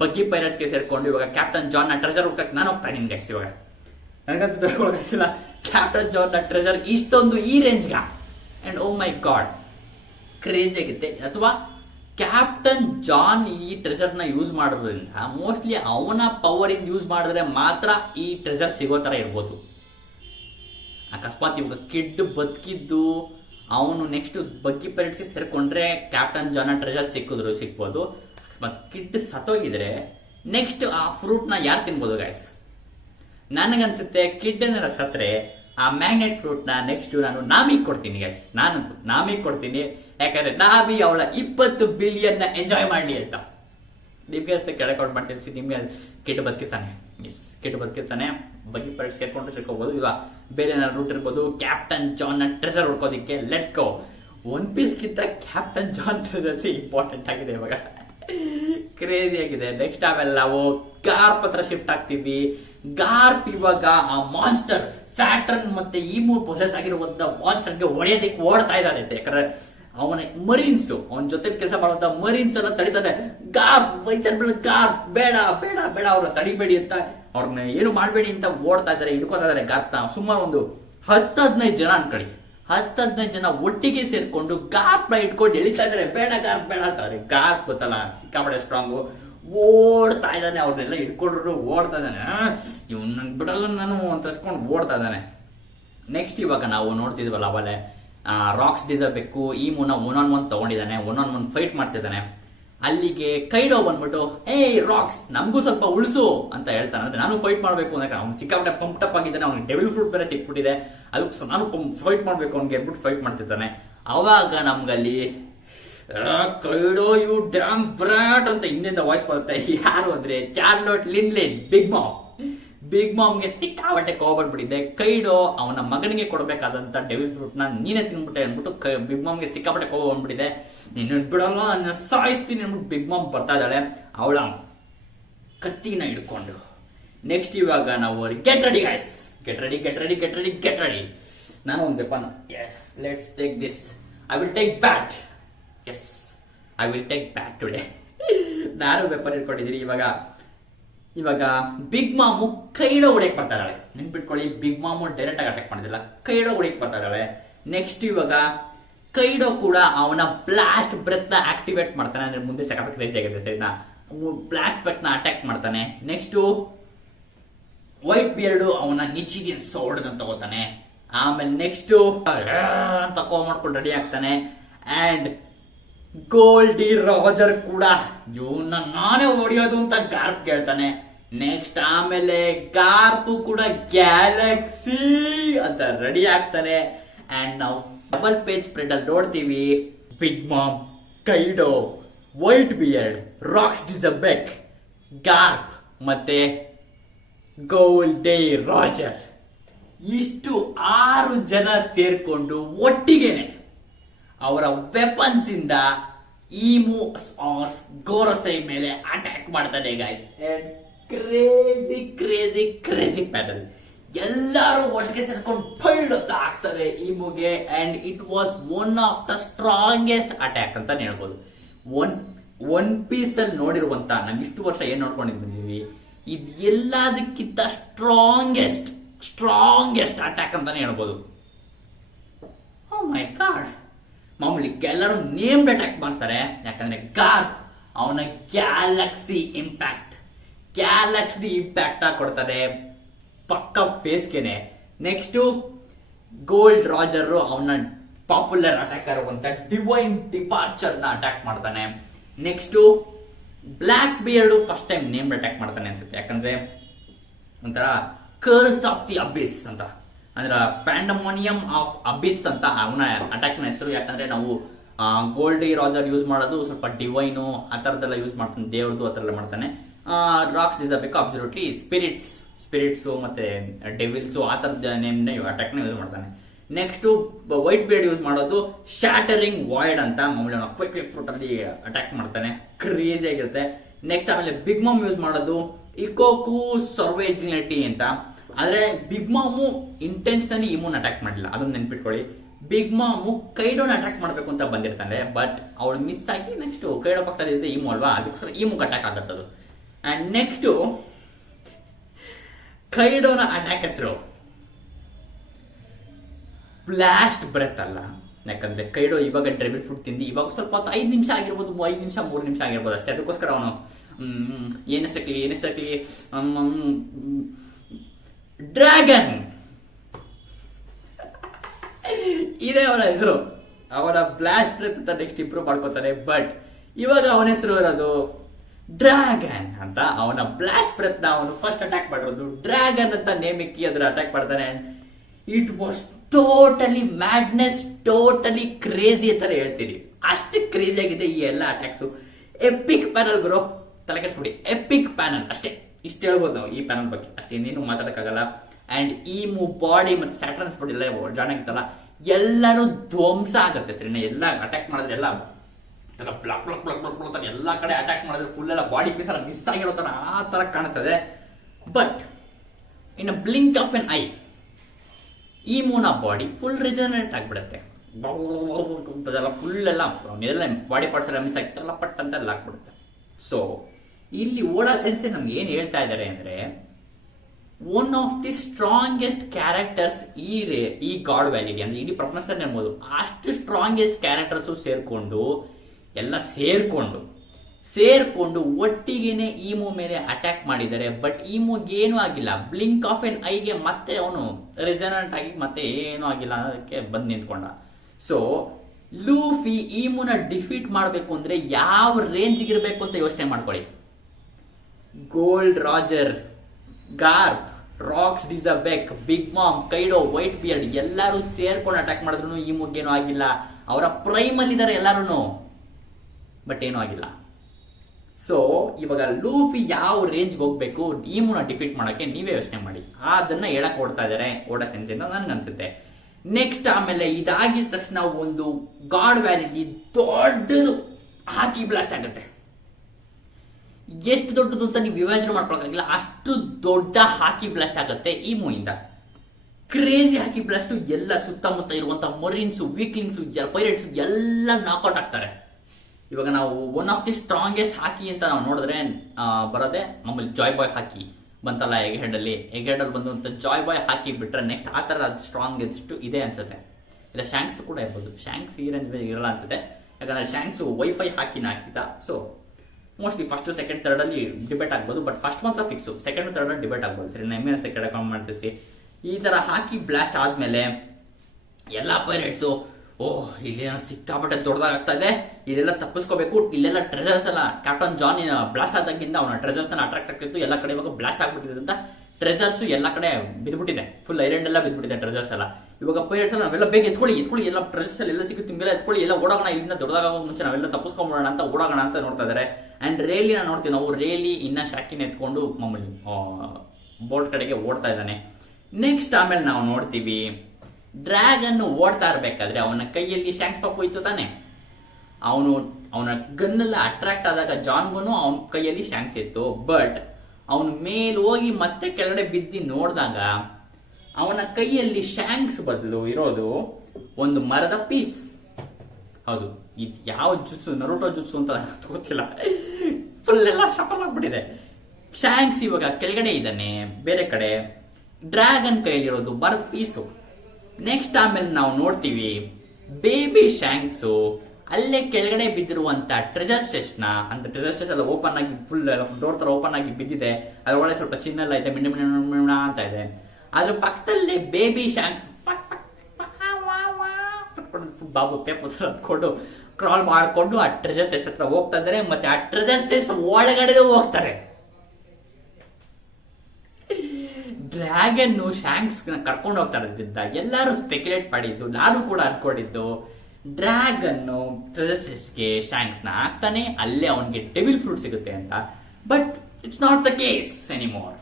ಬಗ್ಗಿ ಪೈರಟ್ಸ್ಗೆ ಸೇರ್ಕೊಂಡು ಇವಾಗ ಕ್ಯಾಪ್ಟನ್ ಜಾನ್ ನ ಟ್ರೆಜರ್ ಹುಡ್ಕಕ್ಕೆ ನಾನು ಹೋಗ್ತಾ ಇದ್ದೀನಿ ಗೈಸ್. ಇವಾಗ ನನಗಂತೂ ತಗೊಳಕ್ಕಾಗಿಲ್ಲ ಕ್ಯಾಪ್ಟನ್ ಜಾನ್ ನ ಟ್ರೆಜರ್ ಇಷ್ಟೊಂದು ಈ ರೇಂಜ್ಗ. And oh my god, crazy ಆಗುತ್ತೆ. ಅಥವಾ ಕ್ಯಾಪ್ಟನ್ ಜಾನ್ ಈ ಟ್ರೆಜರ್ನ ಯೂಸ್ ಮಾಡೋದ್ರಿಂದ ಮೋಸ್ಟ್ಲಿ ಅವನ ಪವರ್ ಇಂದ ಯೂಸ್ ಮಾಡಿದ್ರೆ ಮಾತ್ರ ಈ ಟ್ರೆಜರ್ ಸಿಗೋ ತರ ಇರ್ಬೋದು. ಅಕಸ್ಮಾತ್ ಇವಾಗ ಕಿಡ್ ಬದುಕಿದ್ದು ಅವನು ನೆಕ್ಸ್ಟ್ ಬಗ್ಗಿ ಪರೀಕ್ಷೆ ಸೇರ್ಕೊಂಡ್ರೆ ಕ್ಯಾಪ್ಟನ್ ಜಾನ್ ಟ್ರೆಜರ್ ಸಿಗ್ಬೋದು. ಅಕಸ್ಮಾತ್ ಕಿಡ್ ಸತ್ತೋಗಿದ್ರೆ ನೆಕ್ಸ್ಟ್ ಆ ಫ್ರೂಟ್ ನ ಯಾರು ತಿನ್ಬೋದು ಗೈಸ್? ನನಗನ್ಸುತ್ತೆ ಕಿಡ್ ಏನಾರ ಸತ್ರೆ ಆ ಮ್ಯಾಗ್ನೆಟ್ ಫ್ರೂಟ್ ನ ನೆಕ್ಸ್ಟ್ ನಾನು ನಾಮಿಗೆ ಕೊಡ್ತೀನಿ ಗೈಸ್. ನಾನಂತೂ ನಾಮಿಗೆ ಕೊಡ್ತೀನಿ, ಯಾಕಂದ್ರೆ ನಾಮಿ ಅವಳ 20 ಬಿಲಿಯನ್ ಎಂಜಾಯ್ ಮಾಡ್ಲಿ ಅಂತ. ನಿಮ್ಗೆ ಅಷ್ಟೇ ಕೆಳಕೊಂಡು ಮಾಡ್ತೀನಿ. ನಿಮ್ಗೆ ಕಿಡ್ ಬದುಕಿರ್ತಾನೆ, ಕಿಡ್ ಬದುಕಿರ್ತಾನೆ, ಬಗ್ಗಿ ಪರೀಕ್ಷೆ ಸೇರ್ಕೊಂಡು ಸಿಕ್ಕೋಬಹುದು. ಇವಾಗ ಬೇರೆ ಏನಾದ್ರು ರೂಟ್ ಇರ್ಬೋದು ಕ್ಯಾಪ್ಟನ್ ಜಾನ್ ನ ಟ್ರೆಜರ್ ಹುಡ್ಕೋದಿಕ್ಕೆ. Let's go. ಒನ್ ಪೀಸ್ ಗಿಂತ ಕ್ಯಾಪ್ಟನ್ ಜಾನ್ ಟ್ರೆಜರ್ಸ್ ಇಂಪಾರ್ಟೆಂಟ್ ಆಗಿದೆ ಇವಾಗ, ಕ್ರೇಜಿ ಆಗಿದೆ. ನೆಕ್ಸ್ಟ್ ಆಮೇಲೆ ನಾವು ಗಾರ್ಪ್ ಹತ್ರ ಶಿಫ್ಟ್ ಆಗ್ತೀವಿ. ಗಾರ್ಪ್ ಇವಾಗ ಆ ಮಾನ್ಸ್ಟರ್ ಸ್ಯಾಟರ್ನ್ ಮತ್ತೆ ಈಮು ಪೊಸೆಸ್ ಆಗಿರುವಂತ ಮಾನ್ಸ್ಟರ್ಗೆ ಹೊಡೆಯೋದಕ್ಕೆ ಓಡ್ತಾ ಇದ್ದಾನೆ. ಯಾಕಂದ್ರೆ ಅವನ ಮರೀನ್ಸ್, ಅವನ ಜೊತೆ ಕೆಲಸ ಮಾಡುವಂತ ಮರೀನ್ಸ್ ಎಲ್ಲ ತಡಿತಾನೆ. ಗಾರ್ಪ್ ಗಾರ್ಪ್ ಬೇಡ ಬೇಡ ಬೇಡ ಅವ್ರನ್ನ ತಡಿಬೇಡಿ ಅಂತ, ಅವ್ರನ್ನ ಏನು ಮಾಡಬೇಡಿ ಅಂತ ಓಡ್ತಾ ಇದ್ದಾರೆ, ಹಿಡ್ಕೋತಾ ಇದಾರೆ ಗಾರ್ಪ್ನ. ಸುಮಾರು ಒಂದು 10-15 ಜನ ಅನ್ಕೊಳ್ಳಿ, 10-15 ಜನ ಒಟ್ಟಿಗೆ ಸೇರ್ಕೊಂಡು ಗಾರ್ಪ್ ನ ಇಟ್ಕೊಂಡು ಎಳಿತಾ ಇದಾರೆ. ಬೇಡ ಗಾರ್ಪ್ ಬೇಡ ಅಂತಾರೆ. ಗಾರ್ಪ್ ಗೊತ್ತಲ್ಲ ಸಿಕ್ಕಾಪಟ್ಟೆ ಸ್ಟ್ರಾಂಗು, ಓಡ್ತಾ ಇದ್ದಾನೆ. ಅವ್ರನ್ನೆಲ್ಲ ಇಟ್ಕೊಂಡ್ರು ಓಡ್ತಾ ಇದ್ದಾನೆ. ಇವ್ನು ನನ್ ಬಿಡಲ್ಲ ನಾನು ಅಂತ ಇಟ್ಕೊಂಡು ಓಡ್ತಾ ಇದ್ದಾನೆ. ನೆಕ್ಸ್ಟ್ ಇವಾಗ ನಾವು ನೋಡ್ತಿದ್ವಲ್ಲ ಅವಲೇ ರಾಕ್ಸ್ ಡಿಸರ್ಬೇಕು ಈ ಮೂನ 1-on-1 ತಗೊಂಡಿದ್ದಾನೆ, 1-on-1 ಫೈಟ್ ಮಾಡ್ತಿದ್ದಾನೆ. ಅಲ್ಲಿಗೆ ಕೈಡೋ ಬಂದ್ಬಿಟ್ಟು ಹೇ ರಾಕ್ಸ್ ನಮಗೂ ಸ್ವಲ್ಪ ಉಳಿಸು ಅಂತ ಹೇಳ್ತಾನೆ. ಅಂದ್ರೆ ನಾನು ಫೈಟ್ ಮಾಡ್ಬೇಕು ಅಂದ್ರೆ ಅವ್ನು ಸಿಕ್ಕಾಪಟ್ಟೆ ಪಂಪ್ ಟಪ್ ಆಗಿದ್ದಾನೆ, ಅವ್ನಿಗೆ ಡೆವಿಲ್ ಫ್ರೂಟ್ ಬೇರೆ ಸಿಕ್ಬಿಟ್ಟಿದೆ, ಅದಕ್ಕೆ ನಾನು ಫೈಟ್ ಮಾಡ್ಬೇಕು ಅವ್ನಿಗೆ ಹೇಳ್ಬಿಟ್ಟು ಫೈಟ್ ಮಾಡ್ತಿದ್ದಾನೆ. ಅವಾಗ ನಮ್ಗಲ್ಲಿ ಕೈಡೋ ಯು ಡ್ಯಾಮ್ ಬ್ರಾಟ್ ಅಂತ ಹಿಂದಿಂದ ವಾಯ್ಸ್ ಬರುತ್ತೆ. ಯಾರು ಅಂದ್ರೆ ಚಾರ್ಲೋಟ್ ಲಿನ್ಲಿನ್, ಬಿಗ್ ಮಾಮ್ಗೆ ಸಿಕ್ಕಾಬಟ್ಟೆ ಕೋಬಡ್ಬಿಟ್ಟಿದೆ. ಕೈಡೋ ಅವನ ಮಗನಿಗೆ ಕೊಡಬೇಕಾದಂತ ಡೆವಿಲ್ ಫ್ರೂಟ್ ನ ನೀನೇ ತಿನ್ಬಿಟ್ಟೆ ಅಂದ್ಬಿಟ್ಟು ಬಿಗ್ ಮಾಮ್ಗೆ ಸಿಕ್ಕಾಬಟ್ಟೆ ಕೋಬ ಬಂದ್ಬಿಟ್ಟಿದೆ. ನೀನು ಬಿಡಲ್ಲ, ನನ್ನ ಸಾಯಿಸ್ತೀನಿ ಅಂದ್ಬಿಟ್ಟು ಬಿಗ್ ಮಾಮ್ ಬರ್ತಾ ಇದ್ದಾಳೆ ಅವಳ ಕತ್ತಿನ ಹಿಡ್ಕೊಂಡು. ನೆಕ್ಸ್ಟ್ ಇವಾಗ ನಾವು get ready guys, get ready get ready get ready get ready. ನಾನು ಒಂದು weapon, yes let's take this. I will take bat. Yes I will take bat today. ನಾನು ವೆಪನ್ ಇಟ್ಕೊಂಡಿದ್ದೀನಿ. ಇವಾಗ ಬಿಗ್ ಮಾಮು ಕೈಡೋ ಹೊಡೆಯಕ್ ಬರ್ತಾ ಇದ್ದಾಳೆ. ನೆನ್ಪಿಟ್ಕೊಳ್ಳಿ, ಬಿಗ್ ಮಾಮು ಡೈರೆಕ್ಟ್ ಆಗಿ ಅಟ್ಯಾಕ್ ಮಾಡೋದಿಲ್ಲ, ಕೈಡೋ ಹೊಡೆಯಕ್ ಬರ್ತಾ ಇದ್ದಾಳೆ. ನೆಕ್ಸ್ಟ್ ಇವಾಗ ಕೈಡೋ ಕೂಡ ಅವನ ಬ್ಲಾಸ್ಟ್ ಬ್ರೆತ್ ನ ಆಕ್ಟಿವೇಟ್ ಮಾಡ್ತಾನೆ. ಅಂದ್ರೆ ಮುಂದೆ ಸೆಕೆಂಡ್ ಕ್ರೇಜಿ ಆಗಿದೆ ಸರಿನಾ. ಬ್ಲಾಸ್ಟ್ ಬ್ರೆತ್ ನ ಅಟ್ಯಾಕ್ ಮಾಡ್ತಾನೆ. ನೆಕ್ಸ್ಟ್ ವೈಟ್ ಬಿಯರ್ಡ್ ಅವನ ನಿಚಿಗೆ ಸೋರ್ಡ್ ನ ತಗೋತಾನೆ. ಆಮೇಲೆ ನೆಕ್ಸ್ಟ್ ತಕೋ ಮಾಡ್ಕೊಂಡು ರೆಡಿ ಆಗ್ತಾನೆ. ಅಂಡ್ ಗೋಲ್ಡಿ ರಾಜರ್ ಕೂಡ ಇವನ್ನ ನಾನೇ ಹೊಡೆಯೋದು ಅಂತ ಗಾರ್ಪ್ ಕೇಳ್ತಾನೆ. ನೆಕ್ಸ್ಟ್ ಆಮೇಲೆ ಗಾರ್ಪ್ ಕೂಡ ಗ್ಯಾಲಕ್ಸಿ ಅಂತ ರೆಡಿ ಆಗ್ತಾನೆ. ಅಂಡ್ ನಾವು ಡಬಲ್ ಪೇಜ್ ಸ್ಪ್ರೆಡ್ ಅಲ್ಲಿ ನೋಡ್ತೀವಿ Big Mom, Kaido, white beard, Rocks D Xebec, Garp ಮತ್ತೆ ಗೋಲ್ಡಿ ರಾಜರ್, ಇಷ್ಟು 6 ಜನ ಸೇರ್ಕೊಂಡು ಒಟ್ಟಿಗೆನೆ ಅವರ ವೆಪನ್ಸ್ ಇಂದ ಈಮು ಗೋರಸೈ ಮೇಲೆ ಅಟ್ಯಾಕ್ ಮಾಡ್ತಾನೆ guys. Crazy crazy crazy pattern. ಎಲ್ಲರೂ ಒಟ್ಟಿಗೆ ಸೇರ್ಕೊಂಡು ಫೈಟ್ ಆಗ್ತಾರೆ ಈಮುಗೆ. And it was one of the strongest attack ಅಂತಾನೆ ಹೇಳ್ಬೋದು. ಒನ್ ಪೀಸ್ ಅಲ್ಲಿ ನೋಡಿರುವಂತ ನಾವು ಇಷ್ಟು ವರ್ಷ ಏನ್ ನೋಡ್ಕೊಂಡಿದ್ ಬಂದೀವಿ, ಇದು ಎಲ್ಲದಕ್ಕಿಂತ ಸ್ಟ್ರಾಂಗೆಸ್ಟ್ ಅಟ್ಯಾಕ್ ಅಂತಾನೆ ಹೇಳ್ಬೋದು. ಓ ಮೈ ಗಾಡ್. ಮಾಮೂಲಿ ಎಲ್ಲರೂ ನೇಮ್ಡ್ ಅಟ್ಯಾಕ್ ಮಾಡ್ತಾರೆ, ಯಾಕಂದ್ರೆ ಗಾರ್ಪ್ ಅವನ ಗ್ಯಾಲಕ್ಸಿ ಇಂಪ್ಯಾಕ್ಟ್ ಕೊಡ್ತಾರೆ ಪಕ್ಕ ಫೇಸ್ಗೆನೆ. ನೆಕ್ಸ್ಟ್ ಗೋಲ್ಡ್ ರಾಜರ್ ಅವನ ಪಾಪ್ಯುಲರ್ ಅಟ್ಯಾಕರ್ ಅಂತ ಡಿವೈನ್ ಡಿಪಾರ್ಚರ್ ನ ಅಟ್ಯಾಕ್ ಮಾಡ್ತಾನೆ. Next black beard first time named attack ಮಾಡ್ತಾನೆ ಅನ್ಸುತ್ತೆ, ಯಾಕಂದ್ರೆ ಒಂಥರ ಕರ್ಸ್ ಆಫ್ ದಿ ಅಬಿಸ್ ಅಂತ, ಅಂದ್ರೆ ಪ್ಯಾಂಡಮೋನಿಯಂ ಆಫ್ ಅಬಿಸ್ ಅಂತ ಅವನ ಅಟ್ಯಾಕ್ ನ ಹೆಸರು. ಯಾಕಂದ್ರೆ ನಾವು ಗೋಲ್ಡಿ ರಾಜರ್ ಯೂಸ್ ಮಾಡೋದು ಸ್ವಲ್ಪ ಡಿವೈನು ಆ ತರದೆಲ್ಲ ಯೂಸ್ ಮಾಡ್ತಾನೆ, ದೇವ್ರದ್ದು ಆ ತರ ಎಲ್ಲ ಮಾಡ್ತಾನೆ. ರಾಕ್ಸ್ ಡಿಸಬೇಕು ಅಬ್ಸಲ್ಯೂಟ್ಲಿ ಸ್ಪಿರಿಟ್ಸ್ ಮತ್ತೆ ಡೆವಿಲ್ಸ್ ಆ ತರದ ನೇಮ್ ಅಟ್ಯಾಕ್ ನ ಯೂಸ್ ಮಾಡ್ತಾನೆ. ನೆಕ್ಸ್ಟ್ ವೈಟ್ ಬಿಯರ್ಡ್ ಯೂಸ್ ಮಾಡೋದು ಶಾಟರಿಂಗ್ ವಾಯ್ಡ್ ಅಂತ, ಮಾಮೂಲಿ ಕ್ವಿಕ್ ಫ್ರೂಟ್ ಅಲ್ಲಿ ಅಟ್ಯಾಕ್ ಮಾಡ್ತಾನೆ, ಕ್ರೇಜಿ ಆಗಿರುತ್ತೆ. ನೆಕ್ಸ್ಟ್ ಆಮೇಲೆ ಬಿಗ್ ಮಾಮ್ ಯೂಸ್ ಮಾಡೋದು ಇಕೋಕು ಸರ್ವೇಜಿನಿಟಿ ಅಂತ. ಆದ್ರೆ ಬಿಗ್ ಮಾಮು ಇಂಟೆನ್ಷನಲಿ ಇಮೂನ್ ಅಟ್ಯಾಕ್ ಮಾಡಿಲ್ಲ, ಅದನ್ನ ನೆನ್ಪಿಟ್ಕೊಳ್ಳಿ. ಬಿಗ್ ಮಾಮು ಕೈಡೋನ ಅಟ್ಯಾಕ್ ಮಾಡ್ಬೇಕು ಅಂತ ಬಂದಿರ್ತಾನೆ, ಬಟ್ ಅವಳು ಮಿಸ್ ಆಗಿ ನೆಕ್ಸ್ಟ್ ಕೈಡೋ ಪಕ್ಕದಲ್ಲಿ ಈಮು ಅಲ್ವಾ, ಅದಕ್ಕೋಸ್ಕರ ಈಮುಗ್ ಅಟ್ಯಾಕ್ ಆಗತ್ತದು. ಅಂಡ್ ನೆಕ್ಸ್ಟ್ ಕೈಡೋನ ಅಟ್ಯಾಕ್ ಹೆಸರು ಬ್ಲಾಸ್ಟ್ ಬ್ರೆತ್ ಅಲ್ಲ, ಯಾಕಂದ್ರೆ ಕೈಡೋ ಇವಾಗ ಡ್ರೈವಿಡ್ ಫುಡ್ ತಿಂದು ಇವಾಗ ಸ್ವಲ್ಪ ಹೊತ್ತು 5 ನಿಮಿಷ ಆಗಿರ್ಬೋದು, 5 ನಿಮಿಷ 3 ನಿಮಿಷ ಆಗಿರ್ಬೋದು ಅಷ್ಟೇ. ಅದಕ್ಕೋಸ್ಕರ ಅವನು ಏನಿಸ್ತಾಕ್ಲಿ ಡ್ರ್ಯಾಗನ್ ಇದೇ ಅವನ ಹೆಸರು. ಅವನ ಬ್ಲಾಸ್ಟ್ ಅಂತ ನೆಕ್ಸ್ಟ್ ಇಂಪ್ರೂವ್ ಮಾಡ್ಕೋತಾನೆ. ಬಟ್ ಇವಾಗ ಅವನ ಹೆಸರು ಇರೋದು ಡ್ರ್ಯಾಗನ್ ಅಂತ. ಅವನ ಬ್ಲಾಸ್ಟ್ ಪ್ರಯತ್ನ ಅವನು ಫಸ್ಟ್ ಅಟ್ಯಾಕ್ ಮಾಡಿರೋದು ಡ್ರ್ಯಾಗನ್ ಅಂತ ನೇಮ್ ಇಕ್ಕಿ ಅದ್ರ ಅಟ್ಯಾಕ್ ಮಾಡ್ತಾನೆ. It was totally madness, totally crazy ಅಂತಾನೆ ಹೇಳ್ತೀನಿ. ಅಷ್ಟು ಕ್ರೇಜಿ ಆಗಿದೆ ಈ ಎಲ್ಲ ಅಟ್ಯಾಕ್ಸು. ಎಪಿಕ್ ಪ್ಯಾನಲ್ ಗುರು, ತಲೆ ಕೆಡಿಸ್ಬಿಡಿ, ಎಪಿಕ್ ಪ್ಯಾನಲ್ ಅಷ್ಟೇ. ಇಷ್ಟು ಹೇಳ್ಬೋದು ನಾವು ಈ ಪ್ಯಾನಲ್ ಬಗ್ಗೆ, ಅಷ್ಟೇ ಇನ್ನೇನು ಮಾತಾಡಕ್ಕಾಗಲ್ಲ. ಅಂಡ್ ಈ ಬಾಡಿ ಮತ್ತೆ ಸ್ಯಾಟರ್ನ್ಸ್ ಬಾಡಿ ಎಲ್ಲ ಜಾಯ್ನ್ ಆಗಿತ್ತಲ್ಲ, ಎಲ್ಲಾನು ಧ್ವಂಸ ಆಗುತ್ತೆ ಸರಿ. ಎಲ್ಲ ಅಟ್ಯಾಕ್ ಮಾಡಿದ್ರೆ ಎಲ್ಲ block block block block block ಎಲ್ಲ ಕಡೆ ಅಟ್ಯಾಕ್ ಮಾಡಿದ್ರೆ ಫುಲ್ ಎಲ್ಲ ಬಾಡಿ ಪೀಸ್ ಎಲ್ಲ ಮಿಸ್ ಆಗಿರೋ ತರ ಆ ತರ ಕಾಣಿಸ್ತದೆ. But in a blink of N I ಈ ಮೂನ ಬಾಡಿ ಫುಲ್ ರಿಜನರೇಟ್ ಆಗ್ಬಿಡುತ್ತೆ. ಫುಲ್ ಎಲ್ಲ ಬಾಡಿ ಪಾರ್ಟ್ಸ್ ಎಲ್ಲ ಮಿಸ್ ಆಗ್ತಾರಲ್ಲ, ಪಟ್ ಅಂತ ಎಲ್ಲ ಹಾಕ್ಬಿಡುತ್ತೆ. ಸೊ ಇಲ್ಲಿ ಓಡಾ ಸೆನ್ಸೆ ನಮ್ಗೆ ಏನ್ ಹೇಳ್ತಾ ಇದ್ದಾರೆ ಅಂದ್ರೆ, one of the strongest characters ಈ ಗಾಡ್ ವ್ಯಾಲಿಗೆ, ಅಂದ್ರೆ ಇಡೀ ಪ್ರಪಂಚ ಇರ್ಬೋದು, ಅಷ್ಟು ಸ್ಟ್ರಾಂಗೆಸ್ಟ್ ಕ್ಯಾರೆಕ್ಟರ್ಸ್ ಸೇರ್ಕೊಂಡು ಒಟ್ಟಿಗೆನೆ ಈಮೋ ಮೇಲೆ ಅಟ್ಯಾಕ್ ಮಾಡಿದ್ದಾರೆ. ಬಟ್ ಈಮೋಗೆ ಏನೂ ಆಗಿಲ್ಲ. ಬ್ಲಿಂಕ್ ಆಫ್ ಎನ್ ಐಗೆ ಮತ್ತೆ ಅವನು ರೆಸನೆಂಟ್ ಆಗಿ ಮತ್ತೆ ಏನೂ ಆಗಿಲ್ಲ ಅನ್ನೋದಕ್ಕೆ ಬಂದು ನಿಂತ್ಕೊಂಡ. ಸೊ ಲೂಫಿ ಈಮೋನ ಡಿಫೀಟ್ ಮಾಡಬೇಕು ಅಂದ್ರೆ ಯಾವ ರೇಂಜ್ಗೆ ಇರಬೇಕು ಅಂತ ಯೋಚನೆ ಮಾಡ್ಕೊಳ್ಳಿ. Gold Roger, Garp, Rocks D Xebec, Big Mom, Kaido, white beard ಎಲ್ಲರೂ ಸೇರ್ಕೊಂಡು ಅಟ್ಯಾಕ್ ಮಾಡಿದ್ರು ಈಮೋಗೇನೂ ಆಗಿಲ್ಲ. ಅವರ ಪ್ರೈಮ್ ಅಲ್ಲಿ ಇದ್ದಾರೆ ಎಲ್ಲರೂ, ಬಟ್ ಏನೂ ಆಗಿಲ್ಲ. ಸೊ ಇವಾಗ ಲೂಫಿ ಯಾವ ರೇಂಜ್ಗೆ ಹೋಗ್ಬೇಕು ಈಮೋನ ಡಿಫೀಟ್ ಮಾಡೋಕೆ ನೀವೇ ಯೋಚನೆ ಮಾಡಿ. ಅದನ್ನ ಹೇಳಕ್ ಓಡ್ತಾ ಇದಾರೆ ಓಡಾ ಸೆನ್ಸ್ ಅಂತ ನನ್ಗನ್ಸುತ್ತೆ. ನೆಕ್ಸ್ಟ್ ಆಮೇಲೆ ಇದಾಗಿದ ತಕ್ಷಣ ಒಂದು ಗಾಡ್ ವ್ಯಾಲಿಗೆ ದೊಡ್ಡದು ಹಾಕಿ ಬ್ಲಾಸ್ಟ್ ಆಗುತ್ತೆ. ಎಷ್ಟು ದೊಡ್ಡದು ಅಂತ ನೀವು ವಿವೇಚನೆ ಮಾಡ್ಕೊಳಕ್ಕಾಗಿಲ್ಲ, ಅಷ್ಟು ದೊಡ್ಡ ಹಾಕಿ ಬ್ಲಾಸ್ಟ್ ಆಗುತ್ತೆ ಈಮೋ ಇಂದ. ಕ್ರೇಜಿ ಹಾಕಿ ಬ್ಲಾಸ್ಟ್. ಎಲ್ಲ ಸುತ್ತಮುತ್ತ ಇರುವಂತ ಮರೀನ್ಸ್, ವೀಕ್ಲಿಂಗ್ಸ್, ಪೈರೇಟ್ಸ್ ಎಲ್ಲ ನಾಕ್ಔಟ್ ಆಗ್ತಾರೆ. ಇವಾಗ ನಾವು ಒನ್ ಆಫ್ ದಿ ಸ್ಟ್ರಾಂಗೆಸ್ಟ್ ಹಾಕಿ ಅಂತ ನಾವು ನೋಡಿದ್ರೆ ಬರೋದೆ ಮಾಮೂಲಿ ಜಾಯ್ ಬಾಯ್ ಹಾಕಿ ಬಂತಲ್ಲ ಎಗ್ ಹೆಡ್ ಅಲ್ಲಿ ಬಂದಂತ ಜಾಯ್ ಬಾಯ್ ಹಾಕಿ ಬಿಟ್ರೆ ನೆಕ್ಸ್ಟ್ ಆ ತರ ಸ್ಟ್ರಾಂಗೆಸ್ಟ್ ಇದೆ ಅನ್ಸುತ್ತೆ. ಇಲ್ಲ ಶಾಂಕ್ಸ್ ಕೂಡ ಇರ್ಬೋದು. ಶಾಂಕ್ಸ್ ಈ ರೇಂಜ್ ಇರಲ್ಲ ಅನ್ಸುತ್ತೆ, ಯಾಕಂದ್ರೆ ಶಾಂಕ್ಸ್ ವೈಫೈ ಹಾಕಿನ ಹಾಕಿದ. So mostly first second third ಅಲ್ಲಿ ಡಿಬೇಟ್ ಆಗ್ಬೋದು. ಬಟ್ ಫಸ್ಟ್ ಮಾತ್ರ ಫಿಕ್ಸ್, ಸೆಕೆಂಡ್ ಥರ್ಡ್ ಅಲ್ಲಿ ಡಿಬೇಟ್ ಆಗ್ಬೋದು. ಸರಿ, MS ಕಡೆ ಕಮೆಂಟ್ ಮಾಡ್ತೀವಿ. ಈ ತರ ಹಾಕಿ ಬ್ಲಾಸ್ಟ್ ಆದ್ಮೇಲೆ ಎಲ್ಲಾ ಪೈರೇಟ್ಸು ಇಲ್ಲೇನೋ ಸಿಕ್ಕಾಪಟ್ಟೆ ದೊಡ್ಡದಾಗ್ತಾ ಇದೆ, ಇಲ್ಲೆಲ್ಲ ತಪ್ಪಿಸ್ಕೋಬೇಕು, ಇಲ್ಲೆಲ್ಲ ಟ್ರೆಜರ್ಸ್ ಎಲ್ಲ ಕ್ಯಾಪ್ಟನ್ ಜಾನ್ ಬ್ಲಾಸ್ಟ್ ಆದಾಗಿಂದ ಅವನ ಟ್ರೆಜರ್ಸ್ ಅಟ್ರಾಕ್ಟ್ ಆಗ್ತಿತ್ತು. ಎಲ್ಲ ಕಡೆ ಇವಾಗ ಬ್ಲಾಸ್ಟ್ ಆಗ್ಬಿಟ್ಟಿದ್ರಿಂದ ಟ್ರೆಜರ್ಸ್ ಎಲ್ಲ ಕಡೆ ಬಿದ್ಬಿಟ್ಟಿದೆ, ಫುಲ್ ಐರನ್ ಎಲ್ಲ ಬಿದ್ಬಿಟ್ಟಿದೆ ಟ್ರೆಜರ್ಸ್ ಎಲ್ಲ. ಇವಾಗ ಪೈರೇಟ್ಸ್ ಎಲ್ಲ ನಾವೆಲ್ಲ ಬೇಗ ಎತ್ಕೊಳ್ಳಿ ಎಲ್ಲ ಟ್ರೆಜರ್ಸ್ ಎಲ್ಲ ಸಿಗುತ್ತೆ, ನಿಮ್ಗೆಲ್ಲ ಎತ್ಕೊಳ್ಳಿ, ಎಲ್ಲ ಓಡೋಣ, ಇಲ್ಲಿಂದ ದೊಡ್ಡದಾಗೋ ಮುಂಚೆ ನಾವೆಲ್ಲ ತಪ್ಪಿಸ್ಕೊಂಬೋಣ ಅಂತ ಓಡೋಣ ಅಂತ ನೋಡ್ತಾ ಇದಾರೆ. ಅಂಡ್ ರೇಲಿನ ನೋಡ್ತೀವಿ ನಾವು. ರೇಲಿ ಇನ್ನ ಶಾಕಿನ ಎತ್ಕೊಂಡು ಮಾಮೂಲಿ ಬೋಟ್ ಕಡೆಗೆ ಓಡ್ತಾ ಇದ್ದಾನೆ. ನೆಕ್ಸ್ಟ್ ಆಮೇಲೆ ನಾವು ನೋಡ್ತೀವಿ ಡ್ರ್ಯಾಗನ್ ಓಡ್ತಾ ಇರ್ಬೇಕಾದ್ರೆ ಅವನ ಕೈಯಲ್ಲಿ ಶಾಂಕ್ಸ್ ಪಾಪು ಇತ್ತು ತಾನೆ. ಅವನ ಗನ್ನೆಲ್ಲ ಅಟ್ರಾಕ್ಟ್ ಆದಾಗ ಜಾನ್ಗೂ ಅವನ ಕೈಯಲ್ಲಿ ಶಾಂಕ್ಸ್ ಇತ್ತು. ಬಟ್ ಅವನ ಮೇಲ್ ಹೋಗಿ ಮತ್ತೆ ಕೆಳಗಡೆ ಬಿದ್ದಿ ನೋಡಿದಾಗ ಅವನ ಕೈಯಲ್ಲಿ ಶಾಂಕ್ಸ್ ಬದಲು ಇರೋದು ಒಂದು ಮರದ ಪೀಸ್. ಹೌದು, ಇದು ಯಾವ ಜುಟ್ಸು, ನರುಟೋ ಜುಟ್ಸು ಅಂತ ಗೊತ್ತಿಲ್ಲ, ಫುಲ್ ಎಲ್ಲ ಶಫಲ್ ಆಗ್ಬಿಟ್ಟಿದೆ. ಶಾಂಕ್ಸ್ ಇವಾಗ ಕೆಳಗಡೆ ಇದ್ದಾನೆ ಬೇರೆ ಕಡೆ, ಡ್ರ್ಯಾಗನ್ ಕೈಯಲ್ಲಿರೋದು ಮರದ ಪೀಸು. ನೆಕ್ಸ್ಟ್ ಆಮೇಲೆ ನಾವು ನೋಡ್ತೀವಿ ಬೇಬಿ ಶಾಂಕ್ಸು ಅಲ್ಲೇ ಕೆಳಗಡೆ ಬಿದ್ದಿರುವಂತ ಟ್ರೆಜರ್ ಚೆಸ್ಟ್ ಅಂದ್ರೆ ಟ್ರೆಜರ್ ಚೆಸ್ಟ್ ಎಲ್ಲ ಓಪನ್ ಆಗಿ ಫುಲ್ ಡೋರ್ ತರ ಓಪನ್ ಆಗಿ ಬಿದ್ದಿದೆ. ಅದ್ರೊಳಗೆ ಸ್ವಲ್ಪ ಚಿನ್ನೆಲ್ಲ ಇದೆ, ಮಿಣ್ಣ ಅಂತ ಇದೆ. ಅದ್ರ ಪಕ್ಕದಲ್ಲೇ ಬೇಬಿ ಶಾಂಕ್ಸ್ ಬಾಬು ಪೇಪರ್ ಹಾಕೊಂಡು ಕ್ರಾಲ್ ಮಾಡ್ಕೊಂಡು ಆ ಟ್ರೆಜರ್ ಚೆಸ್ಟ್ ಹತ್ರ ಹೋಗ್ತಾ ಇದಾರೆ. ಮತ್ತೆ ಆ ಟ್ರೆಜರ್ ಚೆಸ್ಟ್ ಒಳಗಡೆ ಹೋಗ್ತಾರೆ. ಡ್ರ್ಯಾಗನ್ ಶಾಂಕ್ಸ್ ಕರ್ಕೊಂಡು ಹೋಗ್ತಾ ಇದ್ದಿದ್ದ ಎಲ್ಲರೂ ಸ್ಪೆಕ್ಯುಲೇಟ್ ಮಾಡಿದ್ದು, ನಾನು ಕೂಡ ಅನ್ಕೊಂಡಿದ್ದು ಡ್ರ್ಯಾಗನ್ ಟ್ರೆಜರ್ ಚೆಸ್ಟ್ಗೆ ಶಾಂಕ್ಸ್ ನ ಹಾಕ್ತಾನೆ, ಅಲ್ಲೇ ಅವನಿಗೆ ಡೆವಿಲ್ ಫ್ರೂಟ್ ಸಿಗುತ್ತೆ ಅಂತ. But it's not the case anymore.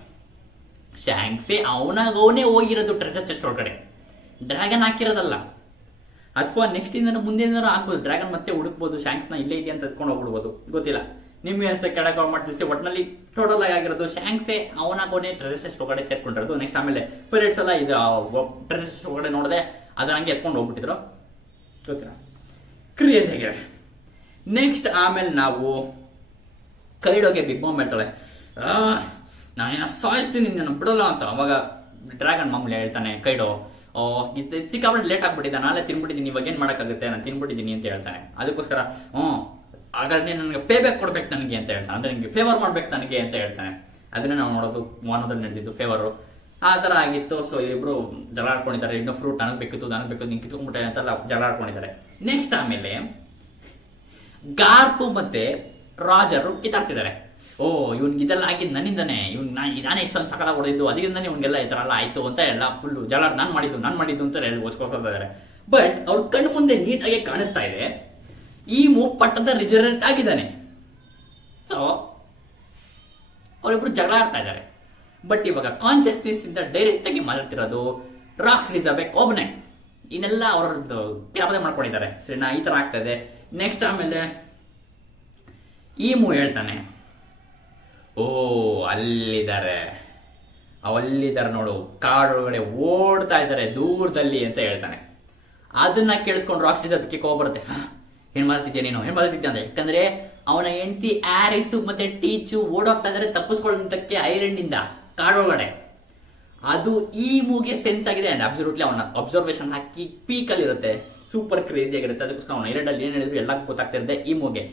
ಶಾಂಕ್ಸೇ ಅವನೇ ಹೋಗಿರೋದು ಟ್ರೆಜರ್ ಚೆಸ್ಟ್ ಒಳಗಡೆ, ಡ್ರ್ಯಾಗನ್ ಹಾಕಿರೋದಲ್ಲ. ಅಥವಾ ನೆಕ್ಸ್ಟ್ ಇಂದ ಮುಂದೆ ಆಗ್ಬೋದು, ಡ್ರ್ಯಾಗನ್ ಮತ್ತೆ ಹುಡುಕ್ಬೋದು, ಶಾಂಕ್ಸ್ ನ ಇಲ್ಲೇ ಇದೆ ಅಂತ ಎತ್ಕೊಂಡು ಹೋಗ್ಬಿಡ್ಬೋದು, ಗೊತ್ತಿಲ್ಲ. ನಿಮ್ಗೆ ಅನ್ಸುತ್ತೆ ಕೆಳಗೆ ಮಾಡ್ತಿರ್ತೀವಿ. ಒಟ್ಟಿನಲ್ಲಿ ಟೋಟಲ್ ಆಗಿರೋದು ಶಾಂಕ್ಸೇ ಅವನಾಗೋನೆ ಟ್ರೆಜರ್ ಚೆಸ್ಟ್ ಒಳಗಡೆ ಸೇರ್ಕೊಂಡಿರೋದು. ನೆಕ್ಸ್ಟ್ ಆಮೇಲೆ ಪೈರೇಟ್ಸ್ ಎಲ್ಲ ಇದು ಟ್ರೆಜರ್ ಚೆಸ್ಟ್ ಒಳಗಡೆ ನೋಡಿದೆ, ಅದನ್ನ ಹಂಗೆ ಎತ್ಕೊಂಡು ಹೋಗ್ಬಿಟ್ಟಿದ್ರು, ಗೊತ್ತಿಲ್ಲ, ಕ್ರೇಜ್ ಆಗಿದೆ. ನೆಕ್ಸ್ಟ್ ಆಮೇಲೆ ನಾವು ಕೈಡೋಗೆ ಬಿಗ್ ಬಾಂಬ್ ಹೇಳ್ತಾಳೆ, ನಾನೇನ ಸಾಯಿಸ್ತೀನಿ ನಿನ್ನ ಬಿಡಲ್ಲ ಅಂತ. ಅವಾಗ ಡ್ರ್ಯಾಗನ್ ಮಾಮೂಲಿ ಹೇಳ್ತಾನೆ ಕೈಡೋ, ಸಿಕ್ಕಾಪಟ್ಟೆ ಲೇಟ್ ಆಗ್ಬಿಟ್ಟಿದ್ದ, ನಾಳೆ ತಿನ್ಬಿಟ್ಟಿದ್ದೀನಿ, ಇವಾಗ ಏನ್ ಮಾಡಕ್ಕಾಗುತ್ತೆ, ನಾನು ತಿನ್ಬಿಟ್ಟಿದ್ದೀನಿ ಅಂತ ಹೇಳ್ತಾನೆ. ಅದಕ್ಕೋಸ್ಕರ ಹಾಗಾದ್ರೆ ನನಗೆ ಪೇ ಬ್ಯಾಕ್ ಕೊಡ್ಬೇಕು ನನಗೆ ಅಂತ ಹೇಳ್ತಾನೆ, ಅಂದ್ರೆ ನಿಮಗೆ ಫೇವರ್ ಮಾಡ್ಬೇಕು ನನಗೆ ಅಂತ ಹೇಳ್ತಾನೆ. ಅದನ್ನೇ ನಾವು ನೋಡೋದು ವಾನದಲ್ಲಿ ನಡೆದಿದ್ದು ಫೇವರು ಆ ತರ ಆಗಿತ್ತು. ಸೊ ಇಬ್ರು ಜಗಳ ಆಡ್ಕೊಂಡಿದ್ದಾರೆ, ಇನ್ನೂ ಫ್ರೂಟ್ ನನಗೆ ಬೇಕಿತ್ತು ನೀನು ಕಿತ್ಕೊಂಡ್ಬಿಟ್ಟೆ ಅಂತೆಲ್ಲ ಜಗಳ ಆಡ್ಕೊಂಡಿದ್ದಾರೆ. ನೆಕ್ಸ್ಟ್ ಆಮೇಲೆ ಗಾರ್ಪು ಮತ್ತೆ ರಾಜರು ಕಿತ್ತಾಡ್ತಿದ್ದಾರೆ. ಇವ್ನಿಗೆ ಇದೆಲ್ಲ ಆಗಿದ್ದು ನನ್ನಿಂದಾನೆ, ನಾನೇ ಇಷ್ಟೊಂದು ಸಕಾಲ ಹೊಡೆದಿದ್ದು, ಅದರಿಂದಾನೆ ಇವ್ನಿಗೆಲ್ಲ ಈ ತರ ಎಲ್ಲ ಆಯ್ತು ಅಂತ ಎಲ್ಲ ಫುಲ್ ಜಗಳ ನಾನು ಮಾಡಿದ್ದು ಅಂತ ಹೇಳಿ ಓದ್ಕೊಳ್ತಿದ್ದಾರೆ. ಬಟ್ ಅವ್ರ ಕಣ್ಣು ಮುಂದೆ ನೀಟಾಗಿ ಕಾಣಿಸ್ತಾ ಇದೆ ಈ ಪಟ್ಟದ ರಿಜನರೇಟ್ ಆಗಿದ್ದಾನೆ. ಸೊ ಅವರಿಬ್ರು ಜಗಳ ಆಡ್ತಾ ಇದ್ದಾರೆ. ಬಟ್ ಇವಾಗ ಕಾನ್ಶಿಯಸ್ನೆಸ್ ಇಂದ ಡೈರೆಕ್ಟ್ ಆಗಿ ಮಾತಾಡ್ತಿರೋದು ರಾಕ್ಸ್ ಎಲಿಜಬೆತ್ ಒಬ್ಬನೇ. ಇನ್ನೆಲ್ಲ ಅವರದ್ದು ಕ್ಯಾಪದೆ ಮಾಡ್ಕೊಂಡಿದ್ದಾರೆ. ಸರಿನಾ, ಈ ತರ ಆಗ್ತಾ ಇದೆ. ನೆಕ್ಸ್ಟ್ ಆಮೇಲೆ ಈಮು ಹೇಳ್ತಾನೆ, ಅಲ್ಲಿದ್ದಾರೆ ನೋಡು, ಕಾಡೊಳಗಡೆ ಓಡ್ತಾ ಇದ್ದಾರೆ ದೂರದಲ್ಲಿ ಅಂತ ಹೇಳ್ತಾನೆ. ಅದನ್ನ ಕೇಳಿಸ್ಕೊಂಡು ರಾಕ್ಸ್ ಎಲಿಜಬೆತ್ಗೆ ಕೋಪ ಬರುತ್ತೆ. ಏನ್ ಮಾಡ್ತಿದ್ಯಾ ನೀನು, ಏನ್ ಮಾಡ್ತಿದ್ಯಾ ಅಂತ. ಯಾಕಂದ್ರೆ ಅವನ ಹೆಂಡತಿ ಆರಿಸು ಮತ್ತೆ ಟೀಚು ಓಡೋಗ್ತಾ ಇದಾರೆ ತಪ್ಪಿಸ್ಕೊಳ್ಳೋದಕ್ಕೆ ಐಲ್ಯಾಂಡ್ ಇಂದ ಕಾಡೊಳಗಡೆ. ಅದು ಈ ಮೂಗೆ ಸೆನ್ಸ್ ಆಗಿದೆ. ಅಂಡ್ ಅಬ್ಸಲ್ಯೂಟ್ಲಿ ಅವನ ಅಬ್ಸರ್ವೇಷನ್ ಹಾಕಿ ಪೀಕ್ ಅಲ್ಲಿ ಇರುತ್ತೆ, ಸೂಪರ್ ಕ್ರೇಜಿ ಆಗಿರುತ್ತೆ. ಅದಕ್ಕೋಸ್ಕರ ಅವನ ಐಲ್ಯಾಂಡ್ ಅಲ್ಲಿ ಏನ್ ಹೇಳಿದ್ರು ಎಲ್ಲ ಗೊತ್ತಾಗ್ತಾ ಇರುತ್ತೆ ಈ ಮೂಗೆ.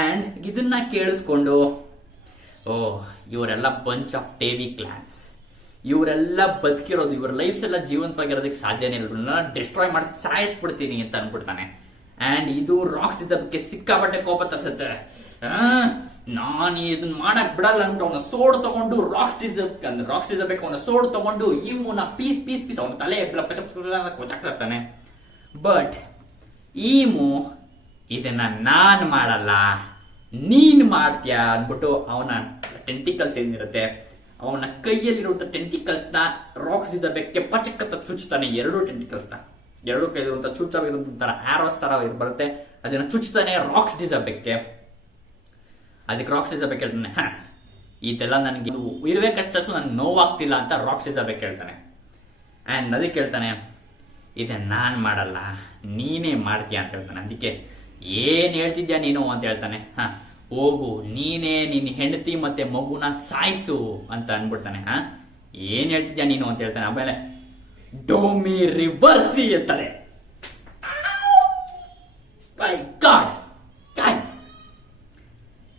ಅಂಡ್ ಇದನ್ನ ಕೇಳಿಸ್ಕೊಂಡು ಇವರೆಲ್ಲ ಬಂಚ್ ಆಫ್ ಟೇವಿ ಕ್ಲಾನ್ಸ್, ಇವರೆಲ್ಲ ಬದುಕಿರೋದು, ಇವರ ಲೈಫ್ಸ್ ಎಲ್ಲ ಜೀವಂತವಾಗಿರೋದಕ್ಕೆ ಸಾಧ್ಯನೇ ಇಲ್ಲ, ಡಿಸ್ಟ್ರಾಯ್ ಮಾಡಿ ಸಾಯಿಸ್ಬಿಡ್ತೀನಿ ಅಂತ ಅನ್ಬಿಡ್ತಾನೆ. ಅಂಡ್ ಇದು ರಾಕ್ಸ್ ಎಲಿಜಬೆತ್ಗೆ ಸಿಕ್ಕಾಪಟ್ಟೆ ಕೋಪ ತರಿಸುತ್ತೆ. ನಾನು ಇದನ್ನ ಮಾಡಕ್ ಬಿಡಲ್ಲ ಅಂದ್ಬಿಟ್ಟು ಅವನ ಸೋಡ್ ತಗೊಂಡು ರಾಕ್ಸ್ ಎಲಿಜಬೆತ್ ಅವನ ಸೋಡ್ ತಗೊಂಡು ಈಮುನ ಪೀಸ್ ಅವನ ತಲೆ ಕೊಚ್ಚಾಕ್ತಾನೆ. ಬಟ್ ಈಮು ಇದನ್ನ ನಾನ್ ಮಾಡಲ್ಲ ನೀನ್ ಮಾಡ್ತೀಯ ಅನ್ಬಿಟ್ಟು ಅವನ ಟೆಂಟಿಕಲ್ಸ್ ಏನಿರುತ್ತೆ ಅವನ ಕೈಯಲ್ಲಿರುವಂತ ಟೆಂಟಿಕಲ್ಸ್ ನ ರಾಕ್ಸ್ ಎಲಿಜಬೆತ್ಗೆ ಪಚಕ್ಕತ್ತ ಚುಚ್ತಾನೆ. ಎರಡು ಟೆಂಟಿಕಲ್ಸ್ ನ ಎರಡು ಕೈಲಿರುವಂತ ಚುಚ್ಚಾಗಿರುವಂತ ಆರೋಸ್ ತರ ಬರುತ್ತೆ, ಅದನ್ನ ಚುಚ್ತಾನೆ ರಾಕ್ಸ್ ಎಲಿಜಬೆತ್ಗೆ. ಅದಕ್ಕೆ ರಾಕ್ಸ್ ಎಲಿಜಬೆತ್ ಹೇಳ್ತಾನೆ, ಇದೆಲ್ಲ ನನಗೆ ಇರ್ಬೇಕಷ್ಟು ನನ್ಗೆ ನೋವಾಗ್ತಿಲ್ಲ ಅಂತ ರಾಕ್ಸ್ ಎಲಿಜಬೆತ್ ಹೇಳ್ತಾನೆ. ಅಂಡ್ ಅದಕ್ಕೆ ಹೇಳ್ತಾನೆ, ಇದನ್ನ ನಾನ್ ಮಾಡಲ್ಲ ನೀನೇ ಮಾಡ್ತೀಯ ಅಂತ ಹೇಳ್ತಾನೆ. ಅದಕ್ಕೆ ಏನ್ ಹೇಳ್ತಿದ್ಯಾ ನೀನು ಅಂತ ಹೇಳ್ತಾನೆ. ಹೋಗು ನೀನೇ ನಿನ್ನ ಹೆಂಡತಿ ಮತ್ತೆ ಮಗುನ ಸಾಯಿಸು ಅಂತ ಅನ್ಬಿಡ್ತಾನೆ. ಏನ್ ಹೇಳ್ತಿದ್ಯಾ ನೀನು ಅಂತ ಹೇಳ್ತಾನೆ. ಆಮೇಲೆ ಡೋಮಿ ರಿವರ್ಸಿ ಅಂತಾನೆ. ಬೈ ಗಾಡ್ ಗೈಸ್,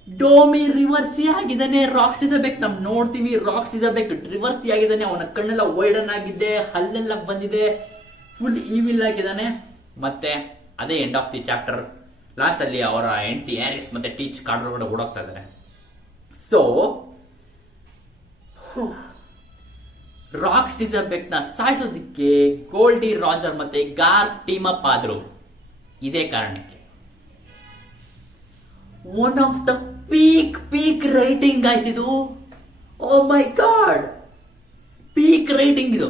ಡೋಮಿ ರಿವರ್ಸಿ ಆಗಿದ್ದಾನೆ ರಾಕ್ಸ್ ಎಲಿಜಬೆತ್. ನಾವು ನೋಡ್ತೀವಿ ರಾಕ್ಸ್ ಎಲಿಜಬೆತ್ ರಿವರ್ಸಿ ಆಗಿದ್ದಾನೆ. ಅವನ ಕಣ್ಣೆಲ್ಲ ವೈಡನ್ ಆಗಿದೆ, ಹಲ್ಲೆಲ್ಲ ಬಂದಿದೆ, ಫುಲ್ ಈವಿಲ್ ಆಗಿದ್ದಾನೆ. ಮತ್ತೆ ಅದೇ end of the chapter. Last ಅಲ್ಲಿ ಅವರ ಹೆಂಡತಿ ಆರಿಸ್ ಮತ್ತೆ ಟೀಚ್ ಕಾಡೊಳಗಡೆ ಓಡೋಗ್ತಾ ಇದ್ದಾರೆ. ಸೊ ರಾಕ್ಸ್ ಎಲಿಜಬೆತ್ ನ ಸಾಯಿಸೋದಿಕ್ಕೆ ಗೋಲ್ಡಿ, ರಾಜರ್ ಮತ್ತೆ ಗಾರ್ ಟೀಮ್ ಅಪ್ ಆದ್ರು. ಇದೇ ಕಾರಣಕ್ಕೆ one of the peak writing guys ಇದು. ಓ ಮೈ ಗಾಡ್, ಪೀಕ್ ರೈಟಿಂಗ್ ಇದು.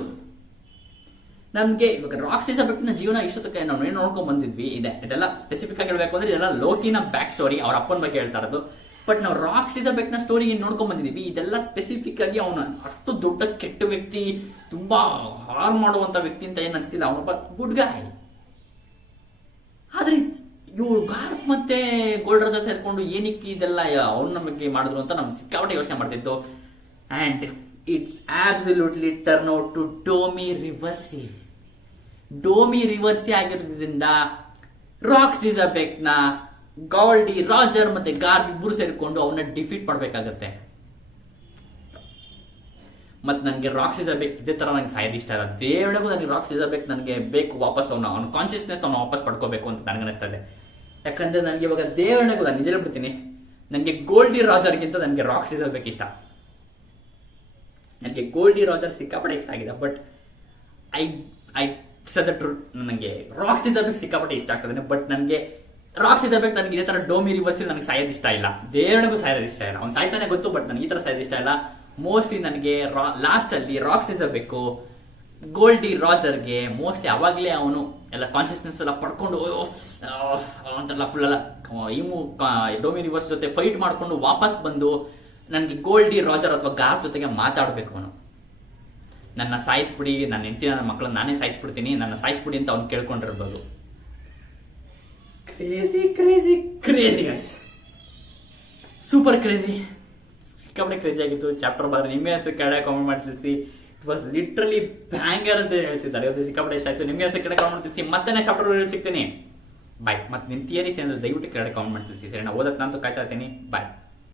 ನಮ್ಗೆ ಇವಾಗ ರಾಕ್ಸ್ ಎಲಿಜಬೆತ್ ನ ಜೀವನ ಇಷ್ಟೊತ್ತಕ್ಕೆ ನಾವು ಏನು ನೋಡ್ಕೊಂಡ್ ಬಂದಿದ್ವಿ ಇದೆಲ್ಲ ಸ್ಪೆಸಿಫಿಕ್ ಆಗಿ ಹೇಳ್ಬೇಕು ಅಂದ್ರೆ ಇದೆಲ್ಲ ಲೋಕಿನ ಬ್ಯಾಕ್ ಸ್ಟೋರಿ, ಅವ್ರ ಅಪ್ಪನ ಬಗ್ಗೆ ಹೇಳ್ತಾ ಇರೋದು. ಬಟ್ ನಾವು ರಾಕ್ಸ್ ಎಲಿಜಬೆತ್ ನ ಸ್ಟೋರಿ ನೋಡ್ಕೊಂಡ್ ಬಂದಿದೀವಿ. ಇದೆಲ್ಲ ಸ್ಪೆಸಿಫಿಕ್ ಆಗಿ ಅವನ ಅಷ್ಟು ದೊಡ್ಡ ಕೆಟ್ಟ ವ್ಯಕ್ತಿ, ತುಂಬಾ ಹಾರ್ ಮಾಡುವಂತ ವ್ಯಕ್ತಿ ಅಂತ ಏನ್ ಅನ್ಸ್ತಿಲ್ಲ. ಅವನೊಬ್ಬ ಗುಡ್ ಗಾಯ್. ಆದ್ರೆ ಇವ್ರು ಗಾರ್ಪ್ ಮತ್ತೆ ಗೋಲ್ಡ್ ರಾಜ ಸೇರ್ಕೊಂಡು ಏನಕ್ಕೆ ಇದೆಲ್ಲ ಅವನ ಬಗ್ಗೆ ಮಾಡಿದ್ರು ಅಂತ ನಮ್ಗೆ ಸಿಕ್ಕಾಪಟ್ಟೆ ಯೋಚನೆ ಮಾಡ್ತಿತ್ತು. And it's absolutely turn out to Domi Reversi ಆಗಿರೋದ್ರಿಂದ ರಾಕ್ಸ್ ಎಲಿಜಬೆತ್ ನ ಗೋಲ್ಡಿ, ರಾಜರ್ ಮತ್ತೆ ಗಾರ್ಪ್ ಇಬ್ಬರು ಸೇರಿಕೊಂಡು ಅವನ್ನ ಡಿಫೀಟ್ ಮಾಡ್ಬೇಕಾಗತ್ತೆ. ಮತ್ ನನ್ಗೆ ರಾಕ್ಸ್ ಎಲಿಜಬೆತ್ ಇದೇ ತರ ನಂಗೆ ಸಾಯೋದು ಇಷ್ಟ ಇಲ್ಲ. ದೇವಳಿಗೂ ನನಗೆ ರಾಕ್ಸ್ ಎಲಿಜಬೆತ್ ನನಗೆ ಬೇಕು ವಾಪಸ್, ಅವನ ಕಾನ್ಶಿಯಸ್ನೆಸ್ ಅವನು ವಾಪಸ್ ಪಡ್ಕೋಬೇಕು ಅಂತ ನನಗೆ ಅನಿಸ್ತಾ ಇದೆ. ಯಾಕಂದ್ರೆ ನನಗೆ ಇವಾಗ ದೇವಳಿಗೂ ನಾನು ನಿಜ ಹೇಳ್ಬಿಡ್ತೀನಿ, ನನಗೆ ಗೋಲ್ಡಿ ರಾಜರ್ಗಿಂತ ನನಗೆ ರಾಕ್ಸ್ ಎಲಿಜಬೆತ್ ಇಷ್ಟ. ನನಗೆ ಗೋಲ್ಡಿ ರಾಜರ್ ಸಿಕ್ಕಾಪಟ್ಟೆ ಇಷ್ಟ ಆಗಿದೆ. ಬಟ್ ಐ ನನಗೆ ರಾಕ್ಸ್ ಎಲಿಜಬೆತ್ ಸಿಕ್ಕಾಪಟ್ಟೆ ಇಷ್ಟ ಆಗ್ತದೆ. ಬಟ್ ನನಗೆ ರಾಕ್ಸ್ ಎಲಿಜಬೆತ್ ನನಗೆ ಇದೇ ತರ ಡೋಮಿ ರಿವರ್ಸ್ ನನಗೆ ಸಾಯೋದು ಇಷ್ಟ ಇಲ್ಲ, ದೇವನಿಗೂ ಸಾಯೋದು ಇಷ್ಟ ಇಲ್ಲ. ಅವ್ನು ಸಾಯ್ತಾನೆ ಗೊತ್ತು, ಬಟ್ ನನಗೆ ಈ ತರ ಸಾಯೋದು ಇಷ್ಟ ಇಲ್ಲ. ಮೋಸ್ಟ್ಲಿ ನನಗೆ ಲಾಸ್ಟ್ ಅಲ್ಲಿ ರಾಕ್ಸ್ ಎಲಿಜಬೆತ್ ಗೋಲ್ಡಿ ರಾಜರ್ಗೆ ಮೋಸ್ಟ್ಲಿ ಅವಾಗಲೇ ಅವನು ಎಲ್ಲ ಕಾನ್ಶಿಯಸ್ನೆಸ್ ಎಲ್ಲ ಪಡ್ಕೊಂಡು ಅಂತೆಲ್ಲ ಫುಲ್ ಎಲ್ಲ ಡೋಮಿ ರಿವರ್ಸ್ ಜೊತೆ ಫೈಟ್ ಮಾಡ್ಕೊಂಡು ವಾಪಸ್ ಬಂದು ನನಗೆ ಗೋಲ್ಡಿ, ರಾಜರ್ ಅಥವಾ ಗಾರ್ಪ್ ಜೊತೆಗೆ ಮಾತಾಡ್ಬೇಕು. ಅವನು ನನ್ನ ಸಾಯಿಸ್ಬಿಡಿ, ನನ್ನ ಹೆಂಡತಿ ನನ್ನ ಮಕ್ಕಳನ್ನ ನಾನೇ ಸಾಯಿಸ್ಬಿಡ್ತೀನಿ, ನನ್ನ ಸಾಯಿಸ್ಬಿಡಿ ಅಂತ ಅವ್ನು ಕೇಳ್ಕೊಂಡಿರ್ಬೋದು. ಕ್ರೇಜಿ ಗೈಸ್, ಸೂಪರ್ ಕ್ರೇಜಿ, ಸಿಕ್ಕಾಪಟ್ಟೆ ಕ್ರೇಜಿ ಆಗಿತ್ತು ಚಾಪ್ಟರ್. ಬಾದ್ರೆ ನಿಮ್ಮ ಹೆಸರು ಕೆಳಗೆ ಕಾಮೆಂಟ್ ಮಾಡಿ ತಿಳಿಸಿ. ವಾಸ್ ಲಿಟ್ರಲಿ ಬ್ಯಾಂಗರ್ ಅಂತ ಹೇಳ್ತಿದ್ದಾರೆ. ಇವತ್ತು ಸಿಕ್ಕಾಪಟ್ಟೆ ಇಷ್ಟ ಆಯ್ತು. ನಿಮ್ಗೆ ಕಡೆ ಕಾಮೆಂಟ್ ತಿಳಿಸಿ. ಮತ್ತೆ ನೆಕ್ಸ್ಟ್ ಚಾಪ್ಟರ್ ಸಿಗ್ತೀನಿ. ಬಾಯ್. ಮತ್ತೆ ನಿಮ್ ಥಿಯರೀಸ್ ಏನಾದ್ರು ದಯವಿಟ್ಟು ಕೆಳಗಡೆ ಕಾಮೆಂಟ್ ಮಾಡಿ ತಿಳಿಸಿ. ಸರಿ, ಓದಕ್ ನಾನು ಕಾಯ್ತಾ ಇರ್ತೀನಿ. ಬಾಯ್.